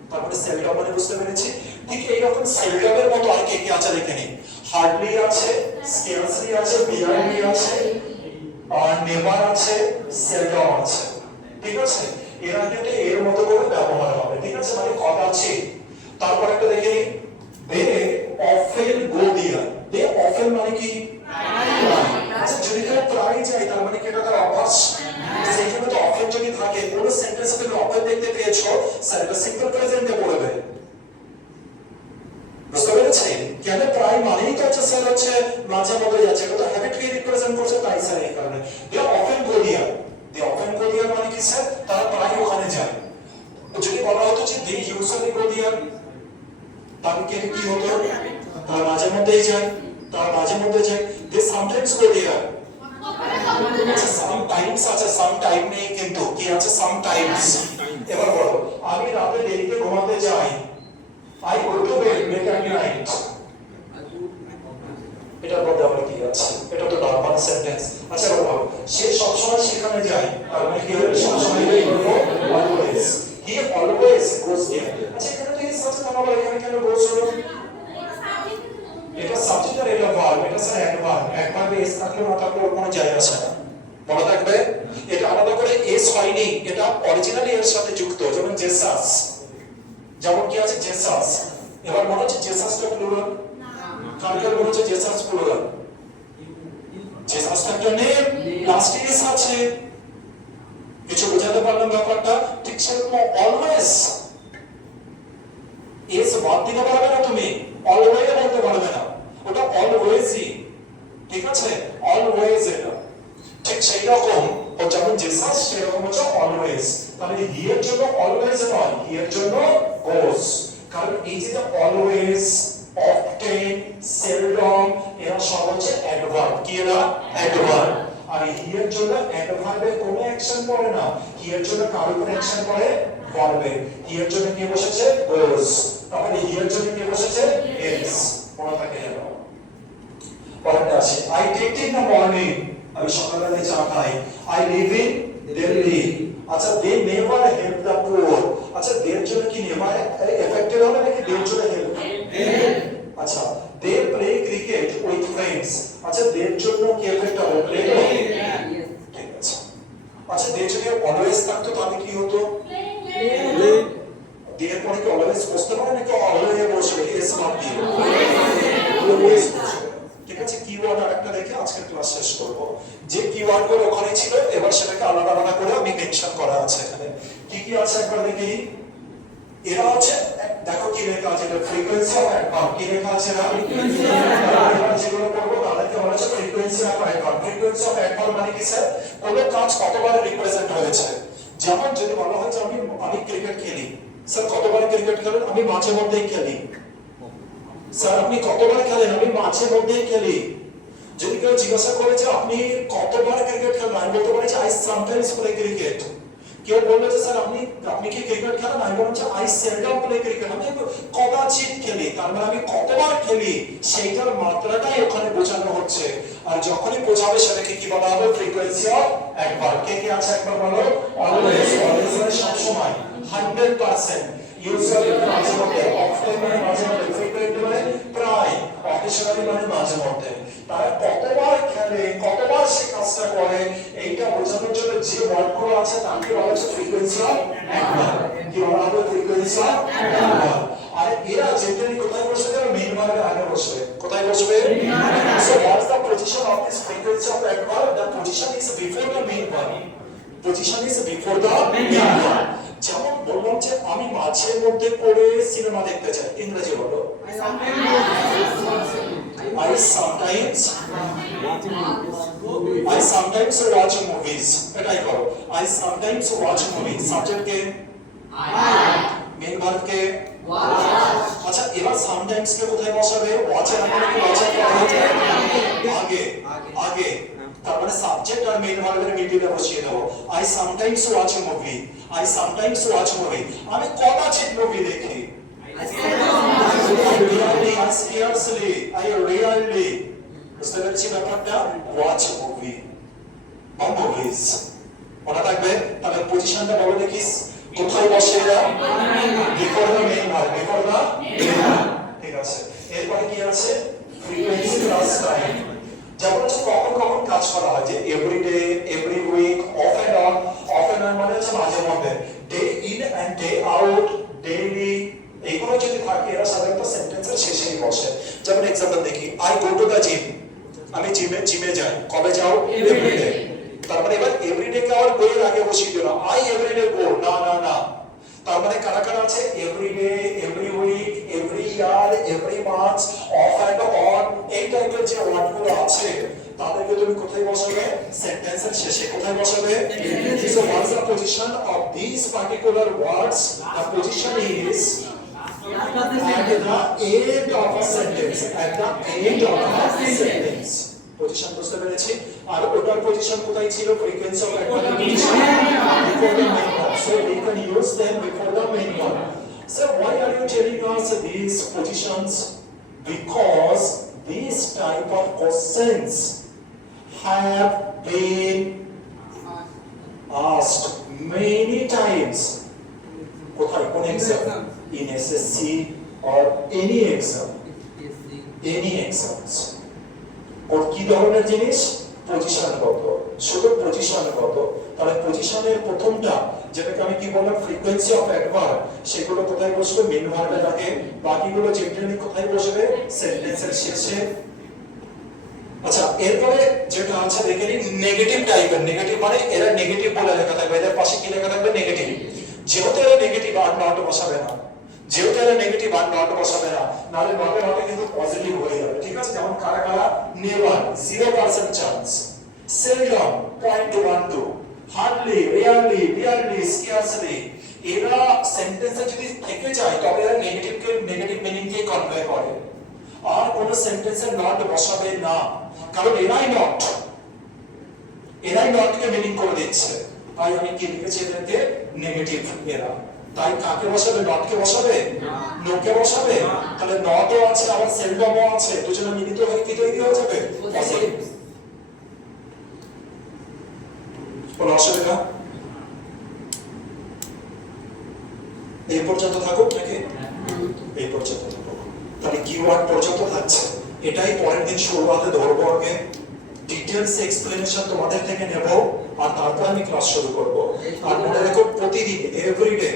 তারপরে সেলডম মানে বুঝতে পেরেছি। ঠিক এইরকম সেলডমের মতো আর কে কে আছে দেখে নিন। হার্ডলি আছে, স্কেয়ারসলি আছে, বিয়ারলি আছে, আর নেভার আছে, সেলডম আছে। ঠিক আছে, এরা কিন্তু এর মতো করে ব্যবহার হবে। ঠিক আছে, মানে কদাচিৎ। তারপর একটা দেখে নিন, they often go there. They often মানে কি? আচ্ছা, যদি কেউ প্রায় যায় তার মানে কি এটা তার অভ্যাস? সেই জন্য তো অফেন যদি থাকে, পুরো সেন্টেন্সে তুমি অফেন দেখতে পেয়েছো, স্যার এটা সিম্পল প্রেজেন্টে পড়বে। বুঝতে পেরেছেন? কেন প্রায় মানেই তো হচ্ছে স্যার হচ্ছে মাঝে মধ্যে যাচ্ছে, এটা তো হ্যাবিটকে রিপ্রেজেন্ট করছে, তাই স্যার এই কারণে। They often go there. They often গো দেয়ার মানে কি স্যার? তারা প্রায় ওখানে যায়। যদি বলা হতো যে দে ইউজুয়ালি গো দেয়ার, তাহলে কি হতো? তারা মাঝে মধ্যেই যায়, তারা মাঝে মধ্যে যায়। দে সামটাইমস গো দেয়ার। আচ্ছা, সামটাইমস আছে, সাম টাইম নেই, কিন্তু কি আছে? সামটাইমস। এবার বলো, আমি রাতে দেরিতে ঘুমাতে যাই। I go to bed late at night. এটা বলতে আবার কি আছে? এটা তো নরমাল সেন্টেন্স। আচ্ছা বলো, সে সবসময় সেখানে যায়, তার মানে কি হবে? সবসময় গিয়ে বলবো always. He always goes there. আচ্ছা, এখানে তো এই সাবজেক্ট আমরা এখানে কেন গোস হলো? এটা সাবজেক্ট আর এটা ভার্ব। এটা স্যার অ্যাডভার্ব। অ্যাডভার্ব এস থাকলে না থাকলে ওর কোনো যায় আসে না। মনে থাকবে? এটা আলাদা করে এস হয়নি, এটা অরিজিনালি এর সাথে যুক্ত। যেমন জেসাস, যেমন কি আছে? জেসাস। এবার মনে হচ্ছে জেসাসটা প্লুরাল, কালকের মনে হচ্ছে জেসাস প্লুরাল, জেসাসটা একটা নেম, লাস্টে এস আছে, কিছু বোঝাতে পারলাম ব্যাপারটা? ঠিক সেরকম অলওয়েজ এস বাদ দিতে পারবে না, তুমি অলওয়েজ বলতে পারবে না, ওটা অলওয়েজই, ঠিক আছে, অলওয়েজ এটা ঠিক সেই রকম যেমন জেসাস সেরকম হচ্ছে অলওয়েজ। তাহলে হি এর জন্য অলওয়েজ নয়, হি এর জন্য গোস, কারণ এই যে অলওয়েজ, অফটেন, সেলডম এরা সব হচ্ছে অ্যাডভার্ব। কি এরা? অ্যাডভার্ব। আর হি এর জন্য অ্যাডভার্বে কোনো অ্যাকশন পড়ে না, হি এর জন্য কার উপর অ্যাকশন পড়ে? ভার্বে। হি এর জন্য কে বসেছে? গোস। তাহলে হি এর জন্য কে বসেছে? এস। মনে থাকে যেন। পরেরটা আসে, I take in the morning, আমি সকালবেলা চা খাই। I live in Delhi. আচ্ছা, they never help the poor. আচ্ছা, দের জন্য কি নেভার এফেক্টেড হবে নাকি দের জন্য হেল্প? আচ্ছা, they play cricket with friends. আচ্ছা, দের জন্য কি এফেক্ট হবে? প্লে। ঠিক আছে। আচ্ছা, দের যদি অলওয়েজ থাকতো তাহলে কি হতো? দের পরে কি অলওয়েজ বসতে পারে নাকি অলওয়েজ বসবে? এস বাদ দিয়ে অলওয়েজ বসবে। ঠিক আছে, কিওয়ার্ড আরেকটা দেখে আজকের ক্লাস শেষ করব। যে কিওয়ার্ড গুলো ওখানে ছিল এবার সেটাকে আলাদা আলাদা করে আমি মেনশন করা আছে এখানে। কি কি আছে একবার দেখি। এরা হচ্ছে, দেখো কি লেখা আছে, এটা ফ্রিকোয়েন্সি অফ অ্যাডভার্ব। কি লেখা আছে? না ফ্রিকোয়েন্সি অফ অ্যাডভার্ব। যেগুলো পড়বো তাদেরকে বলা হচ্ছে frequency of adverb. Frequency of adverb মানে কি স্যার? কোন কাজ কতবার রিপ্রেজেন্ট হয়েছে। যেমন যদি বলা হয় যে আমি ক্রিকেট খেলি, স্যার কতবার ক্রিকেট খেলেন? আমি মাঝে মধ্যেই খেলি। স্যার আপনি কতবার খেলেন? আমি মাঝে মধ্যেই খেলি। যদি কেউ জিজ্ঞাসা করে যে আপনি কতবার ক্রিকেট খেলেন, আমি বলতে পারি যে আই সামটাইমস প্লে ক্রিকেট। কেউ বলবে যে স্যার আপনি কি ক্রিকেট খেলেন? আমি বলছি আই সেলডম প্লে ক্রিকেট, আমি কদাচিৎ খেলি। তার মানে আমি কতবার খেলি সেইটার মাত্রাটাই ওখানে বোঝানো হচ্ছে। আর যখনই বোঝাবে সেটাকে কি বলা হবে? Frequency of adverb. কে কে আছে একবার বলো? অলওয়েজ। অলওয়েজ মানে সব সময়, 100%। ইউজুয়ালি মানে মাঝে মধ্যে, অফটেন মানে মাঝে মধ্যে, ফ্রিকুয়েন্টলি মানে প্রায়, অকেশনালি মানে মাঝে মধ্যে। তারা কতবার খেলে, কতবার সে কাজটা করে, এইটা বোঝানোর জন্য যে ওয়ার্ডগুলো আছে তাকে বলা হচ্ছে ফ্রিকোয়েন্সি অফ অ্যাডভার্ব। কি বলা হবে? Frequency of adverb. আর এরা জেনারেলি কোথায় বসবে? মেইন ভার্বের আগে বসবে। কোথায় বসবে? So what's the position of this frequency of adverb? The position is before the main verb. Position is before the main verb. যেমন বললাম যে আমি মাঝে মধ্যে করে সিনেমা দেখতে চাই, ইংরেজি বলো। I sometimes watch movies. এটাই করো। I sometimes watch movies. Subject কে? মেইন ভার্ব কে? আচ্ছা, এবার sometimes কে কোথায় বসাবে? watch এর আগে নাকি watch এর পরে? আগে। আগে। তার মানে সাবজেক্ট আর মেইন ভার্বের মিডিলে বসিয়ে দেবো। I sometimes watch a movie. I sometimes watch a movie. আমি কদাচিৎ মুভি দেখি। I scarcely, I rarely. বুঝতে পেরেছি ব্যাপারটা? ওয়াচ মুভি বা মুভিজ। মনে থাকবে? তাহলে পজিশনটা বলো দেখি, কোথায় বসে এরা? Before the main verb. Before the main verb. ঠিক আছে। এরপরে কি আছে? Frequency plus time. যেমন হচ্ছে কখন কখন কাজ করা হয়, যে every day, every week, off and on. Off and on মানে হচ্ছে মাঝে মধ্যে। Day in and day out, daily, এইগুলো যদি থাকে এরা সাধারণত সেন্টেন্সের শেষেই বসে। যেমন एग्जांपल দেখি, I go to the gym. আমি জিমে যাই। কবে যাও? এভরিডে। তার মানে এবার এভরিডে কে আর গো এর আগে বসিয়ে দিল, আই এভরিডে গো। না না না। তার মানে কারা কারা আছে? Everyday, every week, every year, every month, off and on, এই টাইপের যে ওয়ার্ডগুলো আছে তাদেরকে তুমি কোথায় বসাবে? সেন্টেন্সের শেষে। কোথায় বসাবে? So what's the position of these particular words? The position is at the end of a sentence. At the end of a sentence. Position বুঝতে পেরেছি? আর ওটার পজিশন কোথায় ছিল? Frequency of adverb position before the main verb. So we can use them before the main verb. So why are you telling us these positions? Because these type of questions have been asked many times. কোথায়? কোন exam? In SSC or any exam. Any exams. ওর কি ধরনের জিনিস? পজিশনগত, শুধু পজিশনগত। তাহলে পজিশনের প্রথমটা যেটাকে আমি কি বললাম ফ্রিকোয়েন্সি অফ অ্যাডভার্ব, সেগুলো কোথায় বসবে? মেইন ভার্বের আগে। বাকিগুলো জেনারেলি কোথায় বসবে? সেন্টেন্সের শেষে। আচ্ছা, এরপরে যেটা আছে দেখে নিন নেগেটিভ টাইপের। নেগেটিভ মানে এরা নেগেটিভ বলে লেখা থাকবে, এদের পাশে কি লেখা থাকবে? নেগেটিভ। যেহেতু এরা নেগেটিভ আর নট বসাবে না, যেহেতু এরা নেগেটিভ আর নট বসাবে না, নাহলে নটে নটে কিন্তু পজিটিভ হয়ে যাবে। ঠিক আছে, যেমন কারা কারা? Never 0% chance, seldom 0.12, hardly, rarely, rarely, scarcely. এরা সেন্টেন্সে যদি থেকে যায় তবে এরা নেগেটিভকে নেগেটিভ মিনিংকে কনভে করে। আর কোন সেন্টেন্সে নট বসাবে না, কারণ এরাই নটকে মিনিং করে দিচ্ছে। তাই আমি কি লিখেছি? এদেরকে নেগেটিভ এরা। তাই কাকে বসাবে? নটকে বসাবে? নোকে বসাবে? তাহলে নটও আছে আবার সেলডমও আছে, দুজনে মিলিত হয়ে কি তৈরি হয়ে যাবে? পজিটিভ। কোনো অসুবিধা? এই পর্যন্ত থাকুক নাকি? এই পর্যন্ত থাকুক। তাহলে কিওয়ার্ড পর্যন্ত থাকছে, এটাই পরের দিন শুরুতে ধরবো। আগে ডিটেইলস এক্সপ্লেনেশন তোমাদের থেকে নেব, আর তারপর আমি ক্লাস শুরু করব। আর মনে রেখো প্রতিদিন এভরিডে